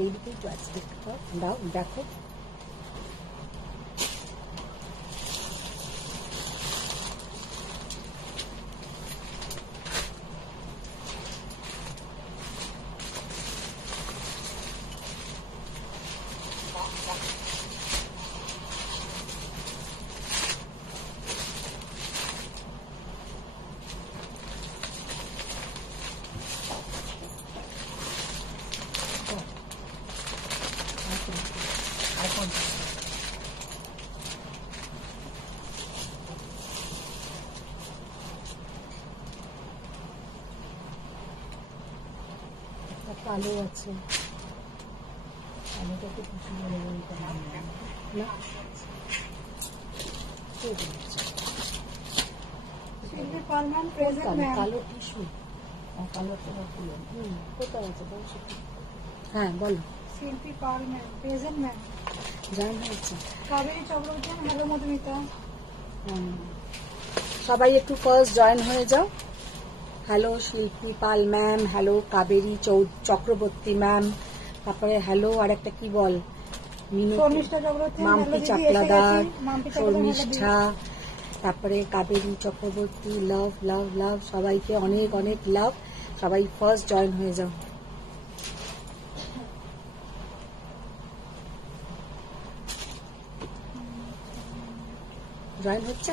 এইদিকেই তো আছে, দেখতে পাও, দাও দেখো। কালো আছে, কালোটা তো কিছু মনে বলতে না, কালো টিস্যু, কালোটা কোথায় আছে বলছো? হ্যাঁ বলো। শিল্পী Pal ma'am, present ma'am. Join হয়েছে কাবেরী চক্রবর্তী। হ্যালো মধুমিতা। সবাই একটু ফার্স্ট জয়েন হয়ে যাও। Hello Shilpi Pal ma'am, hello Kaberi Chakraborty ma'am, তারপরে হ্যালো আর একটা কি বল, শর্মিষ্ঠা চক্রবর্তী, মাম্পি চাকলাদার, শর্মিষ্ঠা, তারপরে কাবেরী চক্রবর্তী, লাভ লাভ লাভ, সবাইকে অনেক অনেক লাভ। সবাই ফার্স্ট জয়েন হয়ে যাও। জয়েন হচ্ছে?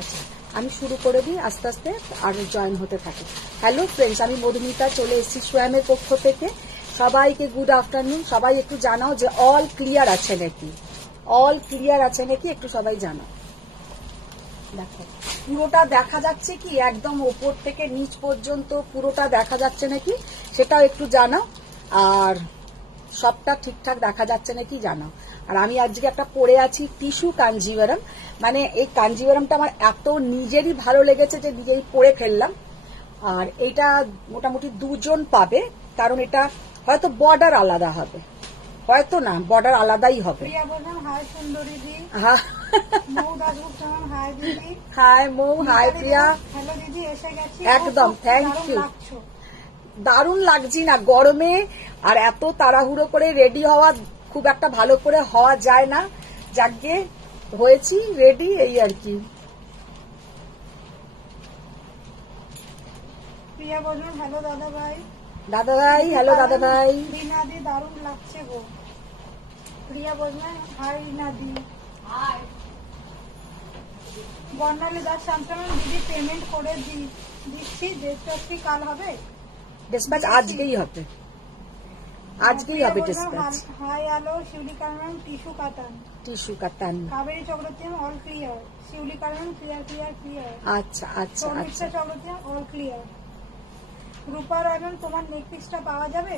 আচ্ছা আমি শুরু করে দিই আস্তে আস্তে, আর জয়েন হতে থাকে। হ্যালো ফ্রেন্ডস, আমি মধুমিতা চলে এসেছি সোয়ামের পক্ষ থেকে। সবাইকে গুড আফটারনুন। সবাই একটু জানাও যে অল ক্লিয়ার আছে নাকি, অল ক্লিয়ার আছে নাকি একটু সবাই জানাও। দেখো পুরোটা দেখা যাচ্ছে কি, একদম ওপর থেকে নিচ পর্যন্ত পুরোটা দেখা যাচ্ছে নাকি সেটাও একটু জানাও, আর সবটা ঠিকঠাক দেখা যাচ্ছে নাকি জানাও। আর আমি আজকে একটা পরে আছি টিস্যু কাঞ্জিভারাম, মানে এই কাঞ্জিভারামটা আমার এত নিজেরই ভালো লেগেছে যে নিজেই পরে ফেললাম। আর এটা মোটামুটি দুজন পাবে, কারণ এটা হয়তো বর্ডার আলাদা হবে, হয়তো না বর্ডার আলাদাই হবে। হ্যাঁ হাই মৌ, হাই প্রিয়া, একদম থ্যাংক ইউ। দারুণ লাগছি না গরমে, আর এত তাড়াহুড়ো করে রেডি হওয়া খুব একটা ভালো করে হওয়া যায় না, যাকে হয়েছি রেডি এই আর কি। প্রিয়া বলুন হ্যালো দাদা ভাই। দাদা ভাই হ্যালো দাদা ভাই। রিনাদি দারুণ লাগছে গো। প্রিয়া বলবেন হাই রিনাদি। হাই বর্ণালী দাস শান্তনু দিদি, পেমেন্ট করে দিচ্ছি, ডেটটা কাল হবে? ডিসপ্যাচ আজকেই হবে, আজকেই হবে dispatch. Hi hello Shiulika ma'am, tissue কাটান, টিস্যু কাটান। Kaberi Chakraborty all clear, Shiulika ma'am clear clear clear. আচ্ছা আচ্ছা আচ্ছা। Chakraborty all clear. রূপা রায়ন, তোমার নেক পিসটা পাওয়া যাবে?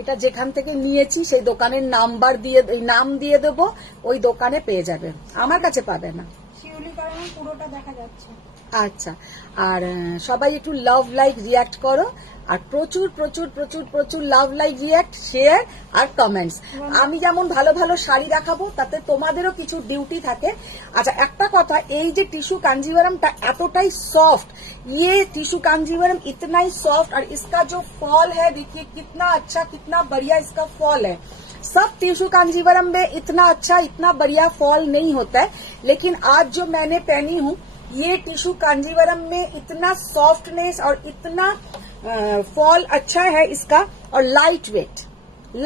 এটা যেখান থেকে নিয়েছি সেই দোকানের নাম্বার দিয়ে, নাম দিয়ে দেবো, ওই দোকানে পেয়ে যাবে, আমার কাছে পাবে না। শিউলিকা ম্যাম পুরোটা দেখা যাচ্ছে। আচ্ছা, আর সবাই একটু লাভ লাইক রিয়াক্ট করো, আর প্রচুর প্রচুর প্রচুর প্রচুর লাভ লাইক রিয়াক্ট, শেয়ার আর কমেন্টস। আমি যেমন ভালো ভালো শাড়ি দেখাবো, তাতে তোমাদেরও কিছু ডিউটি থাকে। আচ্ছা একটা কথা, এই যে টিস্যু কাঞ্জিভারামটা এতটাই সফট, ये टिश्यू कांजीवरम इतना ही सॉफ्ट, और इसका जो फॉल है देखिए कितना अच्छा, कितना बढ़िया इसका फॉल है। सब टिश्यू कांजीवरम में इतना अच्छा, इतना बढ़िया फॉल नहीं होता है, लेकिन आज जो मैंने पहनी हूँ ये टिश्यू कांजीवरम में इतना सॉफ्टनेस और इतना फॉल अच्छा है इसका, और लाइट वेट।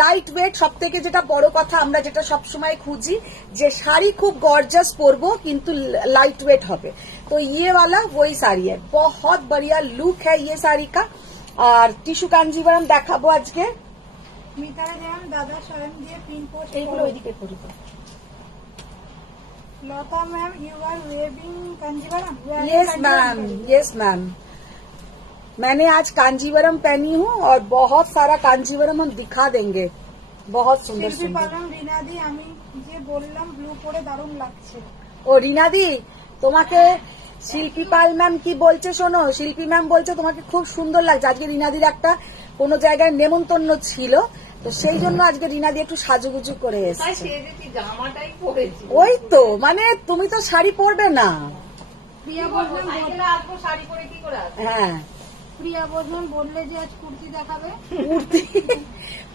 লাইট ওয়েট সব থেকে যেটা বড় কথা, আমরা যেটা সবসময় খুঁজি যে শাড়ি খুব গর্জাস পরবো কিন্তু লাইট ওয়েট হবে, तो ये वाला वही साड़ी है, बहुत बढ़िया लुक है ये साड़ी का। और टिश्यू कांजीवरम দেখাবো আজকে। মিতারা জান দাদা স্বয়ং দিয়ে পিন পোস্ট এইগুলো ওইদিকে করি। Lata ma'am you are weaving Kanjeevaram? Yes ma'am, yes ma'am, मैंने आज कांजीवरम पहनी हूँ और बहुत सारा कांजीवरम हम दिखा देंगे, बहुत सुंदर सुंदर। রিনাদি আমি যে বললাম ব্লু পরে দারুণ লাগছে। ও রিনাদি, তোমাকে শিল্পী পাল ম্যাম কি বলছে শোনো, শিল্পী ম্যাম বলছে তোমাকে খুব সুন্দর লাগছে। আজকে রিনাদির একটা কোনো জায়গায় নেমন্তন্ন ছিল, তো সেই জন্য আজকে রিনাদি একটু সাজুগুজু করে এসেছে। ওই তো, মানে তুমি তো শাড়ি পরবে না। প্রিয়া বললাম শাড়ি পরে কি করে? হ্যাঁ প্রিয়া বর্মন বললে যে আজ কুর্তি দেখাবে।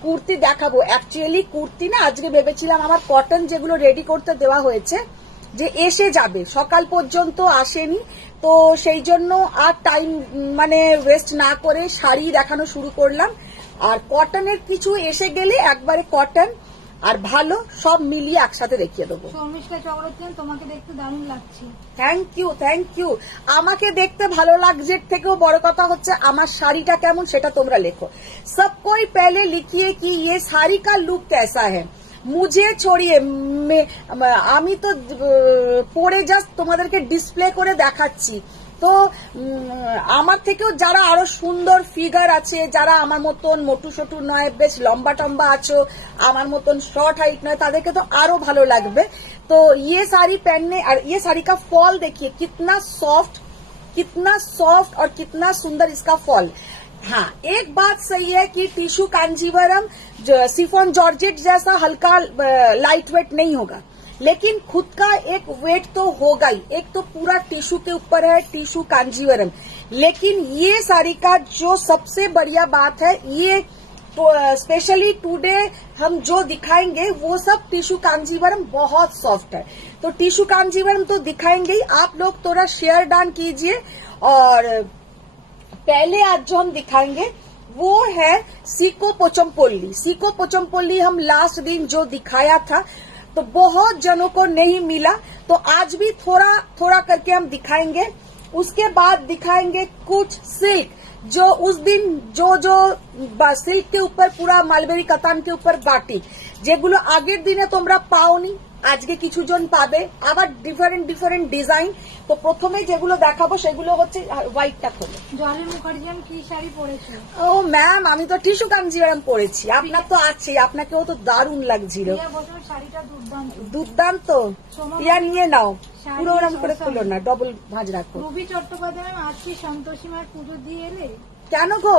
কুর্তি দেখাবো। অ্যাকচুয়ালি কুর্তি না আজকে ভেবেছিলাম আমার কটন যেগুলো রেডি করতে দেওয়া হয়েছে যে এসে যাবে, সকাল পর্যন্ত আসেনি, তো সেই জন্য আর টাইম মানে ওয়েস্ট না করে শাড়ি দেখানো শুরু করলাম। আর কটনের কিছু এসে গেলে একবারে কটন আর ভালো সব মিলিয়ে একসাথে দেখিয়ে দেবো। শর্মিষ্ঠা চক্রবর্তী, তোমাকে দেখতে দারুণ লাগছে। Thank you, thank you. আমাকে দেখতে ভালো লাগছে থেকেও বড় কথা হচ্ছে আমার শাড়িটা কেমন সেটা তোমরা লেখো। সব কোই পেলে লিখিয়ে কি ইয়ে শাড়ি কা লুক কেসা হ্যায়, মুঝে ছড়িয়ে আমি তো পরে জাস্ট তোমাদেরকে ডিসপ্লে করে দেখাচ্ছি। তো আমার থেকেও যারা আরো সুন্দর ফিগার আছে, যারা আমার মতন মোটু সোটু নয়, বেশ লম্বা টম্বা আছো, আমার মতন শর্ট হাইট নয়, তাদেরকে তো আরো ভালো লাগবে। तो ये साड़ी पहनने और ये साड़ी का फॉल देखिए कितना सॉफ्ट और कितना सुंदर इसका फॉल। हाँ, एक बात सही है कि टिश्यू कांजीवरम सिफॉन जॉर्जेट जैसा हल्का लाइट वेट नहीं होगा, लेकिन खुद का एक वेट तो होगा ही। एक तो पूरा टिश्यू के ऊपर है, टिश्यू कांजीवरम, लेकिन ये साड़ी का जो सबसे बढ़िया बात है, ये तो स्पेशली टुडे हम जो दिखाएंगे वो सब टिश्यू कांजीवरम बहुत सॉफ्ट है। तो टिश्यू कांजीवरम तो दिखाएंगे ही, आप लोग थोड़ा शेयर डाउन कीजिए। और पहले आज जो हम दिखाएंगे वो है सीको पोचमपल्ली। सीको पोचमपल्ली हम लास्ट दिन जो दिखाया था तो बहुत जनों को नहीं मिला, तो आज भी थोड़ा थोड़ा करके हम दिखाएंगे। उसके बाद दिखाएंगे कुछ सिल्क, जो उस दिन जो सिल्क के ऊपर पूरा मालबेरी कतान के ऊपर बाटिक যেগুলো আগের দিনে তোমরা পাওনি, আজকে কিছু জন পাবে, আবার ডিফারেন্ট ডিফারেন্ট ডিজাইন। তো প্রথমে যেগুলো দেখাবো সেগুলো হচ্ছে হোয়াইটটা খোলো। জলি মুখার্জি কি শাড়ি পরেছো? ও ম্যাম, আমি তো টিস্যু কাঞ্জিভারাম পরেছি, আপনার তো আছে, আপনাকেও তো দারুণ লাগছিল। শাড়িটা দুর্দান্ত দুর্দান্ত। ইয়া নিয়ে নাও, পুরো ওরম করে খুলো না, ডবল ভাঁজ রাখো। রবি চট্টোপাধ্যায় আজ কি সন্তোষীমার পুজো দিয়ে এলে? কেন গো?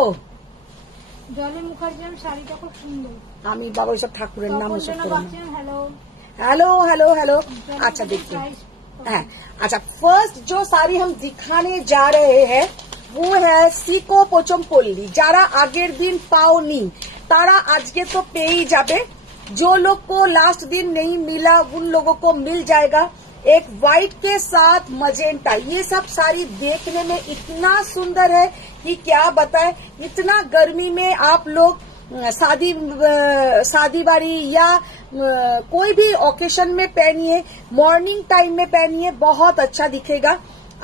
জলি মুখার্জি শাড়িটা খুব সুন্দর। আমি বাবা ওইসব ঠাকুরের নাম ওইসব করবো না। Hello hello hello hello. अच्छा देखिए, हाँ, अच्छा फर्स्ट जो साड़ी हम दिखाने जा रहे हैं वो है सीको पोचमपल्ली। যারা আগের দিন পাওনি তারা আজকে তো পেয়ে যাবে। जो लोग को लास्ट दिन नहीं मिला उन लोगों को मिल जाएगा। एक व्हाइट के साथ मजेंटा, ये सब साड़ी देखने में इतना सुंदर है कि क्या बताएं। इतना गर्मी में आप लोग शादी बाड़ी या कोई भी ओकेशन में पहनिए, मॉर्निंग टाइम में पहनिए, बहुत अच्छा दिखेगा।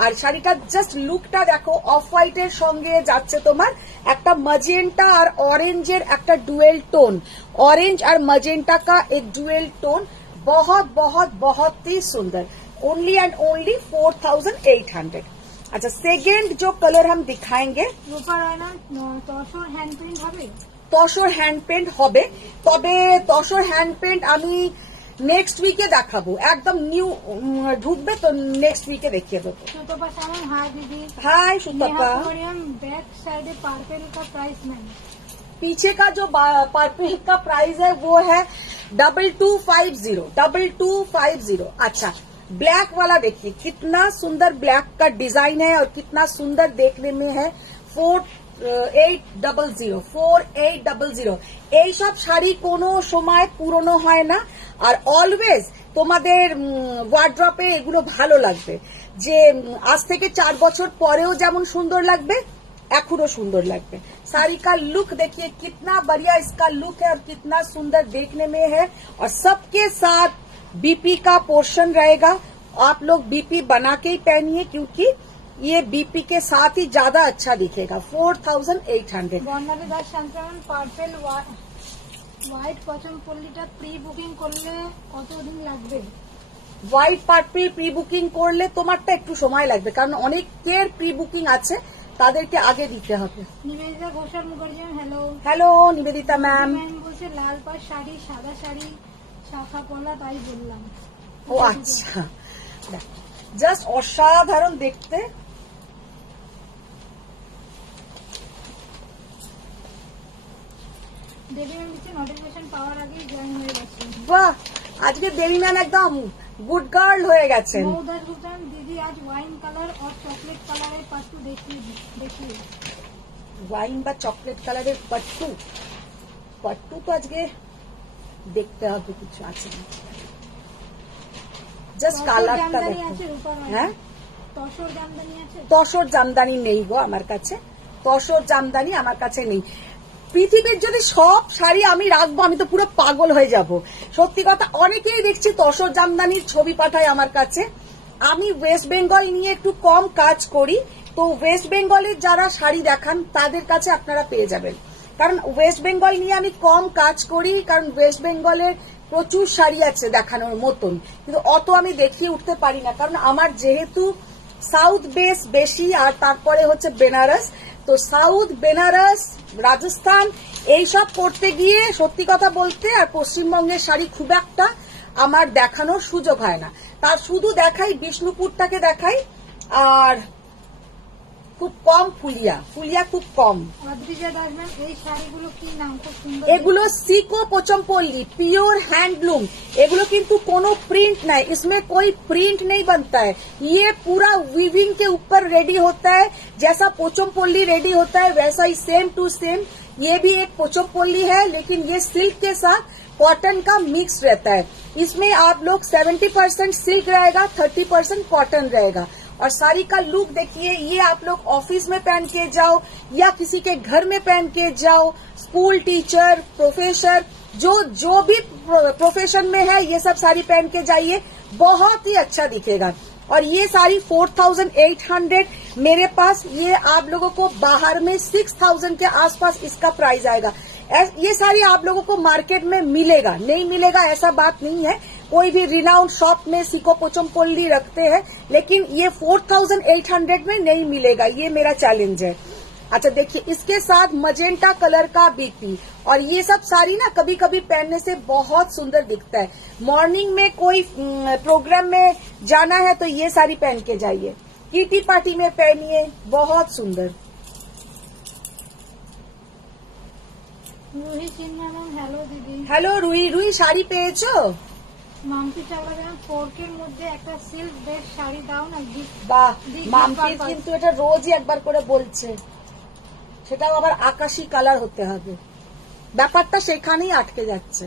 আর শাড়িটা জাস্ট লুকটা দেখো, অফ হোয়াইটের সঙ্গে যাচ্ছে তোমার একটা मजेंटा और ऑरेंजের একটা ডুয়েল টোন, ऑरेंज और मजेंटा का एक डुएल टोन, बहुत बहुत बहुत ही सुंदर। Only and only 4800। अच्छा, सेकेंड जो कलर हम दिखाएंगे রূপা রায়না তসর হ্যান্ড প্রিন্ট হবে। তসর হ্যান্ড পেন্ট হবে, তবে তসর হ্যান্ড পেন্ট আমি নেক্সট উইকে দেখাবো, একদম নিউ ঢুকবে তো নেক্সট উইকে দেখিয়ে দেবো। সুতপা সামন, হাই দিদি। हाय सुतपा। बैक साइड पार्पल का प्राइस नहीं, पीछे का जो पर्पल का प्राइस है वो है 2250। अच्छा, ब्लैक वाला देखिए कितना सुंदर ब्लैक का डिजाइन है और कितना सुंदर देखने में है। 4800 এই সব শাড়ি কোনো সময় পুরনো হয় না, আর অলওয়েজ তোমাদের ওয়ার্ড্রপে এগুলো ভালো লাগবে। যে আজ থেকে 4 বছর পরেও যেমন সুন্দর লাগবে, এখনো সুন্দর লাগবে। साड़ी का लुक देखिए कितना बढ़िया इसका लुक है और कितना सुंदर देखने में है। और सबके साथ बीपी का पोर्शन रहेगा, आप लोग बीपी बना के ही पहनिए क्योंकि ये बीपी के साथ ही ज्यादा अच्छा दिखेगा। 4800। বর্ণালী দাস শান্তন পার্পল হোয়াইট পচমপল্লিটা প্রি বুকিং করলে কতদিন লাগবে? হোয়াইট পার্পল প্রি বুকিং করলে তোমারটা একটু সময় লাগবে, কারণ অনেকের প্রি বুকিং আছে, তাদেরকে আগে দিতে হবে। Nivedita Ghoshal Mukherjee, hello. Hello Nivedita ma'am. বলছে লাল পাড় শাড়ি, সাদা শাড়ি, শাখা পলা, তাই বললাম। ও আচ্ছা, জাস্ট অসাধারণ দেখতে। দেবী ম্যাম দিচ্ছে নোটিফিকেশন পাওয়ার আগেই জয়েন হয়ে গেছে। বাহ, আজকে দেবী ম্যাম একদম গুড গার্ল হয়ে গেছেন। মৌদাস গুপ্তা, দিদি আজ ওয়াইন কালার और चॉकलेट कलर है, पासू देखिए। ওয়াইন বা চকলেট কালারের পট্টু। পট্টু তো আজকে দেখতে হবে কিছু আছে না, জাস্ট কালারটা জামদানি দেখো। আছে রূপার, হ্যাঁ, তসর জামদানি আছে। তসর জামদানি নেই গো আমার কাছে, তসর জামদানি আমার কাছে নেই। পৃথিবীর যদি সব শাড়ি আমি রাখবো আমি তো পুরো পাগল হয়ে যাব। সত্যি কথা, অনেকেই দেখছি তসর জামদানির ছবি পাঠায় আমার কাছে। আমি ওয়েস্ট বেঙ্গল নিয়ে একটু কম কাজ করি, তো ওয়েস্ট বেঙ্গলের যারা শাড়ি দেখান তাদের কাছে আপনারা পেয়ে যাবেন। কারণ ওয়েস্ট বেঙ্গল নিয়ে আমি কম কাজ করি, কারণ ওয়েস্ট বেঙ্গলের প্রচুর শাড়ি আছে দেখানোর মতন, কিন্তু অত আমি দেখিয়ে উঠতে পারি না, কারণ আমার যেহেতু সাউথ বেস বেশি আর তারপরে হচ্ছে বেনারস, তো সাউথ, বেনারস, রাজস্থান এইসব করতে গিয়ে সত্যি কথা বলতে আর পশ্চিমবঙ্গের শাড়ি খুব একটা আমার দেখানোর সুযোগ হয় না। তার শুধু দেখাই বিষ্ণুপুরটাকে দেখাই, আর খুব কম ফুলিয়া, ফুলিয়া খুব কম। অদ্রিজা দাস ম্যাম, এই শাড়িগুলো কি নাম? খুব সুন্দর। এগুলো সিকো पोचमपल्ली प्योर हैंडलूम, एगुलो किंतु कोनो प्रिंट नहीं, इसमें कोई प्रिंट नहीं बनता है। ये पूरा वीविंग के ऊपर रेडी होता है, जैसा पोचमपल्ली रेडी होता है वैसा ही सेम टू सेम ये भी एक पोचमपल्ली है, लेकिन ये सिल्क के साथ कॉटन का मिक्स रहता है। इसमें आप लोग 70% सिल्क रहेगा, 30% कॉटन रहेगा। और साड़ी का लुक देखिए, ये आप लोग ऑफिस में पहन के जाओ या किसी के घर में पहन के जाओ, स्कूल टीचर, प्रोफेसर, जो भी प्रोफेशन में है ये सब साड़ी पहन के जाइए, बहुत ही अच्छा दिखेगा। और ये साड़ी 4800 मेरे पास, ये आप लोगों को बाहर में 6000 के आसपास इसका प्राइस आएगा। ये साड़ी आप लोगों को मार्केट में मिलेगा, नहीं मिलेगा ऐसा बात नहीं है। कोई भी रिनाउंड शॉप में सिको पोचमपल्ली रखते हैं, लेकिन ये 4800 में नहीं मिलेगा, ये मेरा चैलेंज है। अच्छा देखिए, इसके साथ मजेंटा कलर का बीपी, और ये सब साड़ी ना कभी कभी पहनने से बहुत सुंदर दिखता है। मॉर्निंग में कोई प्रोग्राम में जाना है तो ये साड़ी पहन के जाइए, किटी पार्टी में पहनिए, बहुत सुंदर। রুহি সিনহা ম্যাম, হ্যালো দিদি। হ্যালো রুই, রুই শাড়ি পেয়েছো? মাম্পি চাওলা ম্যাম, ফোরকের মধ্যে একটা সিল্ক বেড শাড়ি দাও না। বাহ, Big মাম্পির purpose। কিন্তু এটা রোজই একবার করে বলছে, সেটাও আবার আকাশি কালার হতে হবে। ব্যাপারটা সেখানেই আটকে যাচ্ছে।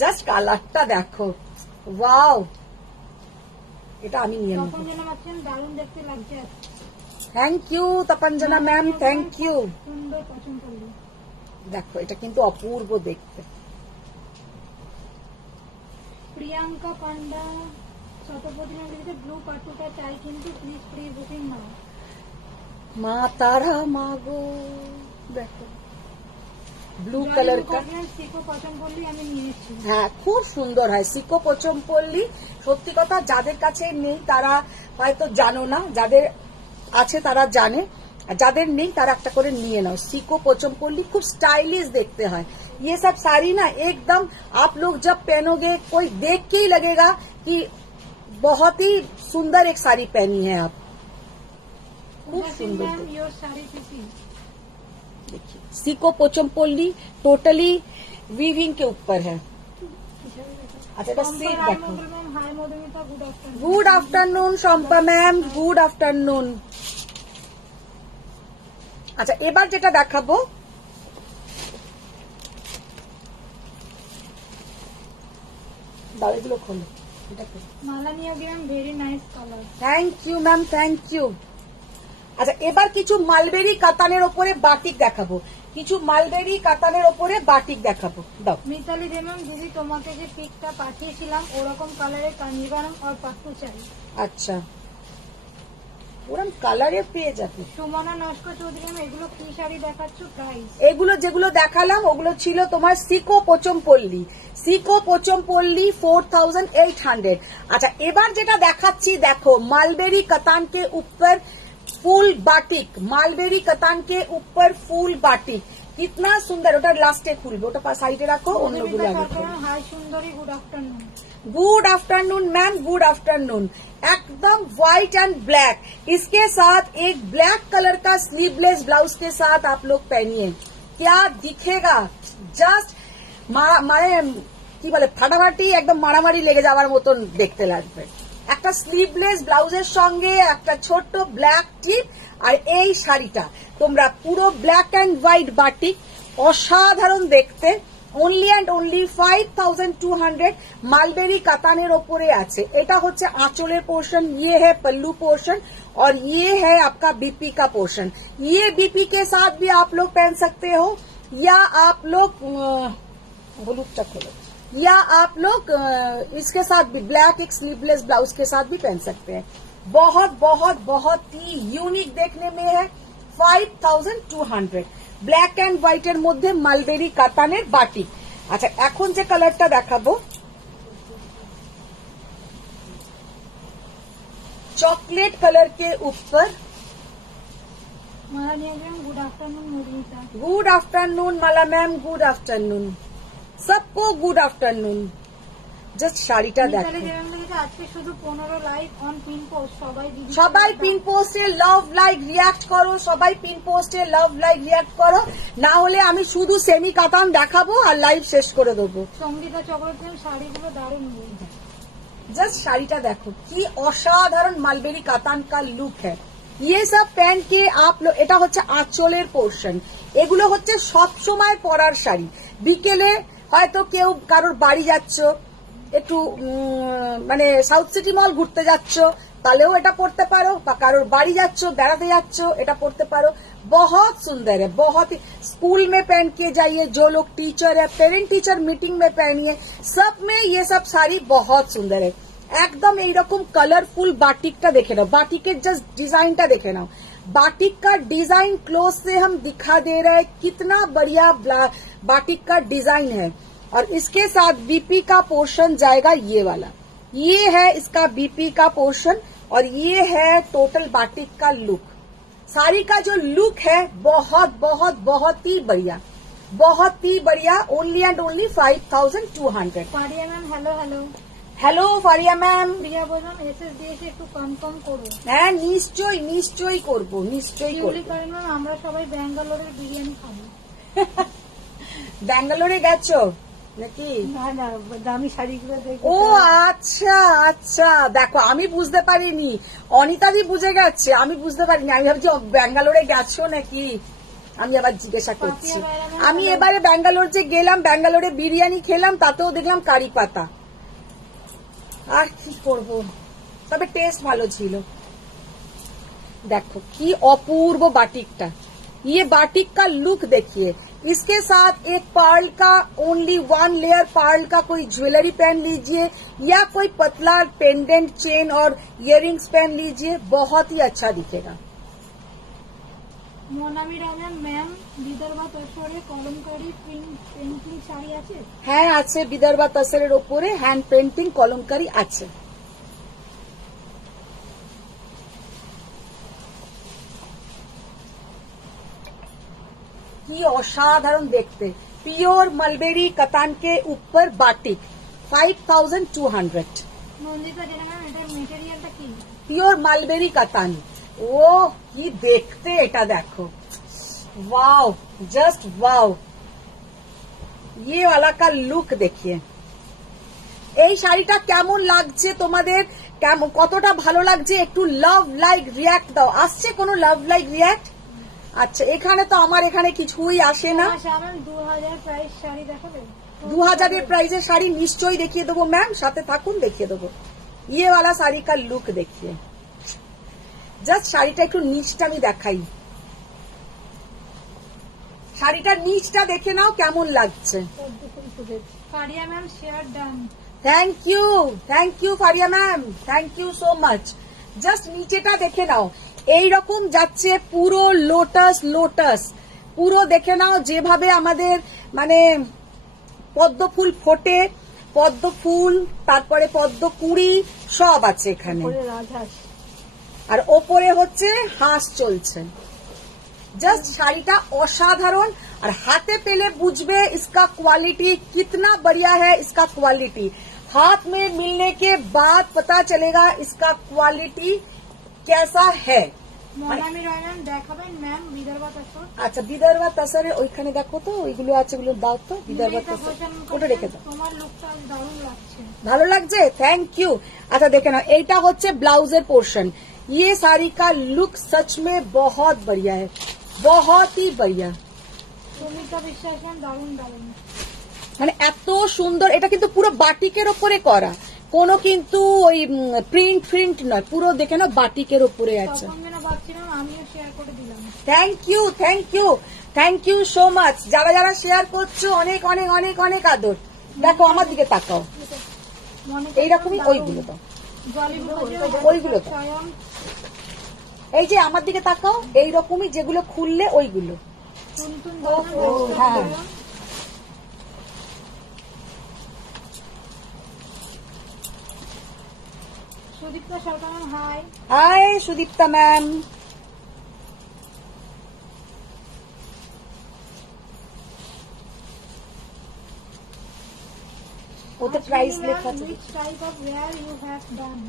জাস্ট কালারটা দেখো, ওয়াও, এটা আমি নিয়ে নেব। তখন যেন ভাবছেন দারুণ দেখতে লাগছে। Thank you Tapanjana ma'am, thank you. সুন্দর পছন্দ করলি। দেখো এটা কিন্তু অপূর্ব দেখতে। প্রিয়াঙ্কা পান্ডা শতপথী ম্যাম লিখেছে, ব্লু পাট্টুটা চাই কিন্তু প্লিজ প্রি বুকিং নাও। মা তারা মাগো, দেখো ব্লু কালার কা, সিকো পছমপল্লি আমি নিয়েছি। হ্যাঁ খুব সুন্দর হয় সিকো পোচমপল্লি। সত্যি কথা, যাদের কাছে নেই তারা হয়তো জানো না, যাদের আছে তারা জানে, আর যাদের নেই তারা একটা করে নিয়ে নাও। सिको पोचमपल्ली खूब स्टाइलिश देखते हैं। ये सब साड़ी ना एकदम आप लोग जब पहनोगे कोई देख के ही लगेगा कि बहुत ही सुंदर एक साड़ी पहनी है आप, खूब सुंदर। ম্যাম योर শাড়ি পিসি। देखिए सिको पोचमपल्ली टोटली वीविंग के ऊपर है। अच्छा এটা সিল্ক দেখো। Ma'am hi Madhumita, good afternoon. Good afternoon Shampa ma'am, good afternoon. আচ্ছা এবার যেটা দেখাবো, দাও এগুলো খোলো, এটা খোলো। Malania ma'am, very nice colour. Thank you ma'am, thank you. আচ্ছা এবার কিছু মালবেরি কাতানের ওপরে বাটিক দেখাবো, কিছু মালবেরি কাতানের ওপরে বাটিক দেখাবো। দাও। মিতালি দে ম্যাম, দিদি তোমাকে যে পিকটা পাঠিয়েছিলাম ওরকম কালারের কাঞ্জিভারম আর পাট্টু চাই। আচ্ছা ওরম কালারে পেয়ে যাবে। সুমনা নস্কর চৌধুরী ম্যাম, এগুলো কি শাড়ি দেখাচ্ছ, প্রাইস? এগুলো যেগুলো দেখালাম ওগুলো ছিল তোমার সিকো পোচমপল্লি, সিকো পোচমপল্লি 4800। अच्छा এবার যেটা দেখাচ্ছি দেখো, মালবেরি कतान के ऊपर फूल बाटिक, मालबेरी कतान के ऊपर फूल बाटिक, कितना सुंदर। ওটা লাস্টে খুলবে, ওটা সাইডে রাখো, অন্যগুলো আগে খুলবে। হাই সুন্দরী, good afternoon. Good afternoon ma'am, good afternoon. एकदम व्हाइट एंड ब्लैक, इसके साथ एक ब्लैक कलर का स्लीवलेस ब्लाउज के साथ आप लोग पहनिए, क्या दिखेगा। जस्ट মানে কি বলে ফাটাফাটি একদম মারামারি লেগে যাওয়ার মতন দেখতে লাগবে। একটা স্লিভলেস ব্লাউজের সঙ্গে একটা ছোট্ট ব্ল্যাক টিপ আর এই শাড়িটা তোমরা পুরো ব্ল্যাক অ্যান্ড হোয়াইট বাটিক, অসাধারণ দেখতে, অনলি অ্যান্ড অনলি 5200 মালবেরি কাতানের ওপরে আছে। এটা হচ্ছে আঁচলের পোর্शन, ये है पल्लू पोर्शन और ये है आपका बीपी का पोर्शन। ये बीपी के साथ भी आप लोग पहन सकते हो या आप लोग या आप लोग इसके साथ भी ब्लैक एक स्लीवलेस ब्लाउज के साथ भी पहन सकते हैं। बहुत बहुत बहुत ही यूनिक देखने में है। 5200 ব্ল্যাক অ্যান্ড হোয়াইটের মধ্যে মালবেরি কাতানের বাটিক। আচ্ছা, এখন যে কালারটা দেখাবো चॉकलेट कलर के ऊपर। Good afternoon Modita. Good afternoon Mala ma'am, good afternoon सबको, गुड आफ्टरनून। জাস্ট শাড়িটা দেখো, আজকে শুধু 15 লাইক অন পিন পোস্ট। সবাই পিন পোস্টে লাভ লাইক রিয়াক্ট করো, সবাই পিন পোস্টে লাভ লাইক রিয়াক্ট করো, না হলে আমি শুধু সেমি কাতান দেখাবো আর লাইভ শেষ করে দেবো। সঙ্গীতা চক্রবর্তী শাড়িগুলো দারুণ। जस्ट শাড়িটা দেখো কি অসাধারণ মালবেরি কাতান का लुक है। ये सब पहन के आप लोग, এটা হচ্ছে আঁচলের পোর্শন। এগুলো হচ্ছে সব সময় পরার শাড়ি। বিকেলে হয়তো কেউ কারোর বাড়ি যাচ্ছ, একটু মানে সাউথ সিটি মল ঘুরতে যাচ্ছ, তাহলেও এটা পরতে পারো, বা কারোর বাড়ি যাচ্ছ, বেড়াতে যাচ্ছ, এটা পরতে পারো। बहुत सुंदर है, बहुत ही। स्कूल में पहन के जाइए, जो लोग टीचर है, पेरेंट टीचर मीटिंग में पहनिए, सब में ये सब साड़ी बहुत सुंदर है। एकदम এইরকম কালারফুল বাটিকটা দেখে নাও, বাটিকের জাস্ট ডিজাইনটা দেখে নাও। बाटिक का डिजाइन क्लोज से हम दिखा दे रहे हैं, कितना बढ़िया बाटिक का डिजाइन है। और इसके साथ बीपी का पोर्शन जाएगा ये वाला, ये है इसका बीपी का पोर्शन और ये है टोटल बाटिक का लुक। साड़ी का जो लुक है बहुत बहुत बहुत ही बढ़िया, बहुत ही बढ़िया। Only and only 5200। Fariya ma'am hello hello. Hello Fariya ma'am. Priya বললাম এসএস দিয়েছে, একটু কনফার্ম করো। হ্যাঁ নিশ্চয়ই নিশ্চয়ই করব, নিশ্চয়ই করব। ম্যাম আমরা সবাই ব্যাঙ্গালোরের বিরিয়ানি খাবো। ব্যাঙ্গালোরে গেছো নাকি? না না, দামি শাড়িগুলো দেখে। ও আচ্ছা আচ্ছা, দেখো আমি বুঝতে পারিনি, অনিতাদি বুঝে গেছে, আমি বুঝতে পারিনি। আমি ভাবছি ব্যাঙ্গালোরে গেছো নাকি, আমি আবার জিজ্ঞাসা করছি। আমি এবারে ব্যাঙ্গালোর যে গেলাম, ব্যাঙ্গালোরে বিরিয়ানি খেলাম, তাতেও দেখলাম কারি পাতা। আর কি করবো, তবে টেস্ট ভালো ছিল। দেখো কি অপূর্ব বাটিকটা, ये बाटिक का लुक देखिए। इसके साथ एक पर्ल का, ओनली 1 लेयर पर्ल का कोई ज्वेलरी पहन लीजिए, या कोई पतला पेंडेंट चेन और इयररिंग्स पहन लीजिए, बहुत ही अच्छा दिखेगा। মোনামি রামেন ম্যাম, বিদর্ভা তসরে কলমকারী পেন্টিং শাড়ি আছে? হ্যাঁ আছে, বিদর্ভা তসরের ওপরে হ্যান্ড পেন্টিং কলমকারী আছে। কি অসাধারণ দেখতে, পিওর মালবেরি কাতান के ऊपर बाटिक 5200। নন্দিতা জানা ম্যাম এটার মেটেরিয়ালটা কি? পিওর মালবেরি কাতান। ও কি দেখতে, এটা দেখো, वाओ जस्ट वाओ। ये वाला का लुक देखिए। এই শাড়িটা কেমন লাগছে তোমাদের, কেমন কতটা ভালো লাগছে, একটু লাভ লাইক রিয়াক্ট দাও। আসছে কোনো লাভ লাইক রিয়াক্ট? আচ্ছা, এখানে তো আমার এখানে কিছুই আসে না। 2000 প্রাইস শাড়ি দেখাবে? 2000 এর প্রাইজের শাড়ি নিশ্চয়ই দেখিয়ে দেবো ম্যাম, সাথে থাকুন দেখিয়ে দেবো। ये वाला শাড়ি का लुक देखिए। জাস্ট শাড়িটা একটু নিচটা আমি দেখাই, শাড়িটার নিচটা দেখে নাও কেমন লাগছে। Fariya ma'am share done. Thank you Fariya ma'am, thank you so much. Just নিচেটা দেখে নাও, এইরকম যাচ্ছে পুরো লোটাস লোটাস, পুরো দেখে নাও যেভাবে আমাদের মানে পদ্ম ফুল ফোটে, পদ্ম ফুল, তারপরে পদ্ম কুড়ি সব আছে এখানে, আর ওপরে হচ্ছে হাঁস চলছে। जस्ट শাড়িটা অসাধারণ, আর হাতে পেলে বুঝবে इसका क्वालिटी कितना बढ़िया है। इसका क्वालिटी हाथ में मिलने के बाद पता चलेगा इसका क्वालिटी कैसा है। আচ্ছা বিদর্ভা তসরে ওইখানে দেখো তো, ওইগুলো আছে, ওগুলো দাও তো। বিদর্ভা তসর ওটা রেখে দাও, ভালো লাগছে, থ্যাংক ইউ। আচ্ছা দেখে নাও, এইটা হচ্ছে ব্লাউজের পোর্শন, ये साड़ी का लुक सच में बहुत बढ़िया है, बहुत ही बढ़िया। সুমিতা বিশ্বাস ম্যাম দারুণ দারুণ। মানে এত সুন্দর, এটা কিন্তু পুরো বাটিকের ওপরে করা, কোনো কিন্তু ওই প্রিন্ট প্রিন্ট নয়, পুরো দেখে না বাটিকের ওপরে আছে। তখন যেন ভাবছিলাম আমিও শেয়ার করে দিলাম। Thank you, thank you, thank you so much. যারা যারা শেয়ার করছো অনেক অনেক অনেক অনেক আদর। দেখো আমার দিকে তাকাও, মনে এইরকমই ওইগুলো দাও, ওইগুলো তো। স্বয়ং এই যে আমার দিকে তাকাও, এইরকমই যেগুলো খুললে ওইগুলো। টুনটুন হ্যাঁ। Sudipta Sarkar ma'am hi. Hi Sudipta ma'am. ওতে প্রাইস লেখা আছে। Which type of wear you have done?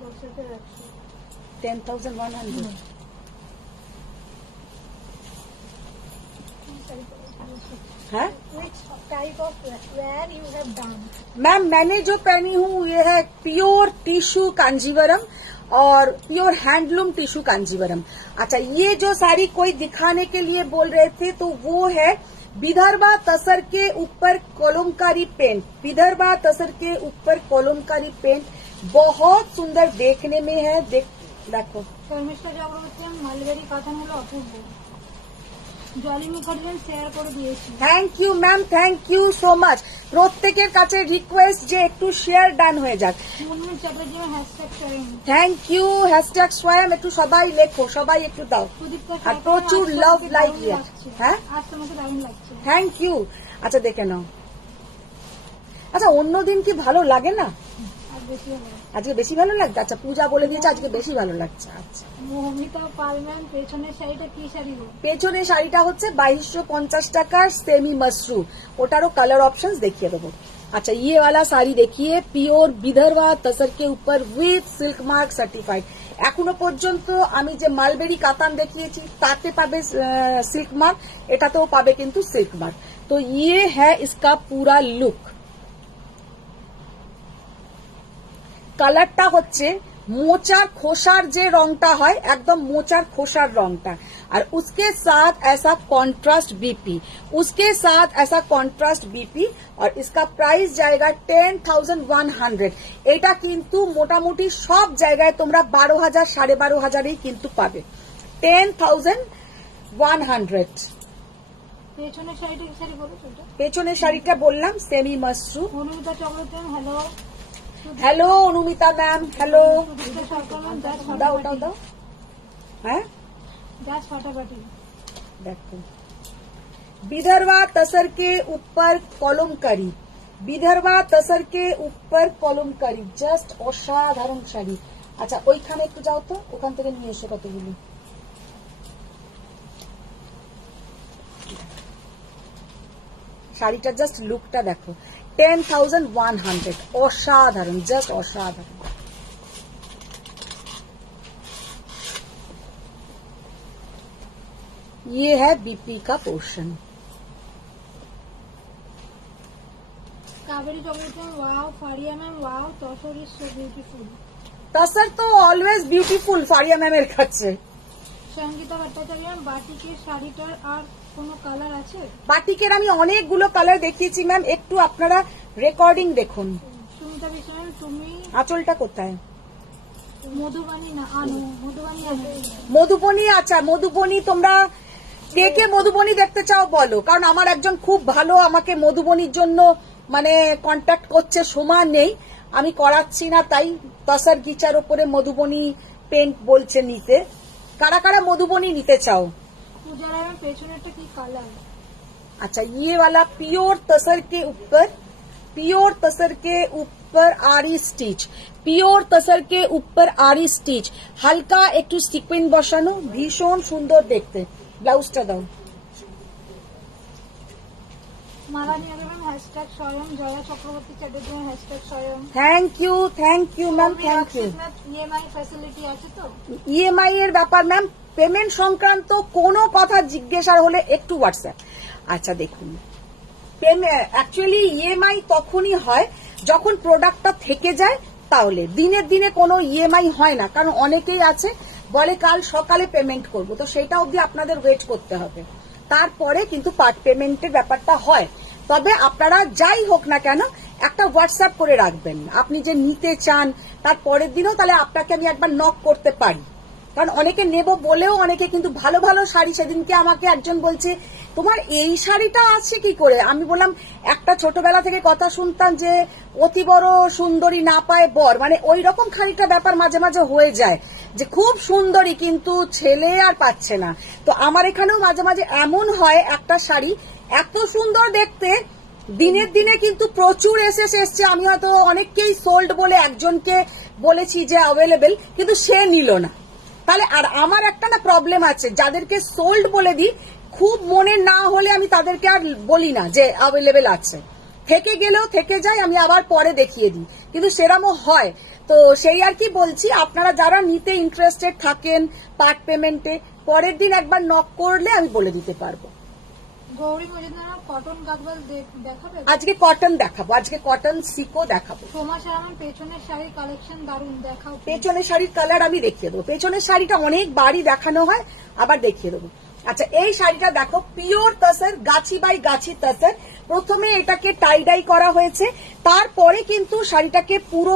বক্সেতে রাখছি। 10,100। हाँ? Which type of wear you have done? Ma'am मैंने जो पहनी हूँ ये है प्योर टिश्यू कांजीवरम और प्योर हैंडलूम टिश्यू कांजीवरम। अच्छा, ये जो साड़ी कोई दिखाने के लिए बोल रहे थे तो वो है विदर्भा तसर के ऊपर कलमकारी पेंट। विदर्भा तसर के ऊपर कलमकारी पेंट बहुत सुंदर देखने में है। देखो শর্মিষ্ঠা চক্রবর্তী মালবেরি কাতানগুলো অপূর্ব। জলি মুখার্জি শেয়ার করে দিয়েছি। Thank you ma'am, thank you so much. প্রত্যেকের কাছে রিকোয়েস্ট যে একটু শেয়ার ডান হয়ে যাক। Munmun Chatterjee hashtag Swayam. Thank you, hashtag Swayam একটু সবাই লেখো, সবাই একটু দাও। সুদীপ্তা আর প্রচুর লাভ লাইক দিয়ে। হ্যাঁ, আজ তোমাকে দারুণ লাগছে। Thank you. আচ্ছা দেখে নাও। আচ্ছা অন্যদিন কি ভালো লাগে না? আর বেশি হলো আজকে বেশি ভালো লাগছে। আচ্ছা পূজা বলে দিয়েছে আজকে বেশি ভালো লাগছে। আচ্ছা মৌমিতা পাল ম্যাম পেছনের শাড়িটা কি শাড়ি গো? পেছনে শাড়িটা হচ্ছে 2250 টাকার সেমি মসরু, ওটারও কালার অপশন দেখিয়ে দেবো। अच्छा ये वाला साड़ी देखिए, प्योर विदर्भा तसर के ऊपर विथ सिल्क मार्क सर्टिफाइड। এখনো পর্যন্ত আমি যে মালবেরি কাতান দেখিয়েছি তাতে পাবে সিল্ক মার্ক, এটাতেও পাবে কিন্তু সিল্ক মার্ক। তো ये है इसका पूरा लुक। কালারটা হচ্ছে মোচার খোসার যে রংটা হয়, একদম মোচার খোসার রংটা, আর उसके साथ ऐसा कॉन्ट्रास्ट बीपी, उसके साथ ऐसा कॉन्ट्रास्ट बीपी। और इसका प्राइस जाएगा 10,100। এটা কিন্তু মোটামুটি সব জায়গায় তোমরা 12,000 12,500 কিন্তু পাবে। 10,100। পেছনের শাড়িটা কি শাড়ি বলো সেটা? পেছনের শাড়িটা বললাম semi mashru. Anumita Chakraborty hello. Hello Anumita ma'am, hello. Sudipta Sarkar ma'am দাও দাও দাও। হ্যাঁ জাস্ট ফাটাফাটি। देखो विदर्भा तसर के ऊपर कलमकारी, विदर्भा तसर के ऊपर कलमकारी, জাস্ট অসাধারণ শাড়ি। আচ্ছা ওইখানে একটু যাও তো, ওখান থেকে নিয়ে এসো কতগুলো। শাড়িটার জাস্ট লুকটা দেখো। 10,100, অসাধারণ, জাস্ট অসাধারণ। ये है बीपी का portion. Kaberi Chakraborty wow. Fariya ma'am wow, tussar is so beautiful. Tussar तो অলওয়েজ বিউটিফুল ফারিয়া ম্যামের কাছে। সঙ্গীতা ভট্টাচার্য বাটিকের শাড়িটার আর কোনো কালার আছে? বাটিকের আমি অনেকগুলো কালার দেখিয়েছি ম্যাম, একটু আপনারা রেকর্ডিং দেখুন। সুমিতা বিশ্ব ম্যাম তুমি আঁচলটা কোথায়? মধুবানী না আনো, মধুবানী আনো। মধুবনী। আচ্ছা মধুবনী, তোমরা কে কে মধুবনী দেখতে চাও বলো, কারণ আমার একজন খুব ভালো আমাকে মধুবনীর জন্য মানে কন্ট্যাক্ট করছে, সময় নেই, আমি করাচ্ছি না, তাই তসর গিচার ওপরে মধুবনী পেন্ট বলছে নিতে। কারা কারা মধুবনী নিতে চাও? পূজা রায় ম্যাম পেছনেরটা কি কালার? अच्छा ये वाला प्योर तसर के ऊपर, प्योर तसर के ऊपर आरी स्टिच, प्योर तसर के ऊपर आरी स्टिच, হালকা একটু সিকোয়েন্স বসানো, ভীষণ সুন্দর দেখতে। ব্লাউজটা দাও। মালানি ma'am hashtag Swayam. Jaya Chakraborty Chatterjee hashtag Swayam. Thank you ma'am, thank you. EMI facility আছে তো? ইএমআই এর ব্যাপার ম্যাম, পেমেন্ট সংক্রান্ত কোনো কথা জিজ্ঞাসা হলে একটু হোয়াটসঅ্যাপ। আচ্ছা দেখুন, অ্যাকচুয়ালি ইএমআই তখনই হয় যখন প্রোডাক্টটা থেকে যায়, তাহলে দিনের দিনে কোনো ইএমআই হয় না, কারণ অনেকেই আছে বলে কাল সকালে পেমেন্ট করব, তো সেটা অবধি আপনাদের ওয়েট করতে হবে, তারপরে কিন্তু পার্ট পেমেন্টের ব্যাপারটা হয়। তবে আপনারা যাই হোক না কেন একটা হোয়াটসঅ্যাপ করে রাখবেন, আপনি যে নিতে চান তার পরের দিনও তাহলে আপনাকে আমি একবার নক করতে পারি, কারণ অনেকে নেব বলেও অনেকে কিন্তু ভালো ভালো শাড়ি, সেদিনকে আমাকে একজন বলছে তোমার এই শাড়িটা আছে কি করে, আমি বললাম একটা ছোটবেলা থেকে কথা শুনতাম যে অতি বড় সুন্দরী না পায় বর, মানে ওই রকম খানিকটা ব্যাপার মাঝে মাঝে হয়ে যায় যে খুব সুন্দরী কিন্তু ছেলে আর পাচ্ছে না। তো আমার এখানেও মাঝে মাঝে এমন হয় একটা শাড়ি এত সুন্দর দেখতে, দিনের দিনে কিন্তু প্রচুর এসছে, আমি হয়তো অনেককেই সোল্ড বলে একজনকে বলেছি যে অ্যাভেলেবেল, কিন্তু সে নিল না। তাহলে আর আমার একটা না প্রবলেম আছে, যাদেরকে সোল্ড বলে দিই খুব মনে না হলে আমি তাদেরকে আর বলি না যে অ্যাভেলেবেল আছে, থেকে গেলেও থেকে যায়, আমি আবার পরে দেখিয়ে দিই, কিন্তু সেরকমও হয়। তো সেই আর কি বলছি, আপনারা যারা নিতে ইন্টারেস্টেড থাকেন পার্ট পেমেন্টে, পরের দিন একবার নক করলে আমি বলে দিতে পারবো। গৌরী মজুমদার কটন গাদওয়াল দেখাবে? আজকে কটন দেখাবো, আজকে কটন সিকো দেখাবো। সোমা সারামান পেছনের শাড়ির কালেকশন দারুণ, দেখাও। পেছনের শাড়ির কালার আমি দেখিয়ে দেবো, পেছনের শাড়িটা অনেকবারই দেখানো হয়, আবার দেখিয়ে দেবো। আচ্ছা এই শাড়িটা দেখো, পিওর তসর, গাছি বাই গাছি তসর। প্রথমে এটাকে টাই ডাই করা হয়েছে, তারপরে কিন্তু শাড়িটাকে পুরো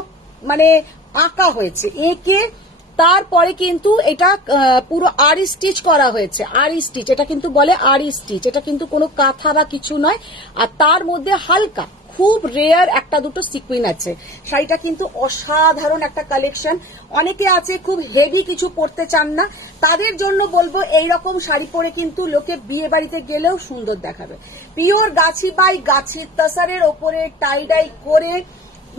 মানে আঁকা হয়েছে, এঁকে তারপরে কিন্তু এটা পুরো আরি স্টিচ করা হয়েছে। আরি স্টিচ, এটা কিন্তু বলে আরি স্টিচ, এটা কিন্তু কোনো কাঁথা বা কিছু নয়। আর তার মধ্যে হালকা খুব রেয়ার একটা দুটো সিকুইন আছে। শাড়িটা কিন্তু অসাধারণ একটা কালেকশন। অনেকে আছে খুব হেভি কিছু পরতে চান না, তাদের জন্য বলবো এইরকম শাড়ি পরে কিন্তু লোকে বিয়ে বাড়িতে গেলেও সুন্দর দেখাবে। পিওর গাছি বাই গাছি তসরের ওপরে টাই ডাই করে,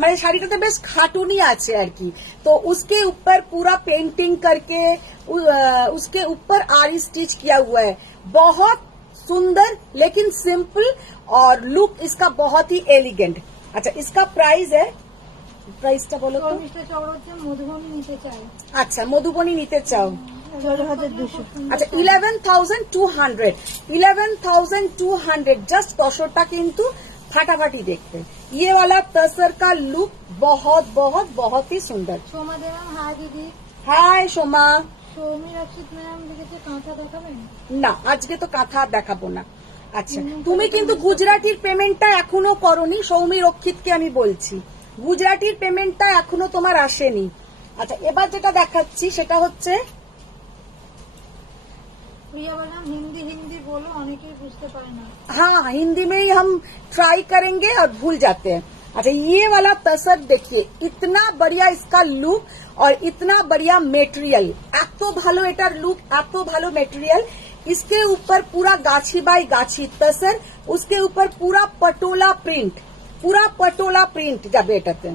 মানে শাড়িটাতে বেশ খাটুনি আছে আর কি। তো उसके ऊपर पूरा पेंटिंग करके उसके ऊपर आरी स्टिच किया हुआ है, बहुत सुंदर लेकिन सिंपल, और लुक इसका बहुत ही एलिगेंट। अच्छा इसका प्राइस है, प्राइसটা বলো তো। মিস্টার চক্রবর্তী মধুবনী নিতে চাই। আচ্ছা মধুবনী নিতে চাও, 12,200। আচ্ছা 11,200, 11,200 জাস্ট তসরটা কিন্তু ফাটাফাটি দেখতে। ये वाला तसर का लुक बहुत बहुत बहुत ही सुंदर। সোমা দেবাম, হাই দিদি। হাই সোমা। সৌমি রক্ষিত ম্যাম লিখেছে কাঁথা দেখাবেন? না আজকে তো কাঁথা দেখাবো না। আচ্ছা তুমি কিন্তু গুজরাটির পেমেন্টটা এখনো করনি, সৌমি রক্ষিতকে আমি বলছি গুজরাটির পেমেন্টটা এখনো তোমার আসেনি। আচ্ছা এবার যেটা দেখাচ্ছি সেটা হচ্ছে, প্রিয়া বললাম হিন্দি হিন্দি বলো, অনেকেই বুঝতে পারে না। हाँ हिंदी में ही हम ट्राई करेंगे और भूल जाते हैं। अच्छा ये वाला तसर देखिए, इतना बढ़िया इसका लुक और इतना बढ़िया मेटेरियल, एतो भालो एटार लुक, एतो भालो मेटेरियल। इसके ऊपर पूरा गाछी बाई गाछी तसर, उसके ऊपर पूरा पटोला प्रिंट, पूरा पटोला प्रिंट जाबे एटाते।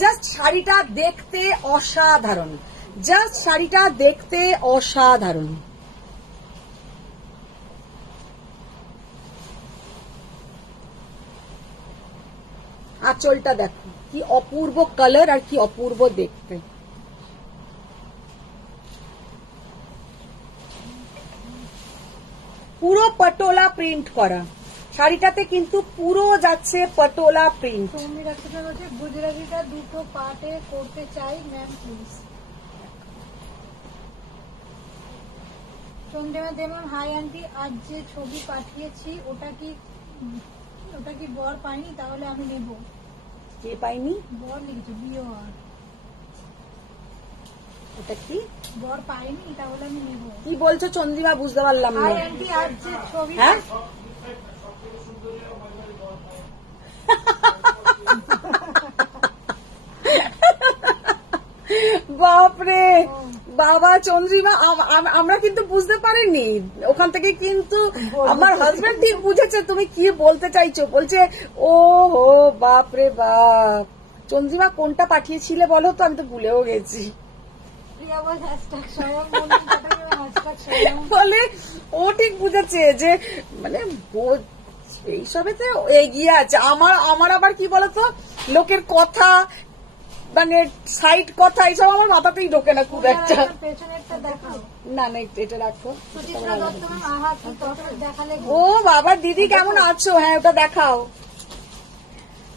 জাস্ট শাড়িটা দেখতে অসাধারণ, জাস্ট শাড়িটা দেখতে অসাধারণ। আঁচলটা দেখো কি অপূর্ব কালার আর কি অপূর্ব দেখতে। পুরো পটোলা প্রিন্ট করা শাড়িটাতে কিন্তু পুরো যাচ্ছে পটোলা প্রিন্ট। সৌমি রক্ষিত বলছে গুজরাটিটা দুটো পার্টে করতে চাই ma'am please. Chandrima Debam, hi aunty, আজ যে ছবি পাঠিয়েছি ওটা কি বর পাইনি, তাহলে আমি নেব। কে পাইনি? বর লিখেছে বিওর। এটা কি বর পাইনি, তাহলে আমি নেব। কি বলছো চন্দ্রিমা, বুঝতে পারলাম না। হাই আন্টি, আজ যে ছবি হ্যাঁ বাপরে বাবা চন্দ্রিমা, আমরা কিন্তু বুঝতে পারিনি ওখান থেকে, কিন্তু আমার হাজবেন্ড ঠিক বুঝেছে তুমি কি বলতে চাইছো। বলছে ও হো বাপরে বাপ। চন্দ্রিমা কোনটা পাঠিয়েছিলে বলো তো, আমি তো ভুলেও গেছি। প্রিয়া বল হ্যাশট্যাগ স্বয়ং মন্দির পাঠাবে, হ্যাশট্যাগ স্বয়ং। বলে ও ঠিক বুঝেছে যে মানে এইসবে তো এগিয়ে আছে। আমার আবার কি বলতো, লোকের কথা মানে সাইড কথা এইসব আমার মাথাতেই ঢোকে না খুব একটা। পেছনেরটা দেখাও। না না এটা রাখো। সুচিত্রা দত্ত ম্যাম, আহা কি তরকারি দেখালে গো। ও বাবা দিদি কেমন আছো? হ্যাঁ ওটা দেখাও।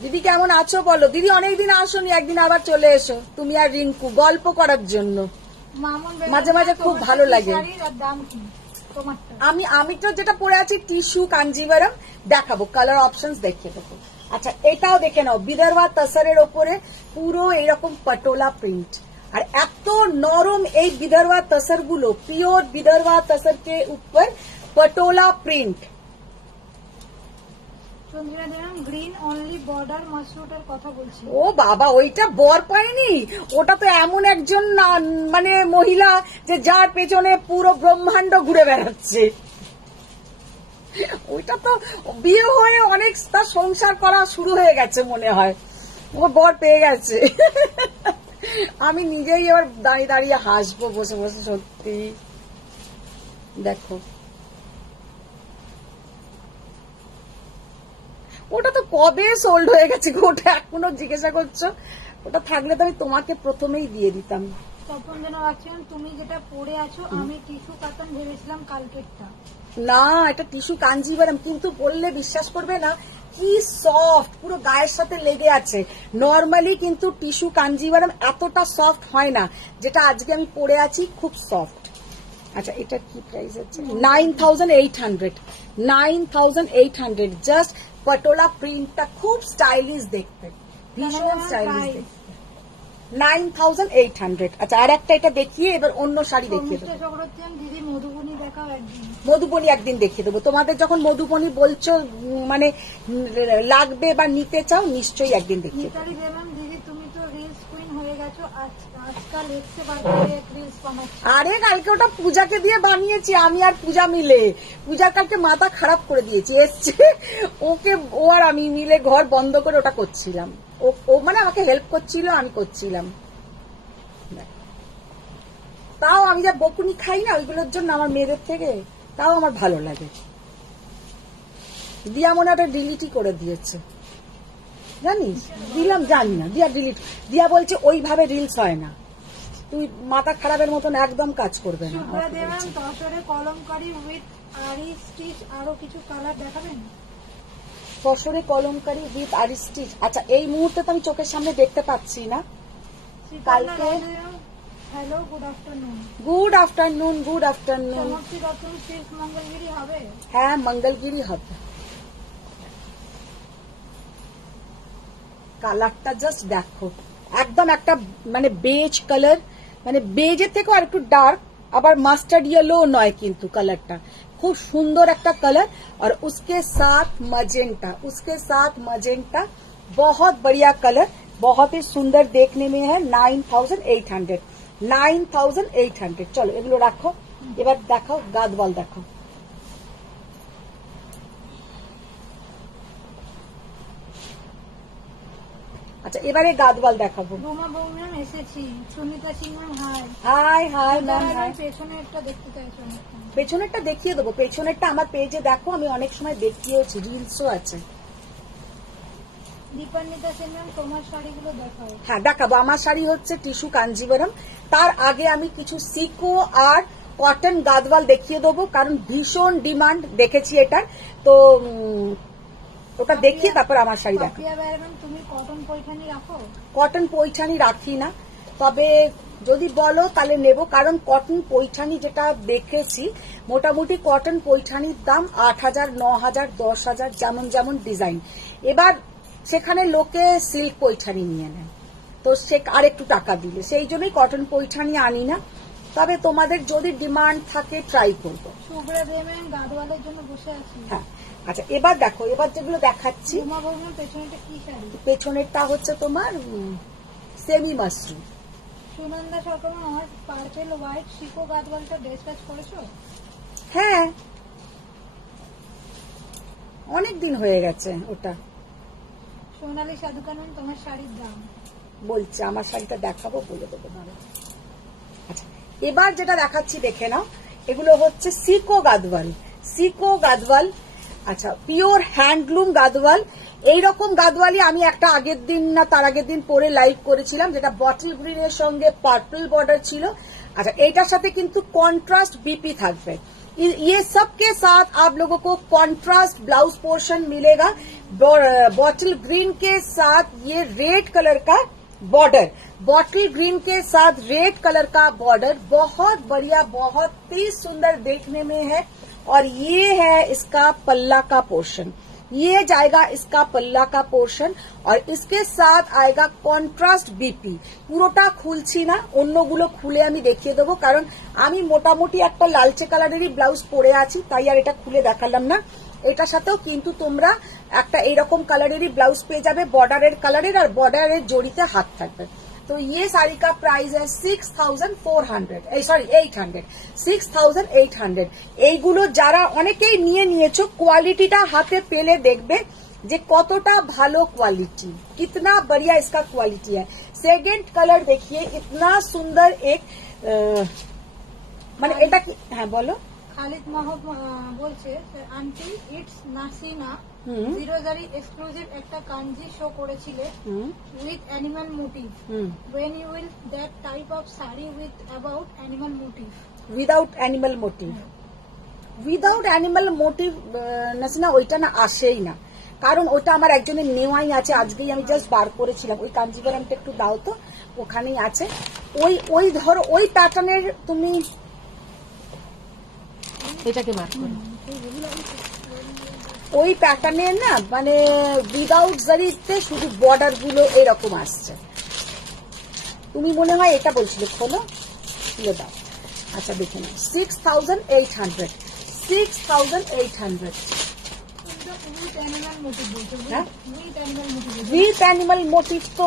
দিদি কেমন আছো বলো। দিদি অনেকদিন আসোনি, একদিন আবার চলে এসো তুমি আর রিঙ্কু গল্প করার জন্য। মামুন মাঝে মাঝে খুব তোমার ভালো কি লাগে। শাড়ির আর দাম কি তোমারটা? আমি তো যেটা পরে আছি টিস্যু কাঞ্জিভারাম, দেখাবো কালার অপশনস দেখিয়ে দেবো। আচ্ছা এটাও দেখে নাও, বিদর্ভা তসরের ওপরে পুরো এরকম পটোলা প্রিন্ট, আর এত নরম এই বিদর্ভা তসর গুলো, পিওর বিদর্ভা তসর কে উপর patola print. Sanjana ma'am, green only border মাসরুটের কথা বলছি। ও বাবা ওইটা বর পায়নি, ওটা তো এমন একজন মানে মহিলা যে যার পেছনে পুরো ব্রহ্মাণ্ড ঘুরে বেড়াচ্ছে। ওইটা তো বিয়ে হয়ে অনেক তার সংসার করা শুরু হয়ে গেছে মনে হয়, ও বর পেয়ে গেছে। আমি নিজেই এবার দাঁড়িয়ে দাঁড়িয়ে হাসবো বসে বসে, সত্যি দেখো। ওটা তো কবে সোল্ড হয়ে গেছে, ওটা এখনো জিজ্ঞাসা করছো? ওটা থাকলে তো আমি তোমাকে প্রথমেই দিয়ে দিতাম। তপন যেন আছেন, তুমি যেটা পরে আছো আমি টিস্যু কাটন ভেবেছিলাম কালকেরটা। না এটা টিস্যু কাঞ্জিভারাম, কিন্তু বললে বিশ্বাস করবে না কি সফট, পুরো গায়ের সাথে লেগে আছে। নর্মালি কিন্তু টিস্যু কাঞ্জিভারাম এতটা সফট হয় না, যেটা আজকে আমি পরে আছি খুব সফট। আচ্ছা এটা কি প্রাইস আছে? 9800। 9800 জাস্ট পটোলা প্রিন্টটা খুব স্টাইলিশ দেখতে, ভীষণ স্টাইলিশ দেখতে। 9800। আচ্ছা আর একটা এটা দেখিয়ে এবার অন্য শাড়ি দেখিয়ে দেবো। শর্মিষ্ঠা চক্রবর্তী, দিদি মধুবনী দেখাও একদিন। মধুবনী একদিন দেখিয়ে দেবো তোমাদের, যখন মধুবনী বলছো মানে লাগবে বা নিতে চাও নিশ্চয়ই একদিন দেখিয়ে দেবো। মিতালি দেবম, দিদি তুমি তো রিলস কুইন হয়ে গেছো, আজকাল এক্সে বাড়িয়ে রিলস বানাচ্ছো। আরে কালকে ওটা পূজাকে দিয়ে বানিয়েছি, আমি আর পূজা মিলে। পূজার কালকে মাথা খারাপ করে দিয়েছি, এসছে ওকে, ও আর আমি মিলে ঘর বন্ধ করে ওটা করছিলাম। ও মানে আমাকে হেল্প করছিল, আমি করছিলাম। তাও আমি যা বকুনি খাই না ওইগুলোর জন্য আমার মেয়েদের থেকে, তাও আমার ভালো লাগে। দিয়া মনে ওটা ডিলিটই করে দিয়েছে, জানিস? দিলাম জানি না, দিয়া ডিলিট। দিয়া বলছে ওইভাবে রিলস হয় না, তুই মাথা খারাপের মতন একদম কাজ করবে না। শুভ্রা দেবম, তসরে কলমকারি উইথ আরি স্টিচ, আরো কিছু কালার দেখাবেন? ফসরে কলমকারি উইথ আরি স্টিচ। আচ্ছা এই মুহূর্তে তো আমি চোখের সামনে দেখতে পাচ্ছি না। কালকে hello, good afternoon. Good afternoon, good afternoon. সমাপ্তি দত্ত সিল্ক মঙ্গলগিরি হবে? হ্যাঁ মঙ্গলগিরি হবে। কালারটা জাস্ট দেখো, একদম একটা মানে বেজ কালার, মানে বেজের থেকেও আর একটু ডার্ক, আবার মাস্টার্ড ইয়েলো নয় কিন্তু কালারটা খুব সুন্দর একটা कलर। और उसके साथ मजेंटा बहुत बढ़िया कलर, बहुत ही सुंदर देखने में है। 9800। চলো এগুলো রাখো, এবার দেখাও গাদওয়াল দেখাও। আচ্ছা এবারে গাদওয়াল দেখাবো। রুমা বউ ম্যাম এসেছি। Sunita Singh ma'am hi. High hi ma'am hi. পেছনে একটা দেখতে চাইছো? পেছনেরটা দেখিয়ে দেবো, পেছনেরটা আমার পেজে দেখো, আমি অনেক সময় দেখিয়েছি, রিলসও আছে। দীপান্বিতা সেন ম্যাম, তোমার শাড়িগুলো দেখাও। হ্যাঁ দেখাবো। আমার শাড়ি হচ্ছে টিস্যু কাঞ্জিভারাম, তার আগে আমি কিছু সিকো আর কটন গাদওয়াল দেখিয়ে দেবো, কারণ ভীষণ ডিমান্ড দেখেছি এটার, তো ওটা দেখিয়ে তারপর আমার শাড়ি দেখো। পাপিয়া বেয়ার ম্যাম, তুমি কটন পৈঠানি রাখো? কটন পৈঠানি রাখি না, তবে যদি বলো তাহলে নেব, কারণ কটন পৈঠানি যেটা দেখেছি মোটামুটি কটন পৈঠানির দাম 8000, 9000, 10000 যেমন যেমন ডিজাইন। এবার সেখানে লোকে সিল্ক পৈঠানি নিয়ে নেয়, তো সে আর একটু টাকা দিলে, সেই জন্যই কটন পৈঠানি আনি না। তবে তোমাদের যদি ডিমান্ড থাকে ট্রাই করবো। শুভ্রা দে ম্যাম, গাদওয়ালের জন্য বসে আছি। হ্যাঁ আচ্ছা এবার দেখো, এবার যেগুলো দেখাচ্ছি রুমা বউ ম্যাম, পেছনেটা কি শাড়ি? পেছনেরটা হচ্ছে তোমার সেমি মাশরুম। সুনন্দা সরকার ম্যাম, আমার পার্পেল হোয়াইট শিকো গাদওয়ালটা ড্রেস কাজ করেছো? হ্যাঁ অনেক দিন হয়ে গেছে ওটা। সোনালী সাধুকান ম্যাম, তোমার শাড়ির দাম? বলছে আমার শাড়িটা দেখাবো, বলে দেবো দাঁড়াও। আচ্ছা এবার যেটা দেখাচ্ছি দেখে নাও, এগুলো হচ্ছে সিকো গাদওয়াল। সিকো গাদওয়াল আচ্ছা, পিওর হ্যান্ডলুম গাদওয়াল। এইরকম গাদওয়ালি আমি একটা আগের দিন না তার আগের দিন পরে লাইভ করেছিলাম, যেটা বটল গ্রিনের সঙ্গে পার্পল বর্ডার ছিল। আচ্ছা, এইটার সাথে কিন্তু কন্ট্রাস্ট বিপি থাকবে। ये सब के साथ आप लोगों को कॉन्ट्रास्ट ब्लाउज पोर्शन मिलेगा। बॉटल ग्रीन के साथ ये रेड कलर का बॉर्डर, बॉटल ग्रीन के साथ रेड कलर का बॉर्डर बहुत बढ़िया, बहुत ही सुंदर देखने में है। और ये है इसका पल्ला का पोर्शन, ये जाएगा इसका पल्ला का पोर्शन। और इसके साथ आएगा কন্ট্রাস্ট বিপি। পুরোটা খুলছি না, অন্যগুলো খুলে আমি দেখিয়ে দেবো, কারণ আমি মোটামুটি একটা লালচে কালারেরই ব্লাউজ পরে আছি, তাই আর এটা খুলে দেখালাম না। এটার সাথেও কিন্তু তোমরা একটা এইরকম কালারেরই ব্লাউজ পেয়ে যাবে, বর্ডারের কালারের, আর বর্ডারের জড়িতে হাত থাকবে। तो ये साड़ी का प्राइस है 6,400, সরি 800, 6,800। এইগুলো যারা অনেকেই নিয়েছো, কোয়ালিটিটা হাতে পেলে দেখবে যে কতটা ভালো কোয়ালিটি, कितना बढ़िया इसका क्वालिटी है। सेकंड कलर देखिए, इतना सुंदर एक মানে এটা কি, হ্যাঁ বলো। খালিদ মাহবুব বলছে, আন্টি ইটস নাসিনা জিরো জারি এক্সক্লুসিভ একটা কাঞ্জি শো করেছিলে with animal motif. when you will that type of saree with about animal motif, without animal motif, without animal motif Nasina ওইটা না আসেই না, কারণ ওটা আমার একজনের নেওয়াই আছে, আজকেই আমি জাস্ট বার করেছিলাম। ওই কাঞ্জিভারামটা একটু দাও তো, ওখানেই আছে। ওই ধরো ওই প্যাটার্নের তুমি এটাকে বার করো, ওই প্যাটার্নের না, মানে উইদাউট জারিতে শুধু বর্ডার গুলো এরকম আসছে। তুমি মনে হয় এটা বলছিলে, খোলো, খুলে দাও। আচ্ছা দেখে নাও, 6,800, 6,800। হ্যাঁ, উইথ অ্যানিমাল মোটিভ তো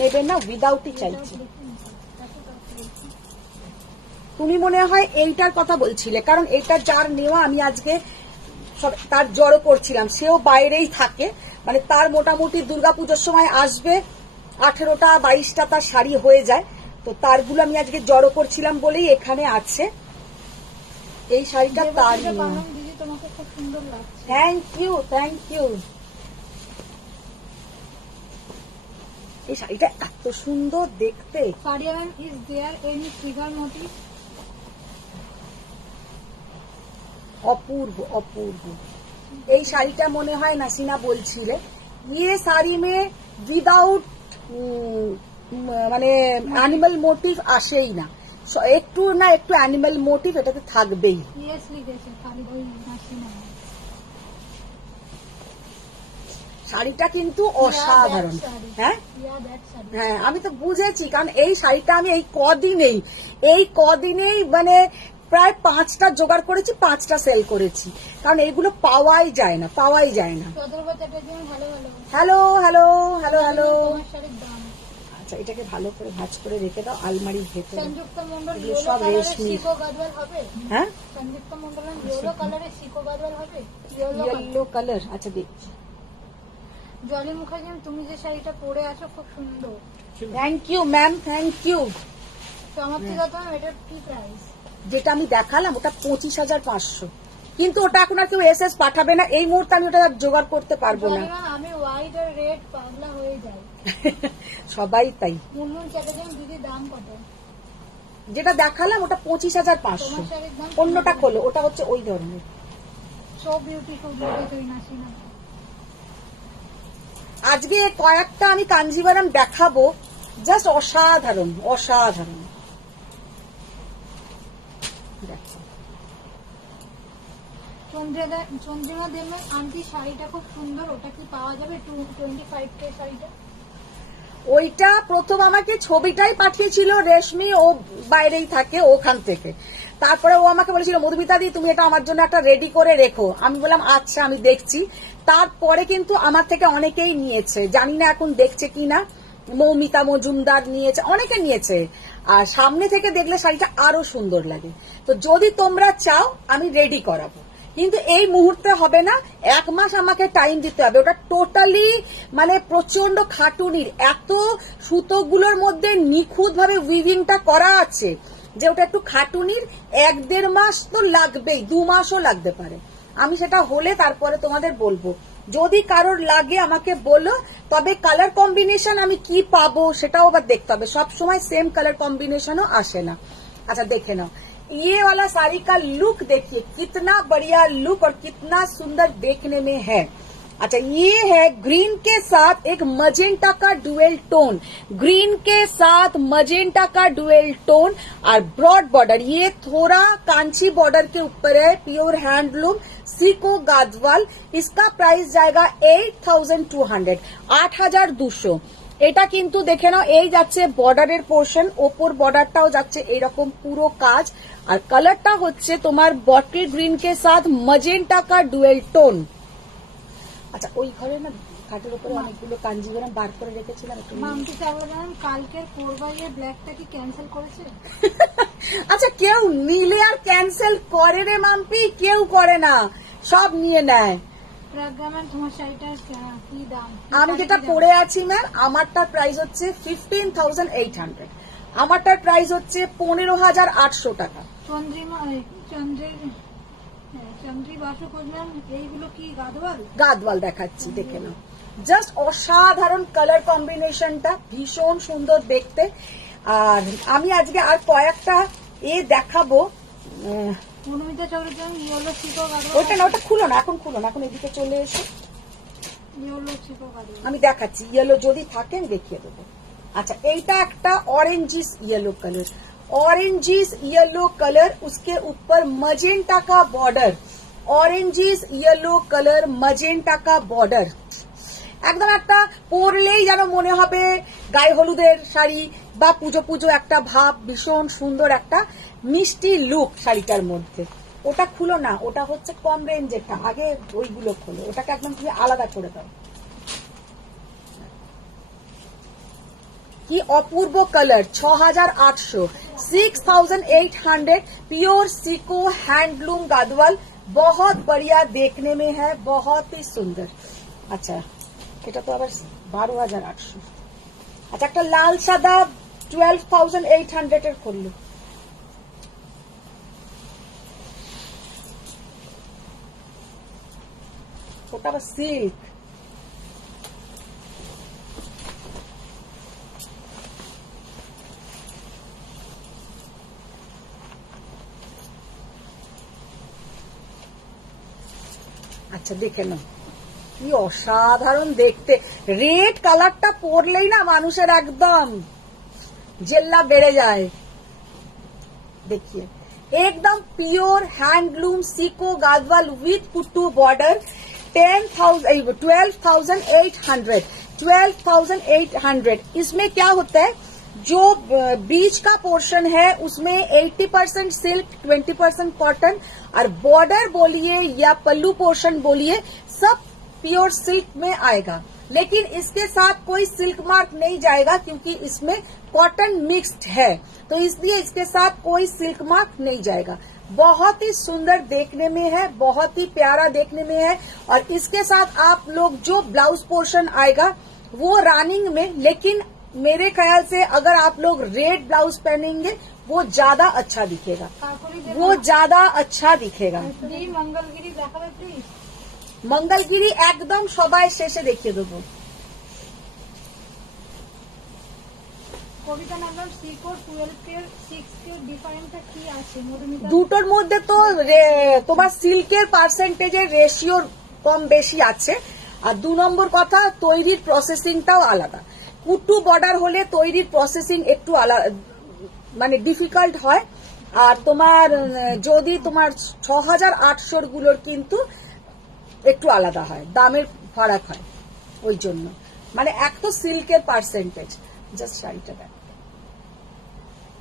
নেবে না, উইদাউটই চাইছে। তুমি মনে হয় এইটার কথা বলছিলে, কারণ এইটা যার নেওয়া আমি আজকে তার জড়ো করছিলাম, সেও বাইরেই থাকে, মানে তার মোটামুটি দুর্গাপুজোর সময় আসবে 18টা 22টা তার শাড়ি হয়ে যায়, তো তারগুলো আমি আজকে জড়ো করছিলাম বলেই এখানে আছে। এই শাড়িটা তার নেওয়া। তোমাকে খুব সুন্দর লাগছে। Thank you, thank you. এই শাড়িটা এত সুন্দর দেখতে। Padialan, is there any figure motif? অপূর্ব, অপূর্ব। এই শাড়িটা মনে হয় নাসিনা বলছিলে, ইয়ে শাড়ি মে উইদাউট মানে অ্যানিমাল মোটিভ আসেই না, একটু না একটু অ্যানিমাল মোটিভ এটাতে থাকবেই। Yes, লিখেছে খালি ওই নাসিনা। শাড়িটা কিন্তু অসাধারণ। হ্যাঁ হ্যাঁ, আমি তো বুঝেছি, কারণ এই শাড়িটা আমি এই কদিনেই মানে প্রায় 5টা জোগাড় করেছি, 5টা সেল করেছি, কারণ এইগুলো পাওয়াই যায় না। Hello hello hello hello. আচ্ছা, এটাকে ভালো করে ভাঁজ করে রেখে দাও আলমারির ভেতরে। সংযুক্ত মন্ডল সব রেশমি। হ্যাঁ, সংযুক্ত মন্ডল ইয়েলো কালারের সিকো গাদওয়াল হবে, ইয়েলো কালার। আচ্ছা দেখছি। জলি মুখার্জি, তুমি যে শাড়িটা পরে আছো খুব সুন্দর। Thank you ma'am, thank you. চমৎকার। এটার কি প্রাইস? যেটা আমি দেখালাম ওটা 25,500, কিন্তু ওটা এখন আর কেউ এসএস পাঠাবে না, এই মুহূর্তে আমি ওটা জোগাড় করতে পারবো না। আমি হোয়াইট আর রেড পাগলা হয়ে যাই। সবাই তাই। মুনমুন চ্যাটার্জি, দিদি দাম কত? যেটা দেখালাম ওটা 25,500। অন্যটা খোলো, ওটা হচ্ছে ওই ধরনের। So beautiful Nasina. আজকে কয়েকটা আমি কাঞ্জিভারাম দেখাবো, জাস্ট অসাধারণ, অসাধারণ। চন্দ্রিমা দেবেন, আন্টি শাড়িটা খুব সুন্দর, ওটা কি পাওয়া যাবে? 25K শাড়িটা। ওইটা প্রথম আমাকে ছবিটাই পাঠিয়েছিল রেশমি, ও বাইরেই থাকে ওখান থেকে। তারপরে ও আমাকে বলেছিল, মধুমিতা দি তুমি এটা আমার জন্য একটা রেডি করে রেখো। আমি বললাম আচ্ছা, আমি দেখছি। তারপরে কিন্তু আমার থেকে অনেকেই নিয়েছে, জানি না এখন দেখছে কিনা। মৌমিতা মজুমদার নিয়েছে, অনেকে নিয়েছে। আর সামনে থেকে দেখলে শাড়িটা আরো সুন্দর লাগে। তো যদি তোমরা চাও আমি রেডি করাবো, কিন্তু এই মুহূর্তে হবে না, 1 মাস আমাকে টাইম দিতে হবে। ওটা টোটালি মানে প্রচন্ড খাটুনির, এত সুতোগুলোর মধ্যে নিখুঁত ভাবে উইভিংটা করা আছে যে ওটা একটু খাটুনির। 1-1.5 মাস তো লাগবেই, 2 মাসও লাগতে পারে। আমি সেটা হলে তারপরে তোমাদের বলবো। যদি কারোর লাগে আমাকে বলো, তবে কালার কম্বিনেশন আমি কি পাবো সেটাও আবার দেখতে হবে, সব সময় সেম কালার कॉम्बिनेशनও আসে না। अच्छा देखे ना, ये वाला साड़ी का लुक देखिए, कितना बढ़िया लुक और कितना सुंदर देखने में है। अच्छा ये है ग्रीन के साथ एक मजेंटा का डुएल टोन, ग्रीन के साथ मजेंटा का डुएल टोन और ब्रॉड बॉर्डर, ये थोड़ा कांची बॉर्डर के ऊपर है, प्योर हैंडलूम सीको गादवाल। इसका प्राइस जाएगा 8200, 8200। এটা কিন্তু দেখে নাও, এই যাচ্ছে বর্ডারের পোর্শন, ওপর বর্ডারটাও যাচ্ছে এইরকম পুরো কাজ, আর কালারটা হচ্ছে তোমার বটল গ্রিন কে সাথ মজেন্টা কা ডুয়েল টোন। আচ্ছা ওই ঘরে না খাটের উপরে অনেকগুলো কাঞ্জিভারাম বার করে রেখেছিলাম, একটু মামটি চাওয়ার কালকের 4x ব্ল্যাকটা কি ক্যান্সেল করেছে? আচ্ছা কেউ নিলে আর ক্যান্সেল করে রে মাম্পি? কেউ করে না, সব নিয়ে নেয়। তোমার শাড়িটার কি দাম? আমি যেটা পরে আছি ম্যাম, আমারটার প্রাইস হচ্ছে 15,800, আমারটার প্রাইস হচ্ছে 15,800 টাকা। চন্দ্রী বাসু খুঁজলাম, এইগুলো কি গাদওয়াল? গাদওয়াল দেখাচ্ছি, দেখে নাও, জাস্ট অসাধারণ কালার কম্বিনেশনটা, ভীষণ সুন্দর দেখতে। আর আমি আজকে আর কয়েকটা দেখাবো। অনুমিতা চৌধুরী ইয়েলো চিকো গাদওয়াল, ওটা না, ওটা খুলো না, এখন খুলো না, এখন এদিকে চলে এসো, ইয়েলো চিকো গাদওয়াল আমি দেখাচ্ছি। ইয়েলো যদি থাকে আমি দেখিয়ে দেবো। আচ্ছা এইটা একটা oranges yellow colour, oranges yellow colour, उसके ऊपर मजेंटा का border, oranges yellow colour magenta का बॉर्डर, একদম একটা পরলেই যেন মনে হবে গায়ে হলুদের শাড়ি বা পুজো পুজো একটা ভাব, ভীষণ সুন্দর একটা মিষ্টি লুক শাড়িটার মধ্যে। ওটা খুলো না, ওটা হচ্ছে কম রেঞ্জেরটা, আগে ওইগুলো খোলো, ওটাকে একদম তুমি আলাদা করে দাও। কি অপূর্ব কালার, 6,800, 6,800, प्योर सीको हैंडलूम गादवाल, बहुत बढ़िया देखने में है, बहुत ही सुंदर। अच्छा এটা তো আবার 12,800। আচ্ছা একটা লাল সাদা 12,800 এর করলো। ওটা আবার সিল্ক। আচ্ছা দেখে নাও, কি অসাধারণ দেখতে, রেড কালারটা পরলেই না মানুষের একদম জেল্লা বেড়ে যায়। देखिए एकदम प्योर हैंडलूम सीको गादवाल विथ कुट्टू बॉर्डर, 12,800, 12,800। इसमें क्या होता है, जो बीच का पोर्शन है उसमें 80% सिल्क, 20% कॉटन, और बॉर्डर बोलिए या पल्लू पोर्शन बोलिए सब प्योर सिल्क में आएगा, लेकिन इसके साथ कोई सिल्क मार्क नहीं जाएगा क्योंकि इसमें कॉटन मिक्स्ड है, तो इसलिए इसके साथ कोई सिल्क मार्क नहीं जाएगा। बहुत ही सुंदर देखने में है, बहुत ही प्यारा देखने में है। और इसके साथ आप लोग जो ब्लाउज पोर्शन आएगा वो रनिंग में, लेकिन मेरे ख्याल से अगर आप लोग रेड ब्लाउज पहनेंगे वो ज्यादा अच्छा दिखेगा, वो ज्यादा अच्छा दिखेगा। मंगलगिरी দেখাবে প্লিজ। मंगलगिरी एकदम সবাই শেষে দেখিয়ে দেবো। কবিতা নাম্বার সিকো 12 কে 6 কে ডিফারেন্সটা কি আছে? দুটোর মধ্যে তো তোমার সিল্কের পার্সেন্টেজের রেশিও কম বেশি আছে, আর 2 নম্বর কথা তৈরির প্রসেসিংটাও আলাদা। কুট্টু বর্ডার হলে তৈরির প্রসেসিং একটু আলাদা, মানে ডিফিকাল্ট হয়, আর তোমার যদি তোমার 6,800 গুলোর কিন্তু একটু আলাদা হয়, দামের ফারাক হয়, ওই জন্য। মানে এক তো সিল্কের পার্সেন্টেজ। জাস্ট শাড়িটা দেখ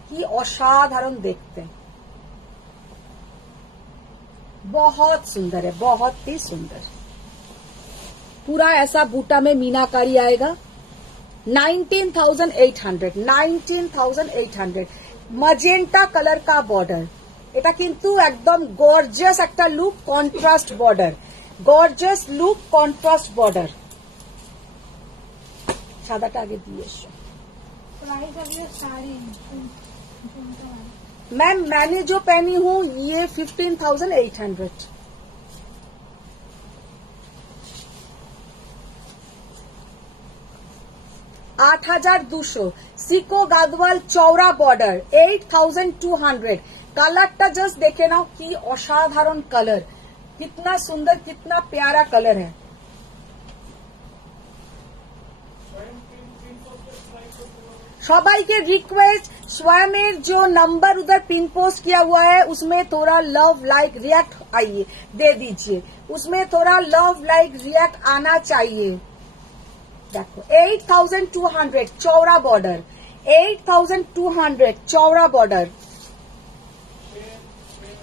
কি অসাধারণ দেখতে, बहुत सुंदर है, बहुत ही सुंदर। पूरा ऐसा बूटा में मीनाकारी आएगा, 19,800, 19,800। मजेंटा कलर का बॉर्डर, এটা কিন্তু একদম গর্জিয়াস একটা look, contrast border, gorgeous look, contrast border. সাদাটা আগে দিয়ে এসো। प्राइस अभी साड़ी मैम मैंने जो पहनी हूँ ये 15,800। 8200। সিকো গাদওয়াল চওড়া বর্ডার 8200। কালারটা জাস্ট দেখে নাও, কি অসাধারণ কালার, कितना सुंदर कितना प्यारा कलर है। सबाई के रिक्वेस्ट, स्वयं जो नंबर उधर पिन पोस्ट किया हुआ है उसमें थोड़ा लव लाइक रिएक्ट आइए दे दीजिए, उसमें थोड़ा लव लाइक रिएक्ट आना चाहिए। देखो 8200 चौड़ा बॉर्डर, 8200 चौड़ा बॉर्डर।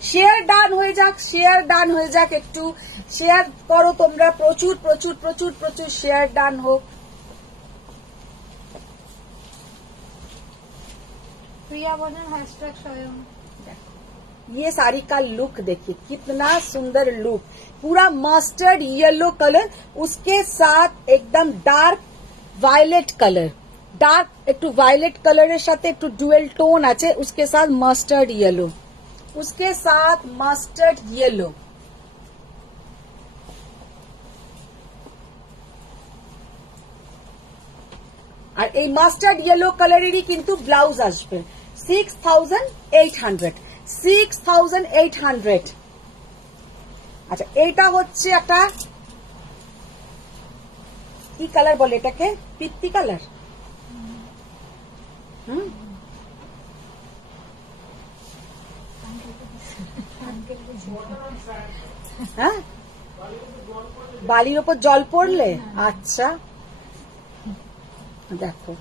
শেয়ার ডান হয়ে যাক, শেয়ার ডান হয়ে যাক, একটু শেয়ার করো তোমরা, প্রচুর প্রচুর প্রচুর প্রচুর শেয়ার ডান হোক। प्रिया बहन हैशटैग स्वयं। ये साड़ी का लुक देखिए, कितना सुंदर लुक, पूरा मस्टर्ड येलो कलर, उसके साथ एकदम डार्क वायलेट कलर, डार्क একটু वायलेट कलर साथे একটু डुअल टोन আছে, उसके साथ मस्टर्ड येलो, उसके साथ मस्टर्ड येलो। আর এই মাস্টার্ড ইয়েলো কালারেরই কিন্তু ব্লাউজ আসবে 6800, 6800। আচ্ছা, এইটা হচ্ছে একটা কি কালার বলে এটাকে, পিত্তি কালার। হ্যাঁ, বালির ওপর জল পড়লে, আচ্ছা দেখো,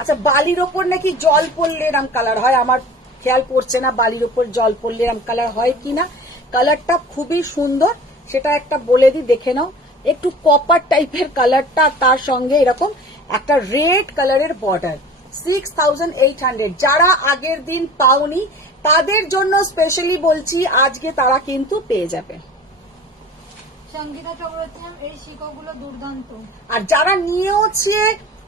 আচ্ছা বালির ওপর নাকি জল পড়লে এরম কালার হয়, আমার খেয়াল পড়ছে না বালির ওপর জল পড়লে এরম কালার হয় কিনা। কালারটা খুবই সুন্দর, সেটা একটা বলে দিই, দেখে নাও, একটু কপার টাইপের কালারটা, তার সঙ্গে এরকম একটা রেড কালারের বর্ডার। 6800। যারা আগের দিন পাওনি তাদের জন্য স্পেশালি বলছি, আজকে তারা কিন্তু পেয়ে যাবে। সঙ্গীতা চক্রবর্তী, এই শিকগুলো দুর্দান্ত, আর যারা নিয়েওছে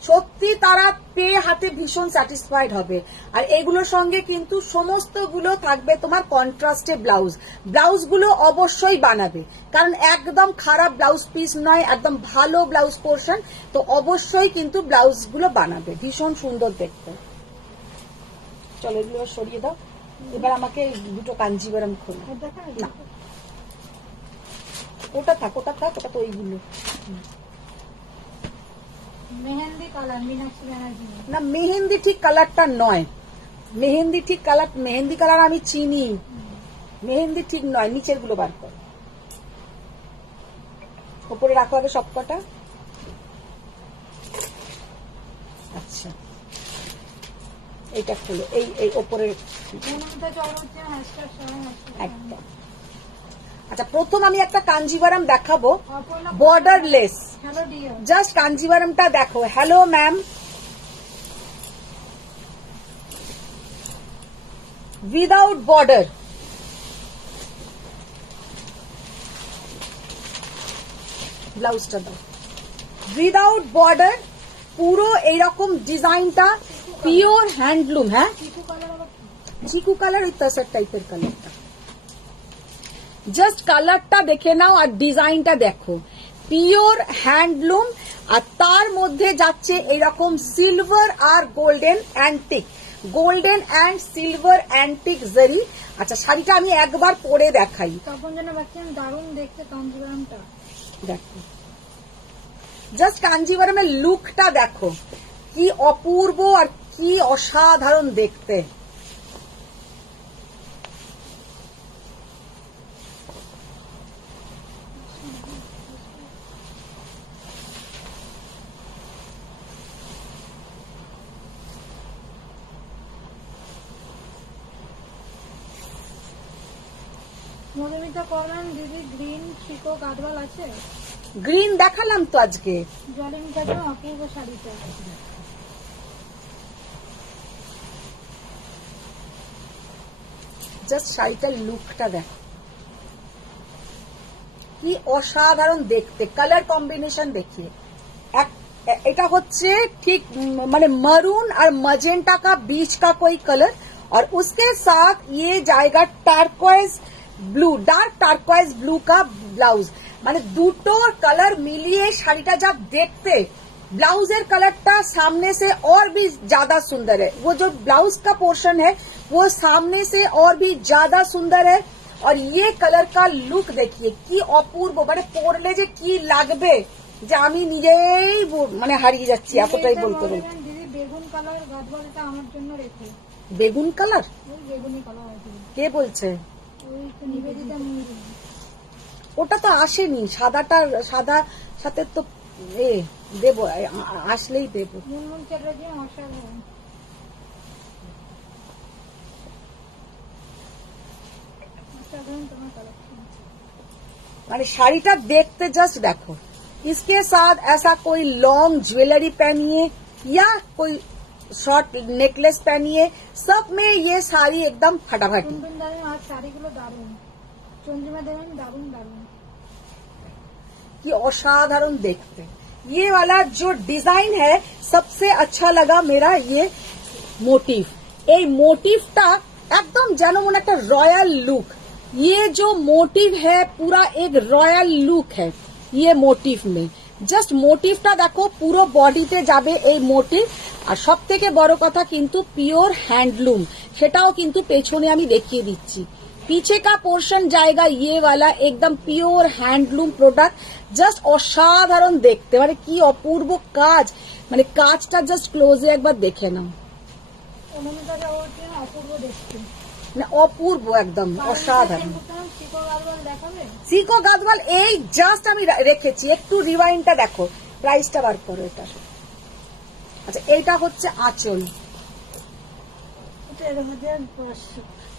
সত্যি তারা পেয়ে হাতে ভীষণ স্যাটিসফাইড হবে। আর এগুলোর সঙ্গে কিন্তু সমস্তগুলো থাকবে তোমার কন্ট্রাস্টে ব্লাউজ, ব্লাউজগুলো অবশ্যই বানাবে, কারণ একদম খারাপ ব্লাউজ পিস নয়, একদম ভালো ব্লাউজ পোর্শন, তো অবশ্যই কিন্তু ব্লাউজগুলো বানাবে, ভীষণ সুন্দর দেখতে। চলো এগুলো সরিয়ে দাও, এবার আমাকে দুটো কাঞ্জিভারাম খোলো। না ওটা থাক, ওটা থাক, ওটা তো ওইগুলো মেহেন্দি কালার, মীনাক্ষী ব্যানার্জি। না মেহেন্দি ঠিক কালারটা নয়, মেহেন্দি ঠিক কালার, মেহেন্দি কালার আমি চিনি, মেহেন্দি ঠিক নয়। নিচের গুলো বার কর, উপরে রাখো আগে সব কটা। আচ্ছা এইটা খোলো, এই এই ওপরের একদম। আচ্ছা প্রথম আমি একটা কাঞ্জিভারাম দেখাবো, বর্ডারলেস, জাস্ট কাঞ্জিভারামটা দেখো। হ্যালো ম্যাম, উইদাউট বর্ডার, ব্লাউজটা দাও, উইদাউট বর্ডার, পুরো এইরকম ডিজাইনটা, পিওর হ্যান্ডলুম। হ্যাঁ চিকু কালার, ওই তাসার টাইপের কালারটা, জাস্ট কালারটা দেখে নাও আর ডিজাইনটা দেখো, পিওর হ্যান্ডলুম। আর তার মধ্যে যাচ্ছে এইরকম সিলভার আর golden antique, golden and silver antique zari. আচ্ছা শাড়িটা আমি একবার পরে দেখাই, তখন যেন বাচ্চা দারুণ দেখতে কাঞ্জিভারামটা দেখো, জাস্ট কাঞ্জিভারামের লুকটা দেখো, কি অপূর্ব আর কি অসাধারণ দেখতে। মধুমিতা করলেন দিদি, গ্রিন শিকো গাদওয়াল আছে? গ্রিন দেখালাম তো আজকে। জলিমিতা অপূর্ব শাড়িটা, জাস্ট শাড়িটার লুকটা দেখো, কি অসাধারণ দেখতে, কালার কম্বিনেশন দেখিए। এটা হচ্ছে ঠিক মানে मरून और मजेंटा का बीच का कोई कलर, और उसके साथ ये जाएगा टार्कोइज ब्लू, डार्क टार्कोइज ब्लू का ब्लाउज। মানে দুটো কালার মিলিয়ে শাড়িটা যা দেখতে ब्लाउजर कलरটা सामने से और भी ज्यादा सुंदर है। वो जो ब्लाउज का पोर्शन है वो सामने से और भी ज्यादा सुंदर है। और ये कलर का लुक देखिए কি অপূর্ব, মানে পরলে যে কি লাগবে যে আমি নিজেই মানে হারিয়ে যাচ্ছি, এতটাই বলতে বলতে। দিদি বেগুন কালার গাদওয়ালটা আমার জন্য রেখে। বেগুন কালার? ওই বেগুনি কালার আছে। কে বলছে? ওই তো নিবেদিতা মুন্ডি। ওটা তো আসেনি, সাদাটার সাদা সাথে তো দেবো, আসলেই দেবো। মুনমুন চ্যাটার্জি অসাধারণ। অসাধারণ তোমার কালেকশন। মানে শাড়িটা দেখতে জাস্ট দেখো, इसके साथ ऐसा कोई लॉन्ग ज्वेलरी पहनिए या कोई शॉर्ट नेकलेस पहनिए, सब में ये साड़ी एकदम फटाफटी। টুনটুন দারুন, আর শাড়িগুলো দারুন। চন্দ্রিমা দেবেন দারুন দারুন। कि असाधारण देखते। ये वाला जो डिजाइन है सबसे अच्छा लगा मेरा ये मोटिव। এই मोटिवটা একদম যেন মনে একটা रॉयल लुक। ये जो मोटिव है पूरा एक रॉयल लुक है ये मोटिव में। জাস্ট মোটিভটা দেখো, পুরো বডিতে যাবে এই মোটিভ। আর সব থেকে বড় কথা কিন্তু পিওর হ্যান্ডলুম, সেটাও কিন্তু পেছনে আমি দেখিয়ে দিচ্ছি। पीछे का पोर्शन जाएगा ये वाला एकदम प्योर हैंडलूम प्रोडक्ट। জাস্ট অসাধারণ দেখতে, মানে কি অপূর্ব কাজ, মানে কাজটা জাস্ট ক্লোজে একবার দেখে নাও। অনুমিতা চক্রবর্তী অপূর্ব দেখতে। মানে অপূর্ব একদম অসাধারণ। চিকো গাদওয়াল দেখাবে? চিকো গাদওয়াল এই জাস্ট আমি রেখেছি, একটু রিওয়াইন্ডটা দেখো, প্রাইসটা বার করো এটা। আচ্ছা এইটা হচ্ছে আঁচল,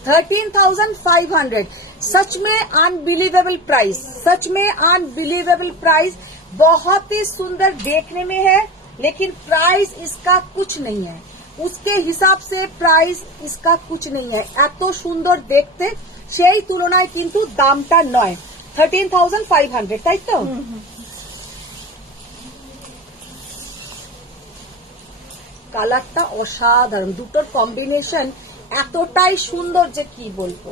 13,500। सच में अनबिलीवेबल प्राइस, सच में अनबिलीवेबल प्राइस। बहुत ही सुंदर देखने में है लेकिन प्राइस इसका कुछ नहीं है, उसके हिसाब से प्राइस इसका कुछ नहीं है। এত সুন্দর দেখতে, সেই তুলনায় কিন্তু দামটা নয়। 13,500 তাই তো? কালারটা অসাধারণ, দুটোর কম্বিনেশন এতটাই সুন্দর যে কি বলবো।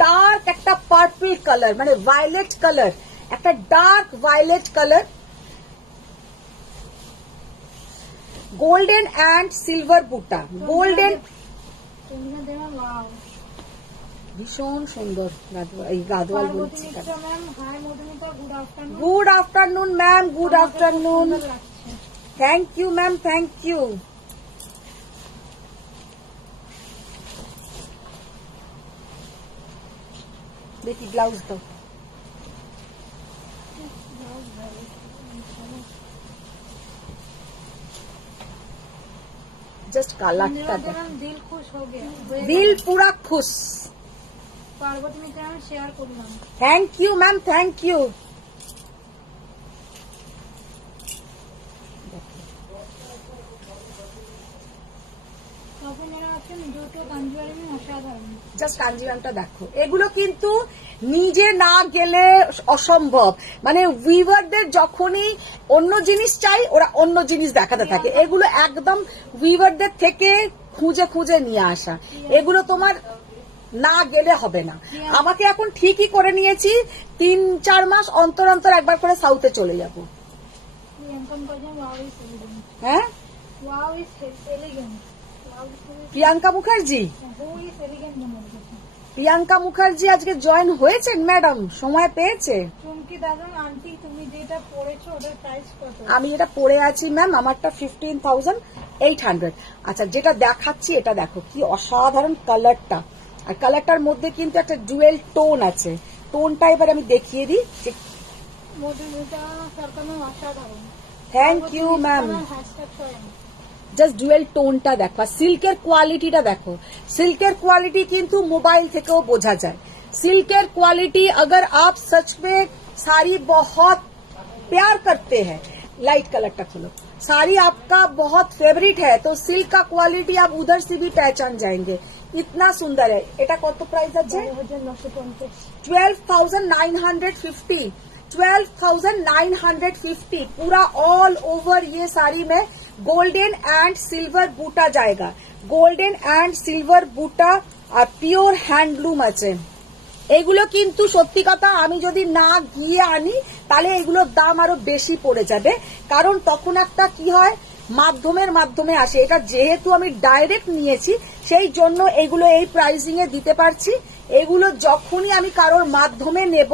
ডার্ক একটা পার্পল কালার, মানে ভায়োলেট কালার, একটা dark violet colour, golden and silver buta, golden. ভীষণ সুন্দর এই গাদওয়াল বলছি। Good afternoon ma'am, good afternoon. Thank you ma'am, thank you. দেখি ব্লাউজ দাও। जस्ट कालाटा दिल खुश हो गया, दिल पूरा खुश। पार्वती मित्रा शेयर করলাম। Thank you ma'am, thank you. Just কাঞ্জিভামটা দেখো, এগুলো কিন্তু নিজে না গেলে অসম্ভব। মানে উইভারদের যখনই অন্য জিনিস চাই ওরা অন্য জিনিস দেখাতে থাকে, এগুলো একদম উইভারদের থেকে খুঁজে খুঁজে নিয়ে আসা। এগুলো তোমার না গেলে হবে না। আমাকে এখন ঠিকই করে নিয়েছি, 3-4 মাস অন্তর অন্তর একবার করে সাউথে চলে যাব। হ্যাঁ, প্রিয়াঙ্কা মুখার্জি, প্রিয়াঙ্কা মুখার্জি আজকে জয়েন হয়েছেন ম্যাডাম, সময় পেয়েছে? চুমকি দাদুন আন্টি তুমি যেটা পড়েছো ওটার প্রাইস কত? আমি এটা পড়ে আছি ম্যাম, আমারটা 15,800। আচ্ছা যেটা দেখাচ্ছি এটা দেখো, কি অসাধারণ কালারটা। আর কালারটার মধ্যে কিন্তু একটা ডুয়েল টোন আছে, টোনটা এবার আমি দেখিয়ে দিই। Thank you ma'am. Just dual টোনটা দেখো, সিল্কের কোয়ালিটিটা দেখো। সিল্কের কোয়ালিটি কিন্তু মোবাইল থেকেও বোঝা যায়। सिल्कर क्वालिटी अगर आप सच में साड़ी बहुत प्यार करते हैं, लाइट कलर का खोलो, साड़ी आपका बहुत फेवरेट है तो सिल्क का क्वालिटी आप उधर से भी पहचान जाएंगे, इतना सुंदर है। এটা কত প্রাইস আছে? 12,950। 12,950 पूरा ऑल ओवर ये साड़ी में গোল্ডেন অ্যান্ড সিলভার বুটা জায়গা, গোল্ডেন অ্যান্ড সিলভার বুটা আর পিওর হ্যান্ডলুম আছে। এগুলো কিন্তু সত্যি কথা আমি যদি না গিয়ে আনি তাহলে এগুলোর দাম আরো বেশি পড়ে যাবে, কারণ তখন একটা কি হয় মাধ্যমে আসে। এটা যেহেতু আমি ডাইরেক্ট নিয়েছি সেই জন্য এগুলো এই প্রাইসিং এ দিতে পারছি। এগুলো যখনই আমি কারোর মাধ্যমে নেব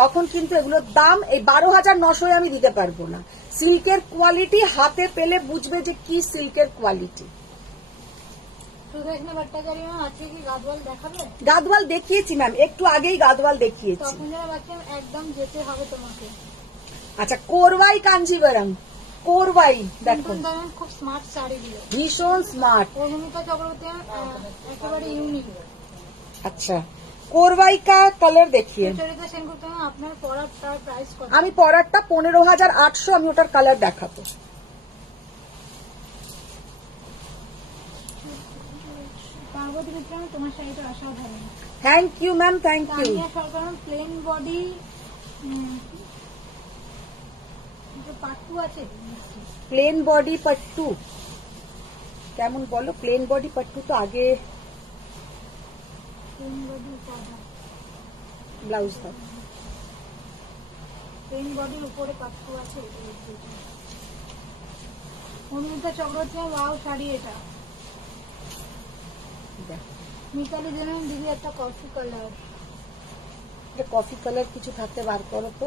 তখন কিন্তু এগুলোর দাম এই 12,900 আমি দিতে পারবো না। সিল্কের কোয়ালিটি হাতে পেলে বুঝবে যে কি সিল্কের কোয়ালিটি। সুদেশনা ভট্টাচার্য ম্যাম আছে কি গাদওয়াল দেখাবে? গাদওয়াল দেখিয়েছি ম্যাম, একটু আগেই গাদওয়াল দেখিয়েছি। তখন যারা বাচ্চা একদম যেতে হবে তোমাকে। আচ্ছা, কোরবাই কাঞ্জিভারাম, কোরবাই দেখো খুব স্মার্ট শাড়িগুলো, ভীষণ স্মার্ট। ভূমিকা চক্রবর্তী একেবারে ইউনিক। আচ্ছা, কোরবাই কা কালার দেখিয়ে। সুচরিতা সেনগুপ্ত ম্যাম আপনার পরার প্রাইস কত? আমি পরারটা 15,800, আমি ওটার কালার দেখাবো। পার্বতী মিত্র ম্যাম তোমার শাড়িটা অসাধারণ। Thank you ma'am, thank you. Tania Sarkar plain body pattu আছে, প্লেন বডি পাট্টু কেমন বলো? প্লেন বডি পাট্টু তো আগে প্লেন বডি ব্লাউজ দাও। প্লেন বডির উপরে পাট্টু আছে। অনুমিতা চক্রবর্তী ওয়াও শাড়ি এটা। দেখো, মিতালি জানান দিদি একটা কফি কালার। এটা কফি কালার কিছু থাকতে বার করো তো,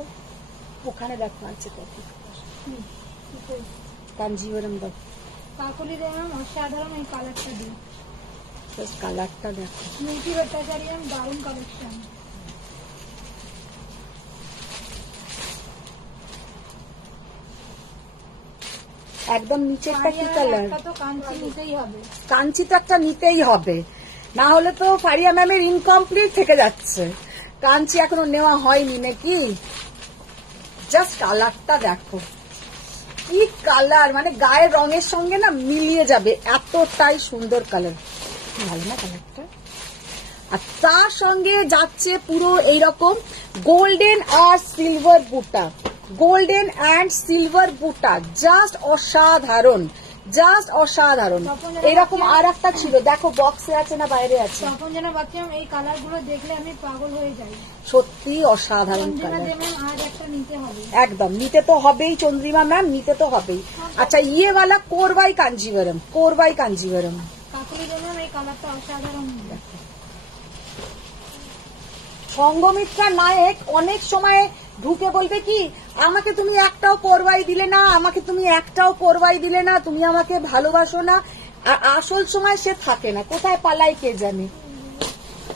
ওখানে দেখো আছে কফি কাঞ্জিভারাম দাও। কাকলি জানান অসাধারণ এই কালারটা দিই। জাস্ট কালারটা দেখো। মিল্কি ভট্টাচার্য দারুণ কালেকশন। একদম নিচেরটা কি কালার? তো কাঞ্চি নিতেই হবে, কাঞ্চিটা একটা নিতেই হবে, না হলে তো ফারিয়া ম্যামের ইনকমপ্লিট থেকে যাচ্ছে। কাঞ্চি এখনো নেওয়া হয়নি নাকি? জাস্ট কালারটা দেখো, কি কালার, মানে গায়ের রঙের সঙ্গে না মিলিয়ে যাবে, এতটাই সুন্দর কালার। ভালো না কালারটা? আর তার সঙ্গে যাচ্ছে পুরো এইরকম golden R silver buta, golden and silver বুটা, জাস্ট অসাধারণ, জাস্ট অসাধারণ। এরকম আর একটা ছিল, দেখো বক্সে আছে না বাইরে আছে। তখন যেন বাচ্চাম এই কালার গুলো দেখলে আমি পাগল হয়ে যাই। সত্যি অসাধারণ কালার। আজ একটা নিতে হবে, একদম নিতে তো হবেই চন্দ্রিমা ম্যাম, নিতে তো হবেই। আচ্ছা, ইয়েওয়ালা কোরবাই কাঞ্জিভারাম, কোরবাই কাঞ্জিভারাম। কাকুলি ম্যাম এই কালারটা অসাধারণ। সঙ্গমিত্রা নায়ক অনেক সময় ঢুকে বলবে কি, আমাকে তুমি একটাও কোরবাই দিলে না, আমাকে তুমি একটাও কোরবাই দিলে না, তুমি আমাকে ভালোবাসো না। আর আসল সময় সে থাকে না, কোথায় পালায় কে জানে।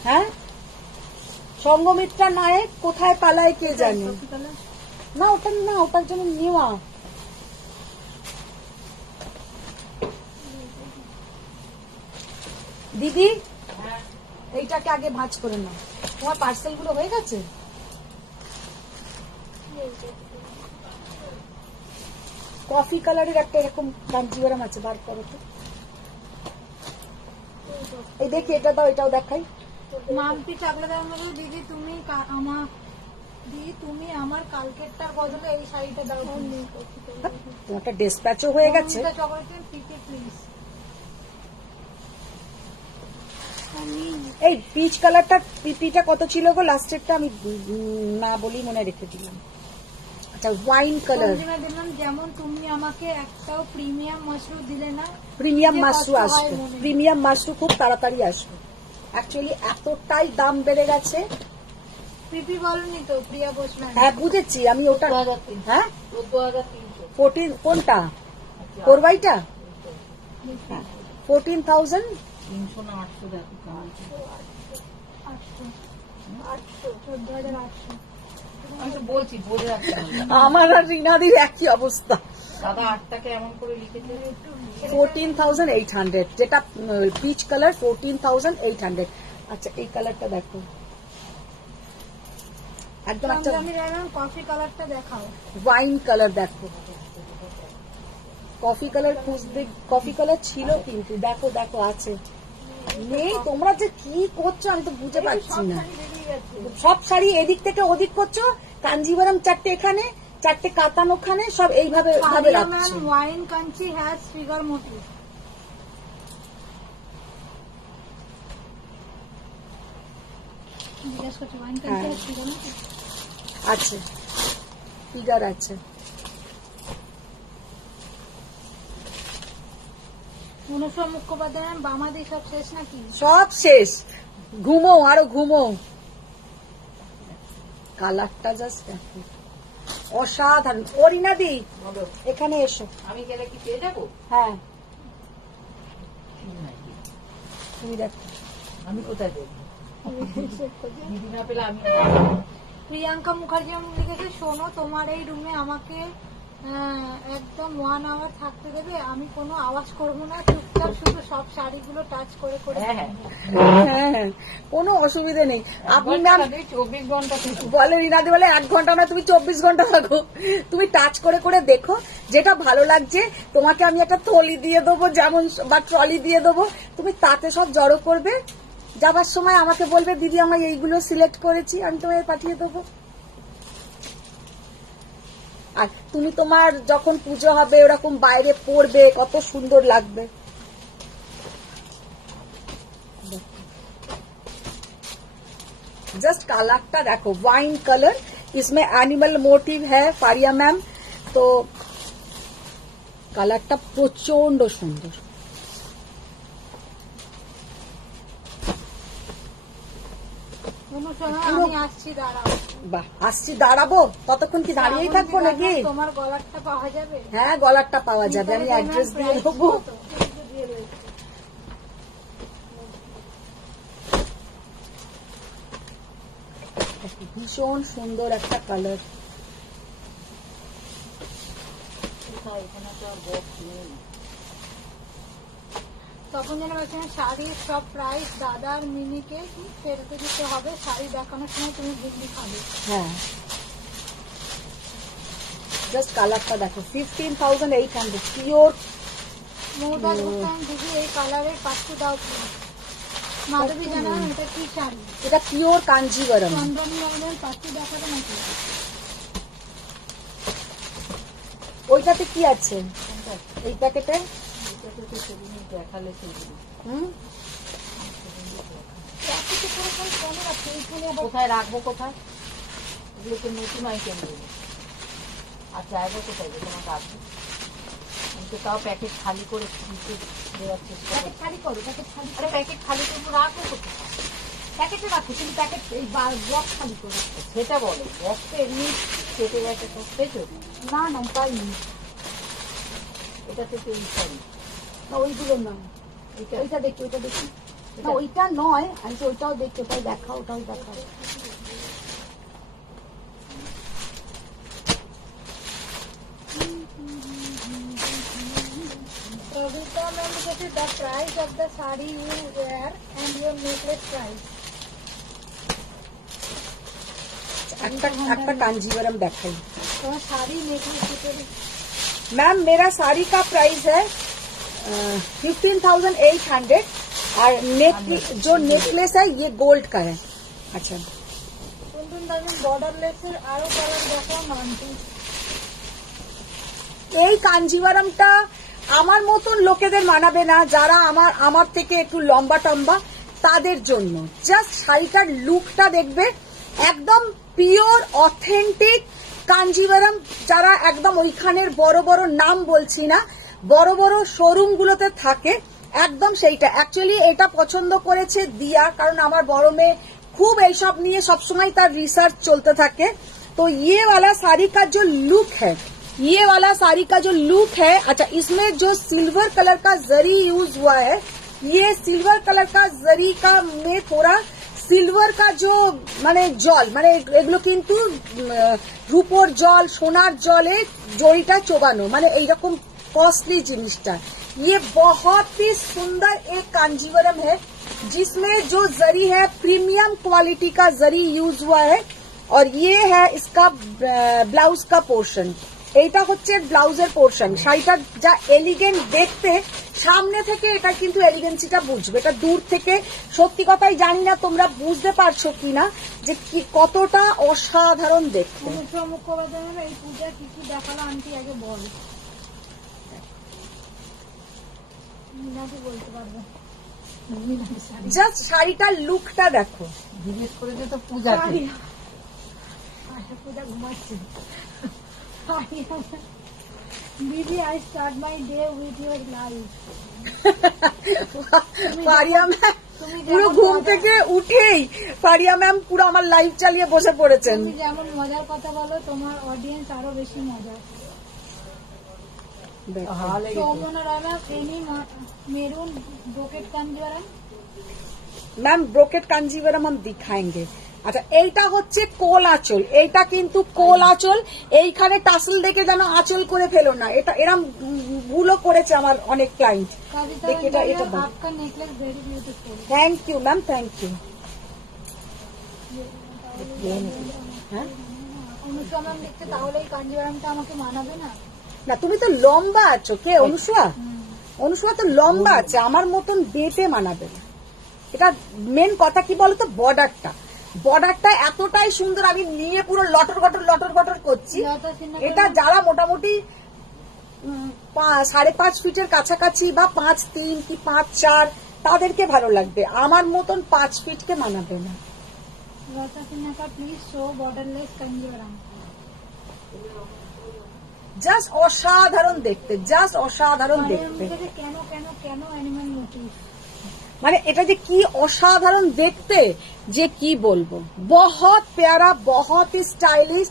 হ্যাঁ, সঙ্গমিত্রা নায়ক কোথায় পালায় কে জানে। না ওটা না, ওটার জন্য নেওয়া। দিদি এইটাকে আগে ভাঁজ করে নাও। তোমার পার্সেল গুলো হয়ে গেছে? কফি কালারের একটা এরকম কাঞ্জিভারাম আছে, বার করো তো। এই দেখি, এটা দাও, এটাও দেখাই। মাম্পি চাকলা দেওয়ার মতো দিদি তুমি আমার দিদি তুমি আমার কালকেরটার বদলে এই শাড়িটা দাও। তোমারটা ডিসপ্যাচও হয়ে গেছে। এই পিচ কালারটা পিপিটা কত ছিল গো লাস্টেরটা? আমি না বলি মনে রেখে দিলাম। আচ্ছা, ওয়াইন কালার। যেমন তুমি আমাকে একটাও প্রিমিয়াম মাশরু দিলে না। প্রিমিয়াম মাশরু আসবে, প্রিমিয়াম মাশরু খুব তাড়াতাড়ি আসবে। অ্যাকচুয়ালি এতটাই দাম বেড়ে গেছে। পিপি বলনি তো প্রিয়া বসলেন? হ্যাঁ বুঝেছি আমি ওটা। হ্যাঁ 14 কোনটা? কোরবাইটা? হ্যাঁ 14,000 আমার আর রিনাদির একই অবস্থা। 14,800, যেটা পিচ কালার 14,800। আচ্ছা, এই কালারটা দেখো, একদম একটা কফি কালারটা দেখাও। ওয়াইন কালার দেখো, কফি কালার খুঁজতে, কফি কালার ছিল কিন্তু দেখো দেখো আছে নেই। তোমরা যে কি করছো আমি তো বুঝে পাচ্ছি না। সব শাড়ি এদিক থেকে ওদিক করছো, কাঞ্জিভারাম চারটে এখানে, চারটে কাতান ওখানে সব এইভাবে ভাবে রাখছে। Wine Kanchi has figure motif. জিজ্ঞেস করছি wine Kanchi has figure motif আছে, ফিগার আছে। অনুসর মুখোপাধ্যায় বামাদি সব শেষ নাকি? সব শেষ, ঘুমো আরো ঘুমো। কালারটা জাস্ট দেখো অসাধারণ। অরিনাদি এখানে এসো। আমি গেলে কি পেয়ে যাবো? হ্যাঁ তুমি দেখো। আমি কোথায় দেখবো? দিদি না পেলে আমি প্রিয়াঙ্কা মুখার্জি লিখেছে, শোনো তোমার এই রুমে আমাকে একদম 1 আওয়ার থাকতে দেবে? আমি কোনো আওয়াজ করবো না, চুপচাপ শুধু সব শাড়িগুলো টাচ করে করে হ্যাঁ হ্যাঁ কোনো অসুবিধা নেই। আপনি ম্যাম 24 ঘন্টা বলে রিনাদি বলে 1 ঘন্টা না, তুমি 24 ঘন্টা থাকো। তুমি টাচ করে করে দেখো, যেটা ভালো লাগছে তোমাকে আমি একটা থলি দিয়ে দেবো যেমন, বা ট্রলি দিয়ে দেবো, তুমি তাতে সব জড়ো করবে। যাবার সময় আমাকে বলবে দিদি আমি এইগুলো সিলেক্ট করেছি, আমি তোমায় পাঠিয়ে দেবো। আর তুমি তোমার যখন পুজো হবে ওরকম বাইরে পড়বে, কত সুন্দর লাগবে। जस्ट कलरটা देखो, वाइन कलर, इसमें एनिमल मोटिव है फारिया मैम, तो कलरটা প্রচন্ড সুন্দর। অনুসর আমি আসছি, দাঁড়াও। বাহ, আসছি, দাঁড়াবো? কতক্ষণ কি দাঁড়িয়েই থাকবো নাকি? তোমার গলারটা পাওয়া যাবে? হ্যাঁ গলারটা পাওয়া যাবে, আমি অ্যাড্রেস দিয়ে দেবো। ভীষণ সুন্দর একটা কালার। তখন যেন বলছেন শাড়ির সব প্রাইস দাদার মিনিকে ফেরতে দিতে হবে, শাড়ি দেখানোর সময় তুমি বিক্রি খাবে। হ্যাঁ জাস্ট কালারটা দেখো, 15,800 পিওর। মৌদাস হোসেন দিদি এই কালারের পাঁচটি দাও প্লিজ। মাধবী জানান এটা কি শাড়ি? এটা পিওর কাঞ্জিভারম। চন্দ্রনী মৌদের পাঁচটি দেখাবে নাকি? ওইটাতে কি আছে এই প্যাকেটে? দেখালে সেগুলো প্যাকেটে করে করে কেন রাখছে? এইখানে আবার কোথায় রাখবো, কোথায়? এগুলোকে নতুন আইটেম দেবো। আর জায়গা কোথায় দেবো তোমার রাখবো? আমি তো তাও প্যাকেট খালি করে দিতে দেওয়ার চেষ্টা প্যাকেট করছি। খালি করো, প্যাকেট খালি আরে প্যাকেট খালি করবো, রাখবো কোথায়? প্যাকেটে রাখো, তুমি প্যাকেট এই ব্লক খালি করো। সেটা বলো, বক্সে এমনি কেটে গেছে পেয়েছো? না না পাইনি, এটা থেকে এই শাড়ি, না ওইগুলো না, এটা ওইটা দেখি, ওইটা দেখি। না ওইটা নয়, আমি তো ওইটাও দেখি, ওটাও দেখা, ওটাও দেখা। Pravita ma'am লিখেছে the price of the saree you wear and your necklace price. একটা कांजीवरम দেখাই। তোমার শাড়ি নেকলেস দুটো मैम मेरा साड़ी का प्राइस है 15,800 और जो नेकलेस है ये गोल्ड का है। अच्छा টুনটুন দামি বর্ডারলেসের আরো কালার দেখাও মানটি। এই কাঞ্জিভারমটা আমার মতন লোকেদের মানাবে না, যারা আমার থেকে একটু লম্বা টম্বা, তাদের জন্য। জাস্ট শাড়িটার লুকটা দেখবে, একদম পিওর অথেন্টিক কাঞ্জিভারম। যারা একদম ওইখানের বড় বড় নাম বলছি না, বড় বড় শোরুম গুলোতে থাকে, একদম সেইটা। অ্যাকচুয়ালি এটা পছন্দ করেছে দিয়া, কারণ আমার বড় মেয়ে খুব এইসব নিয়ে সবসময় তার রিসার্চ चलते থাকে। तो ये वाला साड़ी का जो लुक है, ये वाला साड़ी का जो लुक है, अच्छा इसमें जो सिल्वर कलर का जरी यूज हुआ है, ये सिल्वर कलर का जरी का में थोड़ा सिल्वर का जो माने जल, माने एगुलो किन्तु रूपोर जल सोनार जले जड़ीटा चोबानो, माने এইরকম कॉस्टली जिनिसटा। ये बहुत ही सुंदर एक कांजीवरम है, जिसमें जो जरी है प्रीमियम क्वालिटी का जरी यूज हुआ है, और ये है इसका ब्लाउज का पोर्शन। এইটা হচ্ছে ব্লাউজের পোর্শন। শাড়িটা যা এলিগেন্ট দেখতে, সামনে থেকে এটা কিন্তু এলিগেন্সিটা বুঝবে, এটা দূর থেকে সত্যি কথাই জানি না তোমরা বুঝতে পারছো কিনা যে কি কতটা অসাধারণ দেখতে। অনুপ্রিয়া মুখোপাধ্যায় এই পূজা কি কি দেখালো আন্টি আগে বল। মিনাকে বলতে পারবে। মিনাকে শাড়ি। জাস্ট শাড়িটার লুকটা দেখো। জিজ্ঞেস করেছে তো পূজাকে। শাড়ি। আচ্ছা, পূজা ঘুমাচ্ছে। দিদি, I start my day with your life. পারিয়া ম্যাম তুমি পুরো যেমন ঘুম থেকে উঠেই পারিয়া ম্যাম পুরো আমার লাইভ চালিয়ে বসে পড়েছেন। তুমি যেমন মজার কথা বলো, তোমার অডিয়েন্স আরো বেশি মজার। ভালো লেগেছে। Somna Rana any maroon brocade Kanjivaram. Ma'am brocade Kanjivaram हम दिखाएंगे। আচ্ছা, এইটা হচ্ছে কোল আঁচল, এইটা কিন্তু কোল আঁচল। এইখানে টাসেল দেখে যেন আঁচল করে ফেলো না, এটা এরম ভুলও করেছে আমার অনেক ক্লায়েন্ট। कविता देखिए, এটা- এটা দাও। आपका necklace very beautiful. Thank you ma'am, thank you. হ্যাঁ অনুষ্কা ম্যাম দেখতে তাহলে এই কাঞ্জিবরমটা আমাকে মানাবে না? না, তুমি তো লম্বা আছো। কে অনুষ্কা? অনুষ্কা তো লম্বা আছে, আমার মতন বেটে মানাবে না। এটা মেন কথা কি বলতো, বর্ডারটা এতটাই সুন্দর, আমি নিয়ে পুরো লটর গটর করছি। লতা সিনহা এটা যারা মোটামুটি 5.5 ফিটের কাছাকাছি বা 5.3 কি 5.4 তাদেরকে ভালো লাগবে, আমার মতন 5 ফিটকে মানাবে না। लता सिन्हा का please show borderless Kanjivaram. Just অসাধারণ দেখতে, জাস্ট অসাধারণ দেখতে। কেন কেন কেন অ্যানিমাল মোটিভ? মানে এটা যে কি অসাধারণ দেখতে যে কি বলবো, বহুত প্যারা, বহুত স্টাইলিশ,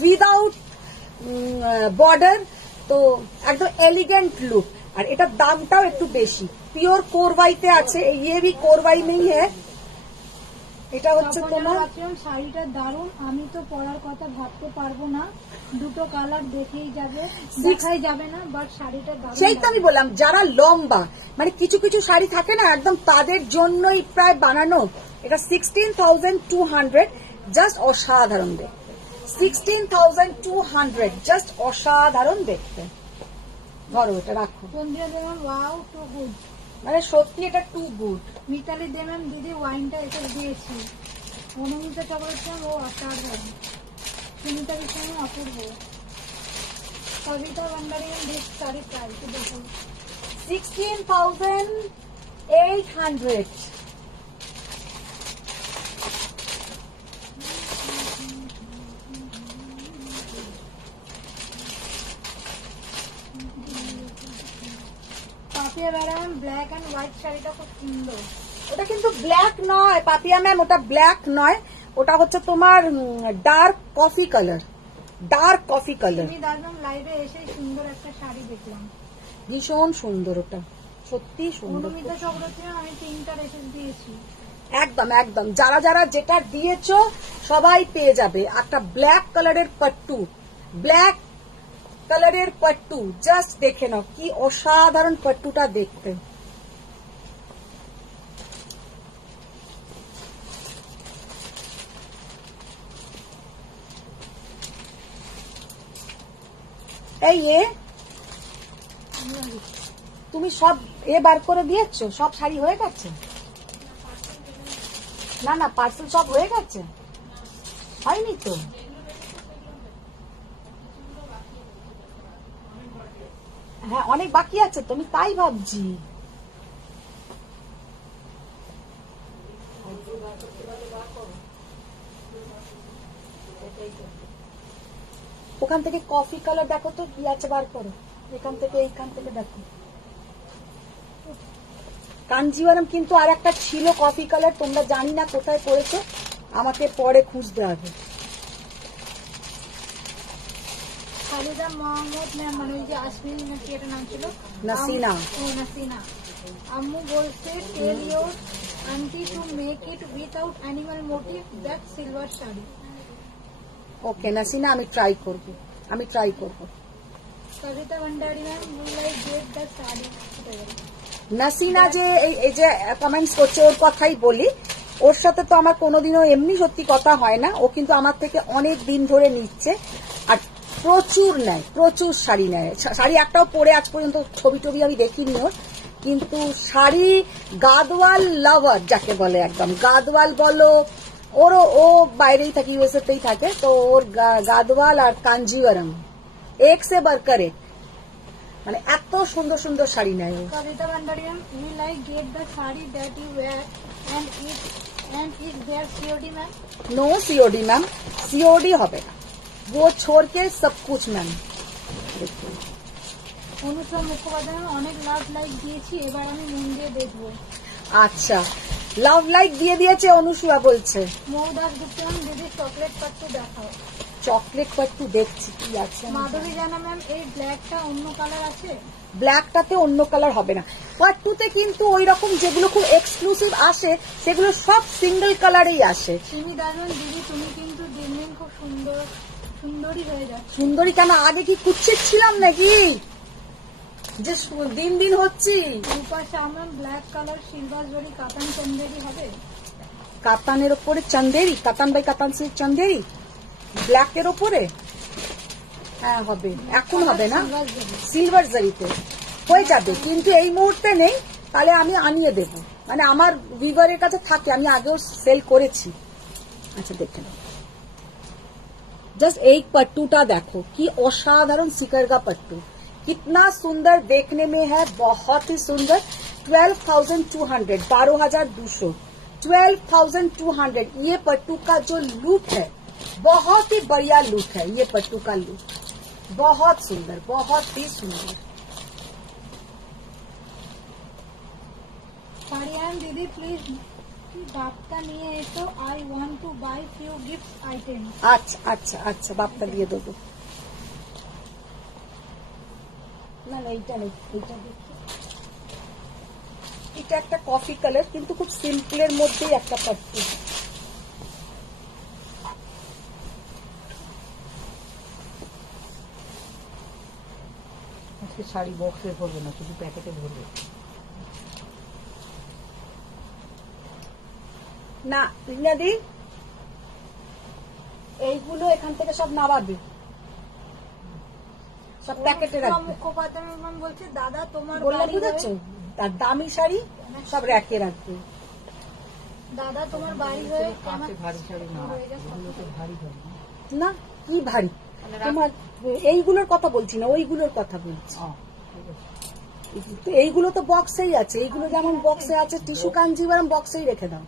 উইদাউট বর্ডার, তো একদম এলিগেন্ট লুক। আর এটার দামটাও একটু বেশি, পিওর কোরবাইতে আছে, ये भी কোরবাই নেই হ্যাঁ। এটা হচ্ছে তোমার শাড়িটা দারুণ, আমি তো পরার কথা ভাবতে পারবো না, দুটো কালার দেখাই যাবে না, বাট শাড়িটা দারুণ। সেই তো আমি বললাম, যারা লম্বা, মানে কিছু কিছু শাড়ি থাকে না একদম তাদের জন্যই প্রায় বানানো। এটা 16,200, জাস্ট অসাধারণ দেখতে। 16,200, জাস্ট অসাধারণ দেখতে। ধরো এটা রাখো, সন্ধ্যা দেবেন ওয়াও টু গুড। মানে সত্যি এটা টু গুড। মিতালি দেবেন দিদি ওয়াইনটা এসে দিয়েছি। অনুমিতা চক্রবর্তী ও অসাধারণ। সুনিতা বিষ্ণু অপূর্ব। কবিতা ভান্ডারী দিস শাড়ি প্রাইস দেখো 16,800। পাপিয়া বেরাম ব্ল্যাক এন্ড হোয়াইট শাড়িটা খুব সুন্দর। ওটা কিন্তু ব্ল্যাক নয় পাপিয়া ম্যাম, ওটা ব্ল্যাক নয়, ওটা হচ্ছে তোমার ডার্ক কফি কালার। তুমি দাদম লাইভে এসে সুন্দর একটা শাড়ি দেখলাম, ভীষণ সুন্দর, ওটা সত্যি সুন্দর। অনুমিতা চক্রবর্তী আমি 3টা রেসেস দিয়েছি। একদম একদম, যারা যারা যেটা দিয়েছো সবাই পেয়ে যাবে একটা ব্ল্যাক কালারের পট্টু। জাস্ট দেখে নাও কি অসাধারণ পট্টুটা দেখতে। এই তুমি সব বার করে দিয়েছো, সব শাড়ি হয়ে গেছে? না না, পার্সেল সব হয়ে গেছে, হয়নি তো? হ্যাঁ অনেক বাকি আছে, তুমি তাই ভাবছি। ওখান থেকে কফি কালার দেখো তো কি আছে, বার করো। এইখান থেকে দেখো কাঞ্জিভারাম কিন্তু আর একটা ছিল কফি কালার, তোমরা জানি না কোথায় পড়েছো, আমাকে পরে খুঁজতে হবে। খালিদা মোহাম্মদ ম্যাম, মানে ওই যে আসমিন নাকি এটা নাম ছিল, নাসিনা। নাসিনা আম্মু বলছে tell your aunty to make it without animal motif that silver sari. Okay Nasina, আমি ট্রাই করব। Kavita Bhandari ma'am we like get the sari. Nasina যে এই যে কমেন্টস করছে, ওর কথাই বলি, ওর সাথে তো আমার কোনোদিনও এমনি সত্যি কথা হয় না, ও কিন্তু আমার থেকে অনেক দিন ধরে নিচ্ছে। আর প্রচুর নেয়, প্রচুর শাড়ি নেয়। শাড়ি একটাও পরে আজ পর্যন্ত ছবি টবি আমি দেখিনি ওর, কিন্তু শাড়ি গাদওয়াল লাভার যাকে বলে, একদম গাদওয়াল বলো, ওরও ও বাইরেই থাকে, ইউএসএ তেই থাকে, তো ওর গাদওয়াল আর কাঞ্জিভারম এক সে বারকার এক, মানে এত সুন্দর সুন্দর শাড়ি নেয় ও। Kavita Bandarian, will I get the sari that you wear and is there COD ma'am? No COD ma'am, COD হবে না, वो छोड़ के सब कुछ मैम। देखिए অনুষ্কা মুখোপাধ্যায় অনেক লাভ লাইক দিয়েছি, এবার আমি মন দিয়ে দেখবো। আচ্ছা, লাভ লাইক দিয়ে দিয়েছে অনুসুয়া বলছে। মৌদাস গুপ্তা ম্যাম, দিদি চকলেট পাট্টু দেখাও। চকলেট পাট্টু দেখছি কি আছে। মাধবী জানা ম্যাম, এই ব্ল্যাকটা অন্য কালার আছে? ব্ল্যাকটাতে অন্য কালার হবে না, পাট্টুতে কিন্তু ওই রকম যেগুলো খুব এক্সক্লুসিভ আসে সেগুলো সব সিঙ্গেল কালারেই আসে। সিমি দারুন দিদি, তুমি কিন্তু দিন দিন খুব সুন্দরী হয়ে যাচ্ছে। সুন্দরী কেন, আগে কি কুচ্ছিত ছিলাম নাকি যে দিন দিন হচ্ছি? Rupa Shah ma'am, black colour silver zari katan Chanderi হবে? কাতানের ওপরে চন্দেরি, কাতান বাই কাতান সিল্ক চন্দেরি ব্ল্যাকের ওপরে, হ্যাঁ হবে, এখন হবে না, সিলভার জরি। সিলভার জারিতে হয়ে যাবে, কিন্তু এই মুহূর্তে নেই, তাহলে আমি আনিয়ে দেব, মানে আমার ভিভারের কাছে থাকে, আমি আগেও সেল করেছি। আচ্ছা দেখে নাও, জাস্ট এই पट्टूटा देखो कि असाधारण सिकर का पट्टू, कितना सुंदर देखने में है, बहुत ही सुंदर। 12,200, 12,200, 12,200। ये पट्टू का जो लुक है बहुत ही बढ़िया लुक है, ये पट्टू का लुक बहुत सुंदर, बहुत ही सुंदर। ফারিয়ান দিদি প্লিজ বাপ্তা নিয়ে এসো, I want to buy few gift item. আচ্ছা আচ্ছা আচ্ছা, বাপটা দিয়ে দেবো। না না এইটা নেই, এইটা দেখি, এটা একটা কফি কালার, কিন্তু খুব সিম্পলের মধ্যেই একটা পাট্টু। আজকে শাড়ি বক্সে ভরবে না, শুধু প্যাকেটে ভরবে। না রিনাদি, এইগুলো এখান থেকে সব নামাবে, সব প্যাকেটে অনুষ্কা রাখবে। মুখোপাধ্যায় ম্যাম বলছে, দাদা তোমার বললাম বাড়ি বুঝেছ, হয়ে তার দামি শাড়ি সব র্যাকে রাখবে। দাদা তোমার বাড়ি হয়ে কাঁচে ভারী শাড়ি না, এগুলো তো ভারী ভারী। না কি ভারী, তোমার এইগুলোর কথা বলছি না, ওইগুলোর কথা বলছি। ঠিক আছে। তো এইগুলো তো বক্সেই আছে, এইগুলো যেমন বক্সে আছে, টিস্যু কাঞ্জিভারম বক্সেই রেখে দাও।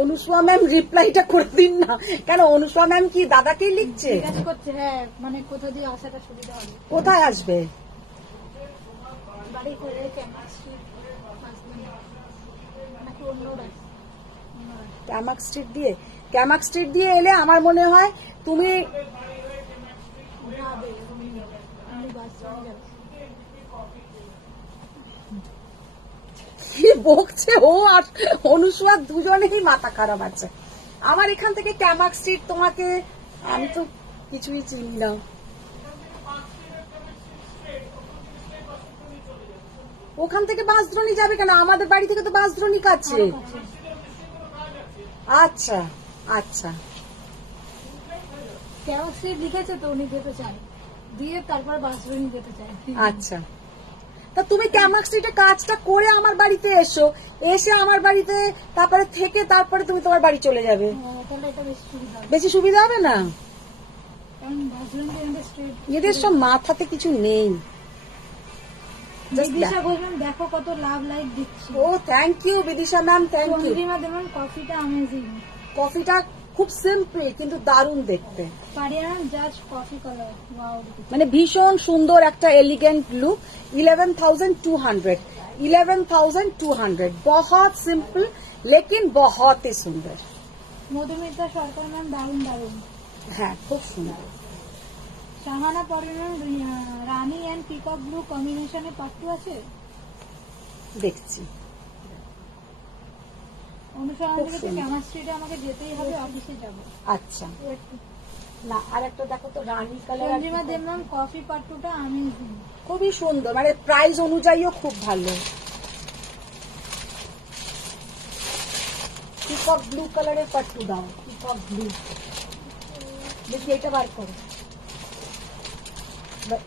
অনুষ্কা ম্যাম রিপ্লাইটা করে দিন না, কেন অনুষ্কা ম্যাম কি দাদাকেই লিখছে? জিজ্ঞাসা করছে, হ্যাঁ মানে কোথা দিয়ে আসাটা সুবিধা হবে। কোথায় আসবে? বাড়ি হয়ে ক্যাম্পাস স্ট্রিট নাকি অন্য রাস্তা? ক্যামাক স্ট্রিট দিয়ে, ক্যামাক স্ট্রিট দিয়ে এলে আমার মনে হয় তুমি ভাবে আমি বাস চলে যাবো। কি বকছে ও আর অনুষ্কা, দুজনেরই মাথা খারাপ আছে। আমার এখান থেকে ক্যামাক স্ট্রিট, তোমাকে আমি তো কিছুই চিনি না। ওখান থেকে বাঁশদ্রোণী যাবে কেন? আমাদের বাড়ি থেকে তো বাঁশদ্রোণী কাছে। আচ্ছা আচ্ছা, ক্যাম্পাস স্ট্রিট লিখেছে তো, উনি যেতে চান, দিয়ে তারপর বাসরুনি যেতে চায়। আচ্ছা, তা তুমি ক্যামাক স্ট্রিটে কাজটা করে আমার বাড়িতে এসো, এসে আমার বাড়িতে তারপরে থেকে তারপরে তুমি তোমার বাড়ি চলে যাবে, তাহলে এটা বেশি সুবিধা হবে, বেশি সুবিধা হবে না? কারণ বাসরুনি স্ট্রিট। এদের সব মাথাতে কিছু নেই। বিদিশা বলবেন, দেখো কত লাভ লাইক দিচ্ছি। Oh thank you Bidisha ma'am, thank you. Chandrima Deben, কফিটা অ্যামেজিং। কফিটা খুব সিম্পল কিন্তু দারুণ দেখতে, পারিয়ান জাস্ট কফি কালার, ওয়াও। মানে ভীষণ সুন্দর একটা এলিগেন্ট লুক। 11,200, 11,200, बहुत सिंपल लेकिन बहुत ही सुंदर। মধুমিতা সরকার ম্যাম, দারুন দারুন। হ্যাঁ খুব সুন্দর। শাহানা পরিমাণ রানী এন্ড পিকক ব্লু কম্বিনেশনে পাট্টু আছে? দেখছি, অনুসরণ খুব থেকে তো সুন্দর। ক্যাম্পাস স্ট্রিটে আমাকে যেতেই হবে, অফিসে যাবো। আচ্ছা না, আর একটা দেখো তো রানী কালার, চন্দ্রিমা দেব ম্যাম, কফি পাট্টুটা অ্যামেজিং। খুবই সুন্দর, মানে প্রাইস অনুযায়ীও খুব ভালো। পিকক ব্লু কালারের পাট্টু দাও, পিকক ব্লু। দেখি এইটা বার করো,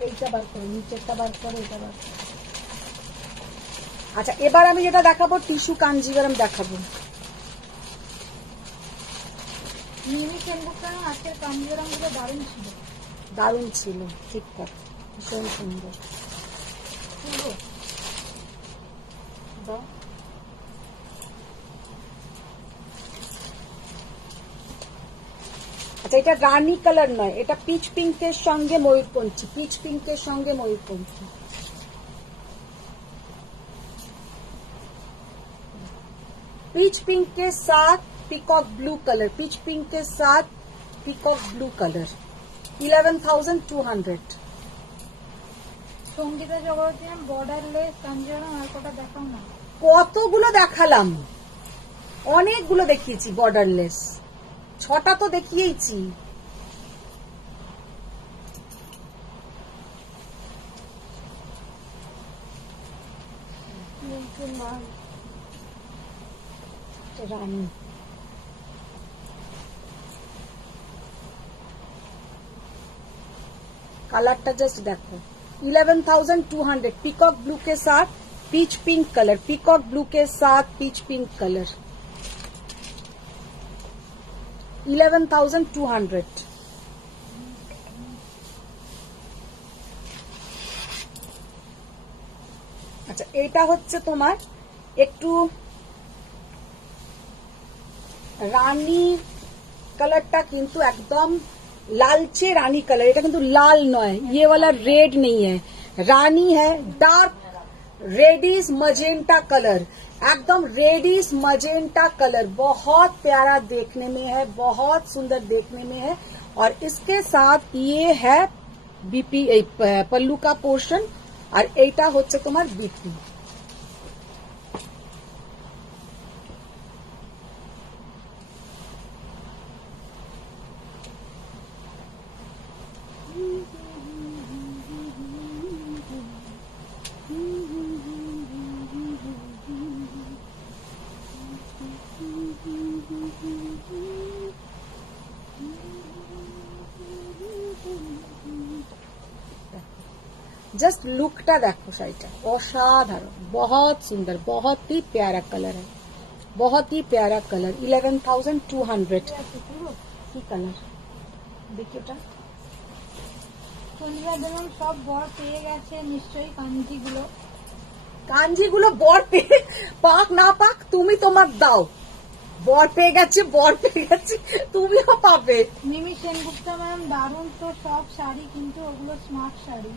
এইটা বার করো, নিচেরটা বার করো, এটা বার করো। আচ্ছা, এবার আমি যেটা দেখাবো টিস্যু কাঞ্জিভারাম দেখাবো। মিমি সেনগুপ্তা আজকের কাঞ্জিভারাম গুলো দারুণ ছিল। দারুণ ছিল, ঠিক কথা, ভীষণ সুন্দর। দাও। আচ্ছা, এটা রানী কালার নয়, এটা পিচ পিঙ্কের সঙ্গে ময়ূরপঙ্খী, পিচ পিঙ্কের সঙ্গে ময়ূরপঙ্খী। पीच पिंक के साथ peacock blue colour, peach pink के साथ peacock blue colour, 11,200। Sangeeta Jagatiyan borderless Kanjeevaram আর কটা দেখাও না। কতগুলো দেখালাম, অনেকগুলো দেখিয়েছি বর্ডারলেস, 6টা তো দেখিয়েছি। রানী कलर जस्ट देखो, 11,200। पीकॉक ब्लू के साथ peach pink colour, peacock blue के साथ पीच पिंक कलर, 11,200। আচ্ছা, এটা হচ্ছে তোমার একটু রানী কালারটা, কিন্তু একদম लालचे रानी कलर, এটা কিন্তু लाल नॉय, ये वाला रेड नहीं है, रानी है, डार्क रेडिश मजेंटा कलर, एकदम रेडिश मजेंटा कलर, बहुत प्यारा देखने में है, बहुत सुंदर देखने में है। और इसके साथ ये है बीपी पल्लू का पोर्शन, और এইটা হচ্ছে তোমার बीपी। जस्ट लुकटा देखो, शाड़ीटा असाधारण, बहुत सुंदर, बहुत ही प्यारा कलर है, बहुत ही प्यारा कलर, 11,200। की कलर देखिए, ওটা সন্ধ্যা বেগম সব বর পেয়ে গেছে নিশ্চয়ই কাঞ্জিগুলো। কাঞ্জিগুলো বর পেয়ে পাক না পাক, তুমি তোমার দাও, বর পেয়ে গেছে, বর পেয়ে গেছে, তুমিও পাবে। মিমি সেনগুপ্তা ম্যাম দারুণ তো সব শাড়ি, কিন্তু ওগুলো স্মার্ট শাড়ি।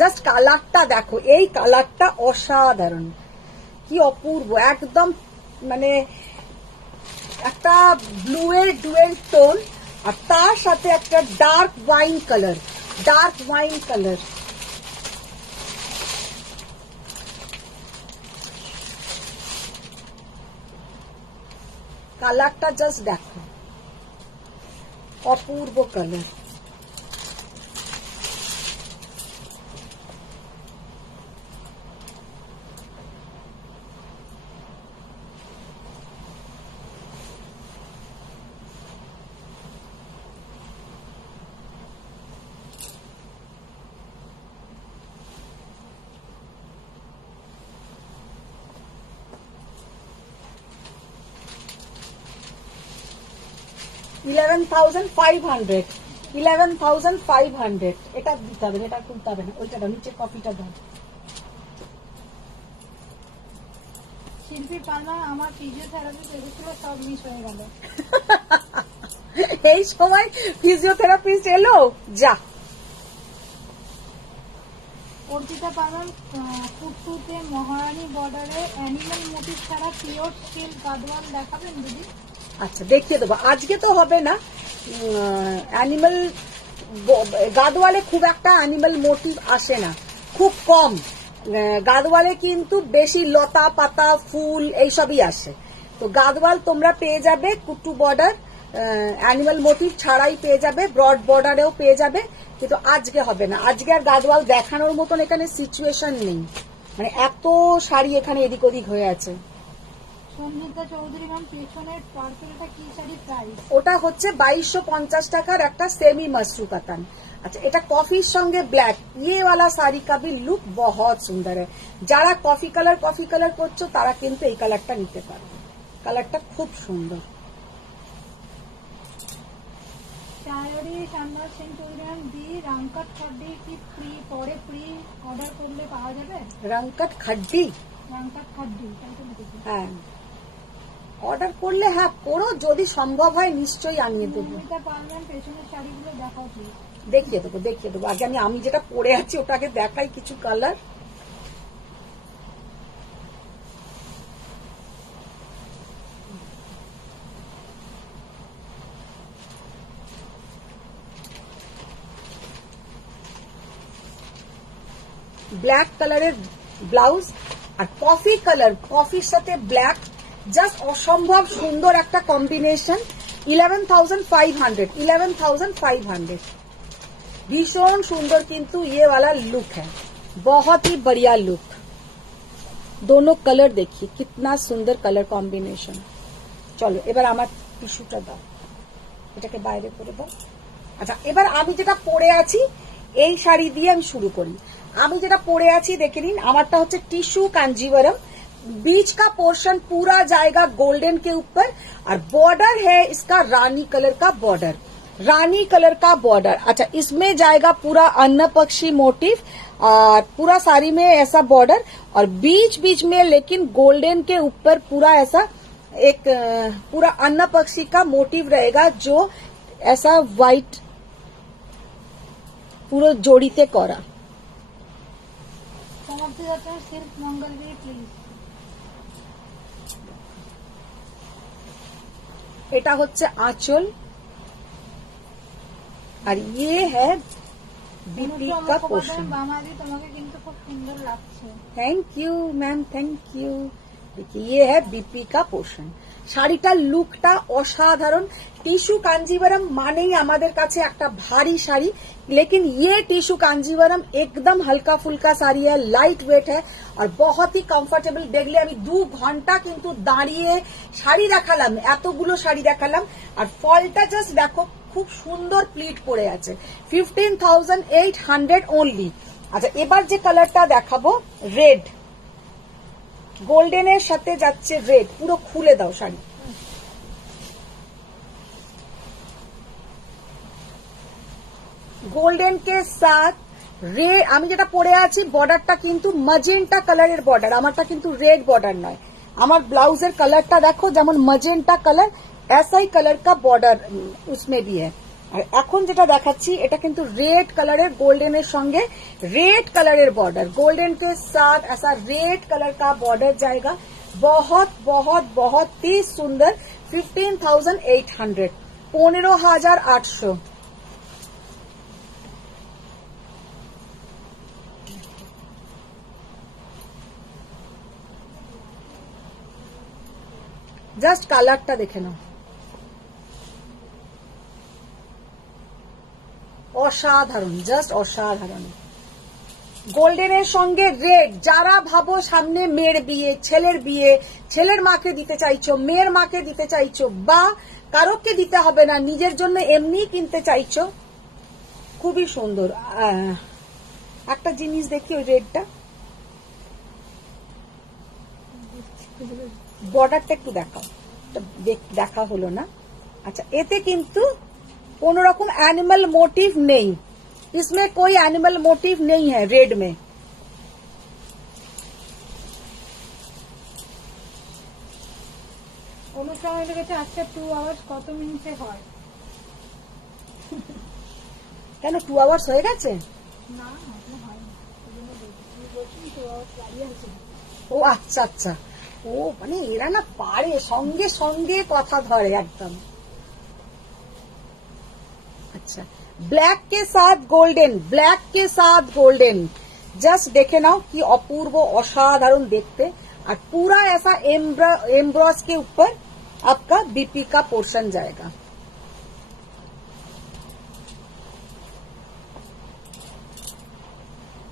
জাস্ট কালারটা দেখো, এই কালারটা অসাধারণ, কি অপূর্ব, একদম মানে একটা ব্লু এর ডুয়েল টোন, আর তার সাথে একটা dark wine colour, dark wine colour. কালারটা জাস্ট দেখো, অপূর্ব কালার। $11,500, 11,500। এটা দিতে হবে না, এটা তুলতে হবে না, ওইটা দাও, নিচে কপিটা দাও। শিল্পী পার্লার আমার ফিজিওথেরাপি করেছিল, সব মিস হয়ে গেল। এই সময় ফিজিওথেরাপিস্ট এলো, যা। অর্পিতা পার্লার কুটকুটে মহারানী বর্ডারে অ্যানিমাল মোটিভ ছাড়া পিওর স্টিল গাদওয়াল দেখাবেন দিদি? আচ্ছা, দেখিয়ে দেবো, আজকে তো হবে না। অ্যানিমাল গাদওয়ালে খুব একটা অ্যানিমাল মোটিভ আসে না, খুব কম। গাদওয়ালে কিন্তু বেশি লতা পাতা ফুল এইসবই আসে। তো গাদওয়াল তোমরা পেয়ে যাবে কুট্টু বর্ডার, অ্যানিমাল মোটিভ ছাড়াই পেয়ে যাবে, ব্রড বর্ডারেও পেয়ে যাবে, কিন্তু আজকে হবে না। আজকে আর গাদওয়াল দেখানোর মতন এখানে সিচুয়েশন নেই, মানে এত শাড়ি এখানে এদিক ওদিক হয়ে আছে। সন্নিতা চৌধুরী ম্যাম পেছনের পার্পেলটা কি শাড়ি প্রাইস? ওটা হচ্ছে 2250 টাকার একটা সেমি मसरू কাতান। अच्छा এটা কফির সঙ্গে ব্ল্যাক, ये वाला साड़ी का भी लुक बहुत सुंदर है। যারা কফি কালার করছো তারা কিন্তু এই কালারটা নিতে পারবে, কালারটা খুব সুন্দর। চায়রি শ্যামলাল সেন চৌধুরী ম্যাম দি রামকাট খাড্ডি কি পরে প্রি অর্ডার করলে পাওয়া যাবে? রংকট খাড্ডি, রামকাট খাড্ডি তাই তো লিখেছি। হ্যাঁ অর্ডার করলে হ্যাঁ করো, যদি সম্ভব হয় নিশ্চয়ই আনিয়ে দেবো। মৌমিতা পাল ম্যাম পেছনের শাড়িগুলো দেখাও প্লিজ। দেখিয়ে দেবো আগে আমি যেটা পরে আছি ওটাকে দেখাই কিছু কালার। ব্ল্যাক কালারের ব্লাউজ আর কফি কালার, কফির সাথে ব্ল্যাক, জাস্ট অসম্ভব সুন্দর একটা কম্বিনেশন। 11,500 भीषण सुंदर, किंतु ये वाला लुक है, बहुत ही बढ़िया लुक। दोनों कलर देखिए कितना सुंदर कलर कॉम्बिनेशन। चलो এবার আমার টিস্যুটা দাও, এটাকে বাইরে করে দাও। আচ্ছা এবার আমি যেটা পরে আছি এই শাড়ি দিয়ে আমি শুরু করি। আমি যেটা পরে আছি দেখে নিন, আমারটা হচ্ছে টিস্যू कांजीवरम, बीच का पोर्शन पूरा जाएगा गोल्डन के ऊपर और बॉर्डर है इसका रानी कलर का बॉर्डर, रानी कलर का बॉर्डर। अच्छा इसमें जाएगा पूरा अन्न पक्षी मोटिव और पूरा साड़ी में ऐसा बॉर्डर, और बीच बीच में लेकिन गोल्डन के ऊपर पूरा ऐसा एक पूरा अन्न पक्षी का मोटिव रहेगा, जो ऐसा व्हाइट पूरा जोड़ीते करा। समाप्ति जाते हैं सिर्फ मंगलवीर प्लीज। এটা হচ্ছে আঁচল আর ये है बीपी का पोर्शन। বামাদি তোমাকে কিন্তু খুব সুন্দর লাগছে। Thank you ma'am, thank you. देखिए ये है बीपी का पोर्शन। শাড়িটার লুকটা অসাধারণ। টিস্যু কাঞ্জিভারম মানেই আমাদের কাছে একটা ভারী শাড়ি, लेकिन ये टिश्यू कांजीवरम एकदम हल्का फुल्का साड़ी है, लाइट वेट है और बहुत ही कंफर्टेबल। देखले আমি 2 ঘন্টা কিন্তু দাঁড়িয়ে শাড়ি দেখালাম, এতগুলো শাড়ি দেখালাম, আর ফলটা জাস্ট দেখো খুব সুন্দর প্লিট পড়ে আছে। 15,800 অনলি। আচ্ছা এবার যে কালারটা দেখাবো রেড, গোল্ডেনের সাথে যাচ্ছে রেড, পুরো খুলে দাও শাড়ি। গোল্ডেন কে সাথ রেড, আমি যেটা পরে আছি বর্ডারটা কিন্তু ম্যাজেন্টা কালারের বর্ডার, আমারটা কিন্তু রেড বর্ডার নয়। আমার ব্লাউজের কালারটা দেখো যেমন ম্যাজেন্টা কালার, ऐसाई कलर का बॉर्डर उसमें भी है। আর এখন যেটা দেখাচ্ছি এটা কিন্তু রেড কালারের গোল্ডেনের সঙ্গে रेड कलर बॉर्डर, गोल्डन के साथ ऐसा रेड कलर का बॉर्डर जाएगा। बहुत बहुत बहुत ही सुंदर। 15,800 15,800। জাস্ট কালারটা দেখে নাও, অসাধারণ, জাস্ট অসাধারণ। গোল্ডেনের সঙ্গে রেড, যারা ভাবো সামনে মেয়ের বিয়ে, ছেলের বিয়ে, ছেলের মাকে দিতে চাইছো, মেয়ের মাকে দিতে চাইছো, বা কারোকে দিতে হবে না, নিজের জন্য এমনি কিনতে চাইছো, খুবই সুন্দর। একটা জিনিস দেখি ওই রেডটা, বর্ডারটা একটু দেখাও, দেখা হলো না। আচ্ছা এতে কিন্তু কোন রকম एनिमल मोटिव नहीं, इसमें कोई एनिमल मोटिव नहीं है रेड में। অনুসময় লেগেছে আজকে 2 আওয়ার্স কত মিনিটে হয়? কেন 2 আওয়ার্স হয়ে গেছে? না এখনো হয়নি, সেজন্য বলছি 2 আওয়ার্স দাঁড়িয়ে আছে। ও আচ্ছা আচ্ছা, ও মানে এরা না পারে সঙ্গে সঙ্গে কথা ধরে একদম। अच्छा ब्लैक के साथ गोल्डन, ब्लैक के साथ गोल्डन, जस्ट देखे नाओ कि अपूर्व असाधारण देखते। और पूरा ऐसा एम्ब्रॉस के ऊपर आपका बीपी का पोर्शन जाएगा।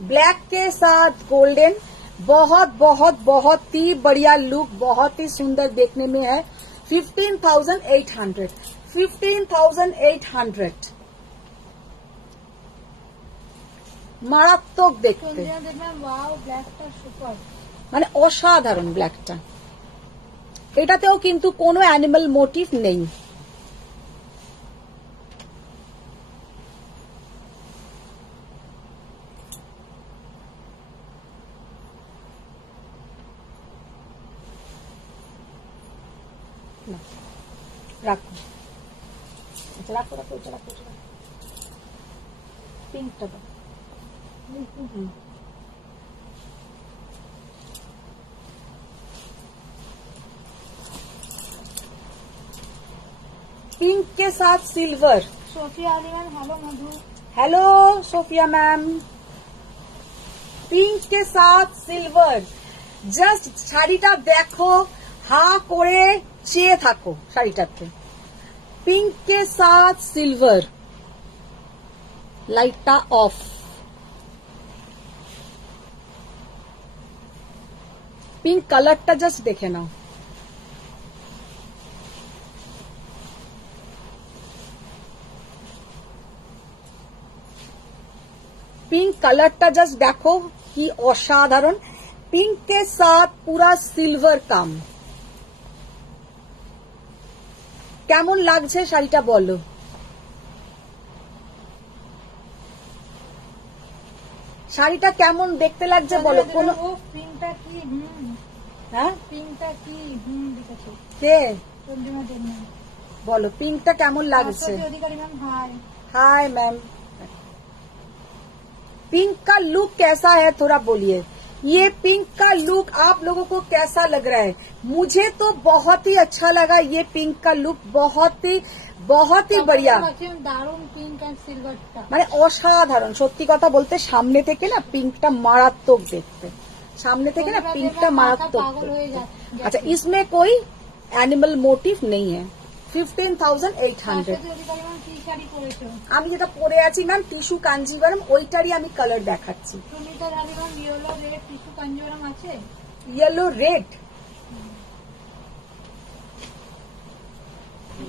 ब्लैक के साथ गोल्डन बहुत बहुत बहुत ही बढ़िया लुक, बहुत ही सुंदर देखने में है। 15,800 15,800 মারাত্মক দেখতে, সন্ধ্যা দেখলাম ওয়াও ব্ল্যাকটা সুপার। মানে অসাধারণ ব্ল্যাকটা। এটাতেও কিন্তু কোনো অ্যানিমাল মোটিভ নেই। রাখো, আচ্ছা রাখো রাখো, এটা রাখো, পিঙ্কটা দাও। पिंक के साथ silver. Sofia Aliman hello Madhu. Hello Sofia ma'am. Pink के साथ सिल्वर, জাস্ট শাড়িটা দেখো, হা করে চেয়ে থাকো শাড়িটাতে। পিঙ্ক কে সাথ সিলভার, লাইটটা অফ। পিঙ্ক কালারটা জাস্ট দেখে নাও। पिंक कलरটা জাস্ট দেখো কি অসাধারণ। पिंक के साथ पूरा सिल्वर काम। কেমন লাগছে শাড়িটা বলো। শাড়িটা কেমন দেখতে লাগছে বলো। কোন ও পিঙ্কটা কি হ্যাঁ পিঙ্কটা কি দেখেছো কে চন্দ্রিমা দেবনা। বলো পিঙ্কটা কেমন লাগছে। Saraswati Adhikari ma'am hi. Hi ma'am. Pink का लुक कैसा है थोड़ा बोलिए। ये पिंक का लुक आप लोगों को कैसा लग रहा है। मुझे तो बहुत ही अच्छा लगा ये पिंक का लुक, बहुत ही बढ़िया, দারুণ পিঙ্ক এন্ড সিলভারটা মানে অসাধারণ। সত্যি কথা বলতে সামনে থেকে না পিঙ্কটা মারাত্মক দেখতে, সামনে থেকে না पिंकটা মারাত্মক পাগল হয়ে দেখতে। যাচ্ছে। अच्छा इसमें कोई एनिमल मोटिव नहीं है। 15,800। সরস্বতী অধিকারী ম্যাম কি শাড়ি পরেছো। আমি যেটা পরে আছি ম্যাম টিস্যু কাঞ্জিভারম, ওইটারই আমি কালার দেখাচ্ছি। Sumita Dharibam yellow red tissue Kanjeevaram আছে। Yellow red,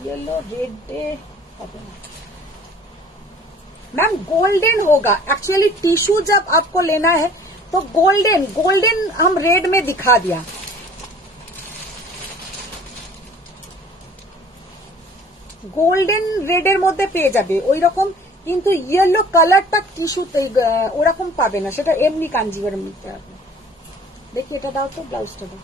yellow red ma'am golden होगा एक्चुअली। टिश्यू जब आपको लेना है तो गोल्डन गोल्डन हम रेड में दिखा दिया। গোল্ডেন রেডের মধ্যে পেয়ে যাবে ওই রকম, কিন্তু ইয়েলো কালারটা টিস্যুতে ওরকম পাবে না, সেটা এমনি কাঞ্জিভারম নিতে হবে। দেখি এটা দাও তো, ব্লাউজটা দাও।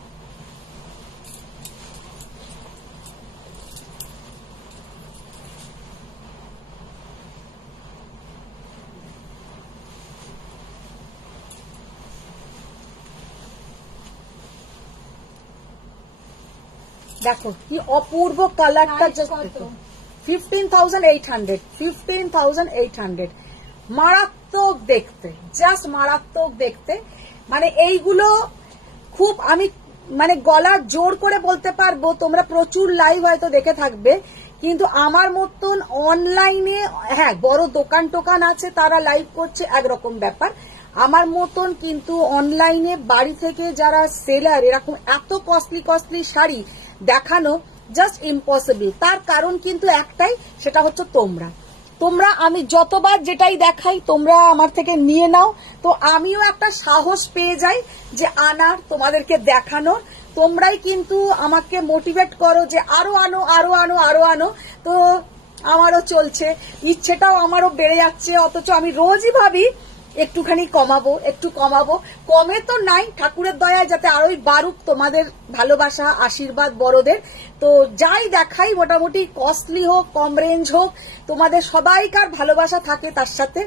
দেখো কি অপূর্ব কালারটা, Price জাস্ট কত? দেখো। 15,800 15,800 মারাত্মক দেখতে, জাস্ট মারাত্মক দেখতে। মানে এইগুলো খুব আমি মানে গলা জোর করে বলতে পারবো, তোমরা প্রচুর লাইভ হয়তো দেখে থাকবে, কিন্তু আমার মতন অনলাইনে, হ্যাঁ বড় দোকান টোকান আছে তারা লাইভ করছে একরকম ব্যাপার, আমার মতন কিন্তু অনলাইনে বাড়ি থেকে যারা সেলার এরকম এত কস্টলি কস্টলি শাড়ি দেখানো জাস্ট ইম্পসিবল। তার কারণ কিন্তু একটাই, সেটা হচ্ছে তোমরা আমি যতবার যেটাই দেখাই তোমরা আমার থেকে নিয়ে নাও, তো আমিও একটা সাহস পেয়ে যাই যে আনার, তোমাদেরকে দেখানোর। তোমরাই কিন্তু আমাকে মোটিভেট করো যে আরো আনো আরো আনো আরো আনো। তো আমারও চলছে, ইচ্ছেটাও আমারও বেড়ে যাচ্ছে। অথচ আমি রোজই ভাবি একটুখানি কমাবো, একটু কমাবো, কমে তো নাই, ঠাকুরের দয়ায় যাতে আরোই বাড়ুক তোমাদের ভালোবাসা আশীর্বাদ বড়দের। তো যাই দেখাই মোটামুটি কস্টলি হোক কম রেঞ্জ হোক, তোমাদের সবাইকার ভালোবাসা থাকে তার সাথে।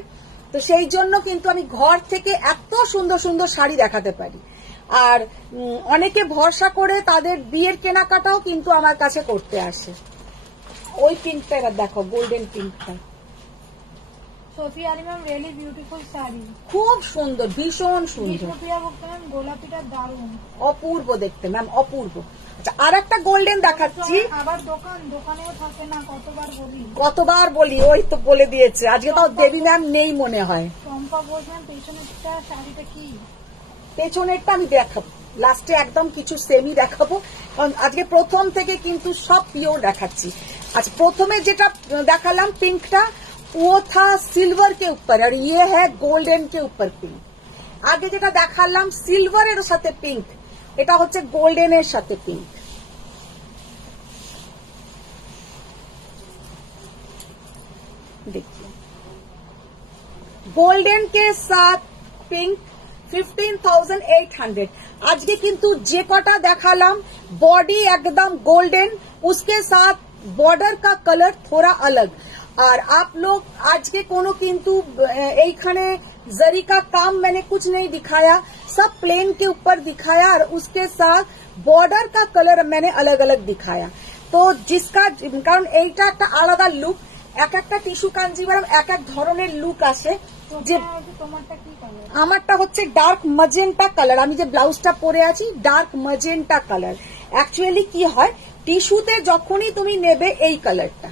তো সেই জন্য কিন্তু আমি ঘর থেকে এত সুন্দর সুন্দর শাড়ি দেখাতে পারি। আর অনেকে ভরসা করে তাদের বিয়ের কেনাকাটাও কিন্তু আমার কাছে করতে আসে। ওই পিঙ্কটা এবার দেখো, গোল্ডেন পিঙ্কটা সোফিয়া আলিমাম রিয়েলি বিউটিফুল শাড়ি, খুব সুন্দর, ভীষণ সুন্দর, বিষ্ণুপ্রিয়া ভক্ত ম্যাম গোলাপিটা দারুণ, অপূর্ব দেখতে ম্যাম, অপূর্ব। আচ্ছা আর একটা গোল্ডেন দেখাচ্ছি। আবার দোকানেও থাকে না, কতবার বলি, ওই তো বলে দিয়েছে। আজকে তাও দেবী ম্যাম নেই মনে হয়। চম্পা ঘোষ ম্যাম পেছনেরটা শাড়িটা কি পেছনেরটা আমি দেখাবো লাস্টে, একদম কিছু সেমি দেখাবো, কারণ আজকে প্রথম থেকে কিন্তু সব পিওর দেখাচ্ছি। আচ্ছা, প্রথমে যেটা দেখালাম পিঙ্কটা, वो था सिल्वर के ऊपर और ये है गोल्डन के ऊपर पिंक। আগে যেটা দেখালাম সিলভারের সাথে পিঙ্ক, এটা হচ্ছে গোল্ডেনের সাথে পিঙ্ক। देखिए गोल्डन के साथ पिंक 15,800। আজকে কিন্তু যে কটা দেখালাম বডি একদম গোल्डन, उसके साथ बॉर्डर का कलर थोड़ा अलग। और आप लोग आज के कोनो किंतु এইখানে जरी का काम मैंने कुछ नहीं दिखाया, सब प्लेन के ऊपर दिखाया और उसके साथ बॉर्डर का कलर मैंने अलग अलग दिखाया। तो जिसका কারণ এইটা একটা আলাদা লুক, এক একটা টিস্যু কাঞ্জিভারাম এক এক ধরনের লুক আসে। যে তোমারটা কি কালার? আমারটা হচ্ছে ডার্ক ম্যাজেন্টা কালার, আমি যে ব্লাউজটা পরে আছি ডার্ক ম্যাজেন্টা কালার। অ্যাকচুয়ালি কি হয়, টিস্যুতে যখনই তুমি নেবে এই কালারটা,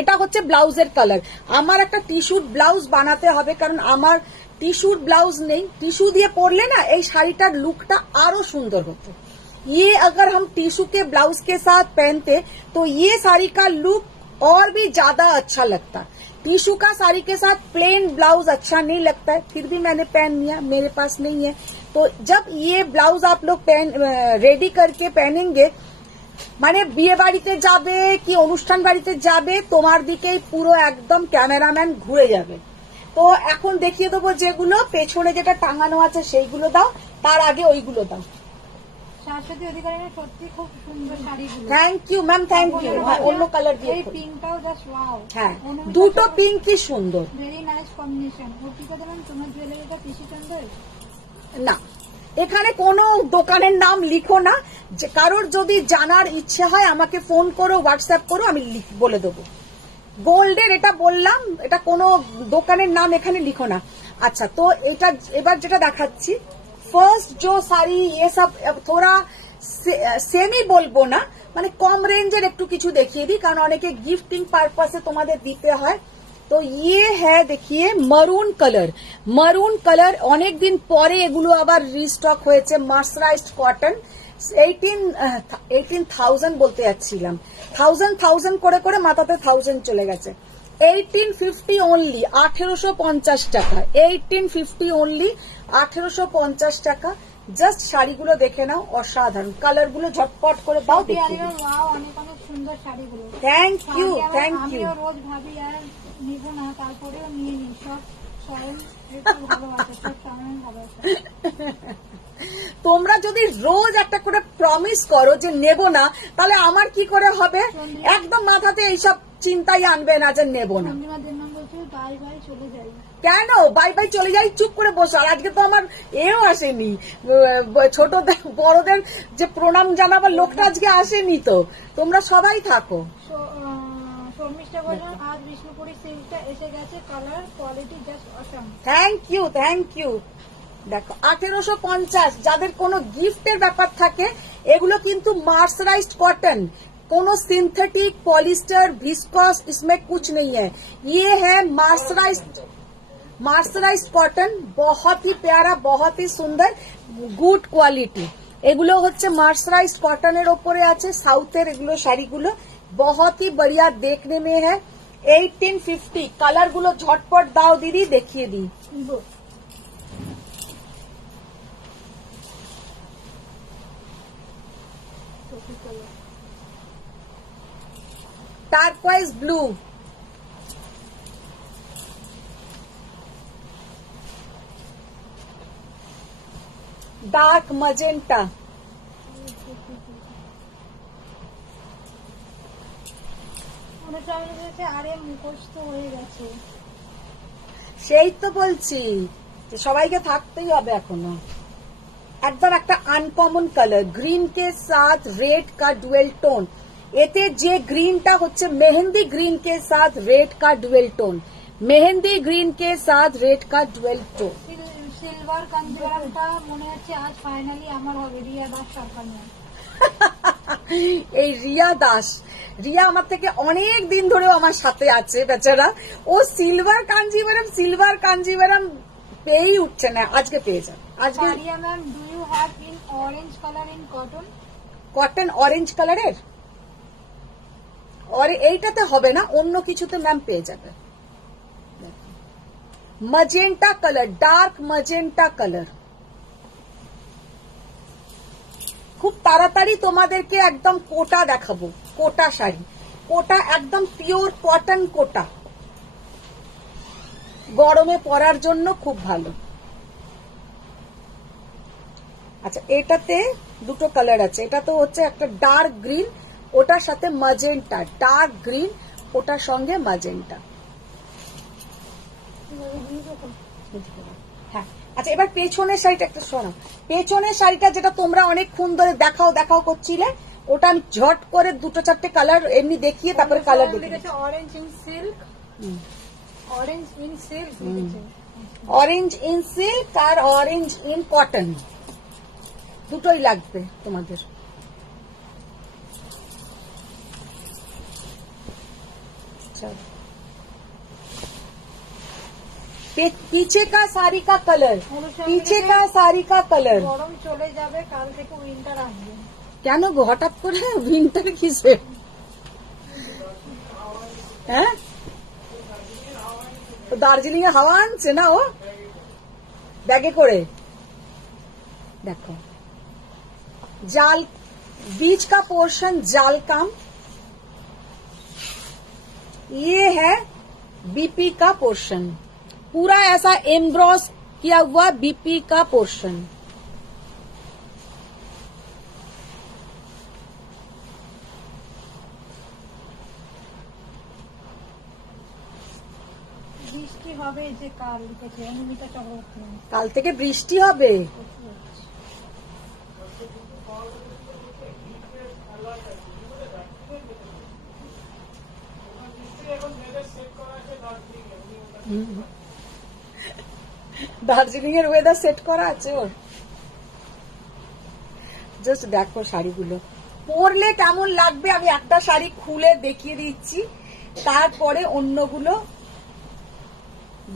এটা হচ্ছে ব্লাউজের কালার। আমার একটা টিস্যুর ব্লাউজ বানাতে হবে, কারণ আমার টিস্যুর ব্লাউজ নেই। টিস্যু দিয়ে পরলে না এই শাড়িটার লুকটা আরো সুন্দর হতো। ये अगर हम टिश्यू के ब्लाउज के साथ पहनते तो ये साड़ी का लुक और भी ज्यादा अच्छा लगता। टिश्यू का साड़ी के साथ प्लेन ब्लाउज अच्छा नहीं लगता है, फिर भी मैंने पहन लिया, मेरे पास नहीं है। तो जब ये ब्लाउज आप लोग रेडी करके पहनेंगे, মানে বিয়ে বাড়িতে যাবে কি অনুষ্ঠান বাড়িতে যাবে, তোমার দিকেই পুরো একদম ক্যামেরাম্যান ঘুরে যাবে। তো এখন দেখিয়ে দেবো যেগুলো পেছনে যেটা টাঙানো আছে সেইগুলো দাও, তার আগে ওইগুলো দাও। শাশ্বতী অধিকারীর সত্যি খুব সুন্দর শাড়িগুলো। Thank you ma'am, thank you. অন্য কালার দিয়ে এই পিঙ্কটাও জাস্ট ওয়াও। হ্যাঁ, দুটো পিঙ্কই সুন্দর। Very nice combination. ওটিকে দেবেন তোমার জুয়েলারিটা পিসি চন্দ্র? না, এখানে কোনো দোকানের নাম লিখো না। যে কারোর যদি জানার ইচ্ছে হয় আমাকে ফোন করো, হোয়াটসঅ্যাপ করো, আমি বলে দেবো। গোল্ডের এটা বললাম, এটা কোনো দোকানের নাম এখানে লিখো না। আচ্ছা, তো এটা এবার যেটা দেখাচ্ছি, ফার্স্ট जो साड़ी ये सब थोड़ा সেমি বলবো না, মানে কম রেঞ্জের একটু কিছু দেখিয়ে দিই, কারণ অনেকে গিফটিং পারপাসে তোমাদের দিতে হয়। তো ये है देखिए মারুন কালার। মারুন কালার অনেক দিন পরে এগুলো আবার রিস্টক হয়েছে। মার্সারাইজড কটন 18,000 বলতে যাচ্ছিলাম, 1000 করে করে মাথাতে 1000 চলে গেছে। 1850 অনলি, 1850 টাকা। 1850 অনলি, 1850 টাকা। জাস্ট শাড়িগুলো দেখে নাও, অসাধারণ কালার গুলো, ঝটপট করে দাও দেখি। ওয়াও, অনেক অনেক সুন্দর শাড়িগুলো। Thank you, thank you. আমিও রোজ ভাবি আর নিব না, তারপরেও নিয়ে নিই। সব সয়েল একটু ভালোবাসে, সব কেমন ভালোবাসে। তোমরা যদি রোজ একটা করে প্রমিস করো যে নেব না, তাহলে আমার কি করে হবে? একদম মাথাতে এইসব চিন্তাই আনবে না যে নেব না। চন্দ্রিমা দেবনাম বলছে বাই বাই চলে যাই। কেন বাই বাই চলে যাই? চুপ করে বসো। আর আজকে তো আমার এও আসেনি, ছোটদের বড়দের যে প্রণাম জানাবার লোকটা আজকে আসেনি। তো তোমরা সবাই থাকো। শর্মিষ্ঠা বললেন আজ বিষ্ণুপুরি সিল্কটা এসে গেছে, colour quality just awesome. Thank you, thank you. দেখো 1850, যাদের কোনো গিফটের ব্যাপার থাকে, এগুলো কিন্তু মার্সারাইজড কটন, कोनो सिंथेटिक पॉलिस्टर विस्कॉस इसमें कुछ नहीं है। ये है मार्सराइज्ड कॉटन, बहुत ही प्यारा, बहुत ही सुंदर, गुड क्वालिटी। এগুলো হচ্ছে মার্সারাইজড কটনের ওপরে আছে, সাউথের এগুলো শাড়িগুলো बहुत ही बढ़िया देखने में है। 1850 কালার গুলো ঝটপট দাও দিদি, দেখিয়ে দিই। টার্কোয়াইজ ব্লু, ডার্ক ম্যাজেন্টা, আরে মুখস্থ হয়ে গেছে। সেই তো বলছি যে সবাইকে থাকতেই হবে এখনো। একদম একটা আনকমন কালার, গ্রিন কে সাথ রেড কা ডুয়েল টোন। এতে যে গ্রিনটা হচ্ছে মেহেন্দি গ্রিন কে সাথ রেড কা ডুয়েল টোন, মেহেন্দি গ্রিন কে সাথ রেড কা ডুয়েল টোন। সিলভার কাঞ্জিভারামটা মনে হচ্ছে আজ ফাইনালি আমার হবে। রিয়া দাস সরকার নয়, এই রিয়া দাস, রিয়া আমার থেকে অনেক দিন ধরেও আমার সাথে আছে বেচারা। ও সিলভার কাঞ্জিভারাম পেয়েই উঠছে না, আজকে পেয়ে যাবে আজকে। Sariya ma'am, do you have in orange colour in cotton? Cotton orange কালারের, এইটাতে হবে না, অন্য কিছুতে ম্যাম পেয়ে যাবে। Magenta colour, dark magenta colour. খুব তাড়াতাড়ি তোমাদেরকে একদম কোটা দেখাবো, কোটা শাড়ি, কোটা একদম পিওর কটন কোটা, গরমে পরার জন্য খুব ভালো। আচ্ছা, এটাতে দুটো কালার আছে, এটা তো হচ্ছে একটা ডার্ক গ্রিন, ওটার সাথে ম্যাজেন্টা, ডার্ক গ্রিন ওটার সঙ্গে ম্যাজেন্টা। হ্যাঁ, আচ্ছা এবার পেছনের শাড়িটা একটা শোনো, পেছনের শাড়িটা যেটা তোমরা অনেকক্ষণ ধরে দেখাও দেখাও করছিলে, ওটা আমি ঝট করে দুটো চারটে কালার এমনি দেখিয়ে তারপরে কালার দেখিয়ে। Orange in silk, orange in silk, orange in silk আর অরেঞ্জ ইন কটন, দুটোই লাগবে তোমাদের। पीछे का साड़ी का कलर, पीछे का साड़ी का कलर। গরম চলে যাবে, কাল থেকে উইন্টার আসবে। কেন গো হঠাৎ করে উইন্টার কিসে? হ্যাঁ, দার্জিলিং এ হাওয়া আনছে না ও ব্যাগে করে। देखो जाल, बीच का पोर्शन जाल काम, ये है बीपी का पोर्शन, पूरा ऐसा एम्ब्रॉस किया हुआ बीपी का पोर्शन। বৃষ্টি হবে যে কাল লিখেছে অনিমিতা চক্রবর্তী। কাল থেকে বৃষ্টি হবে। দার্জিলিং এর ওয়েদার সেট করা আছে ওর। জাস্ট দেখো শাড়িগুলো পরলে কেমন লাগবে, আমি একটা শাড়ি খুলে দেখিয়ে দিচ্ছি, তারপরে অন্যগুলো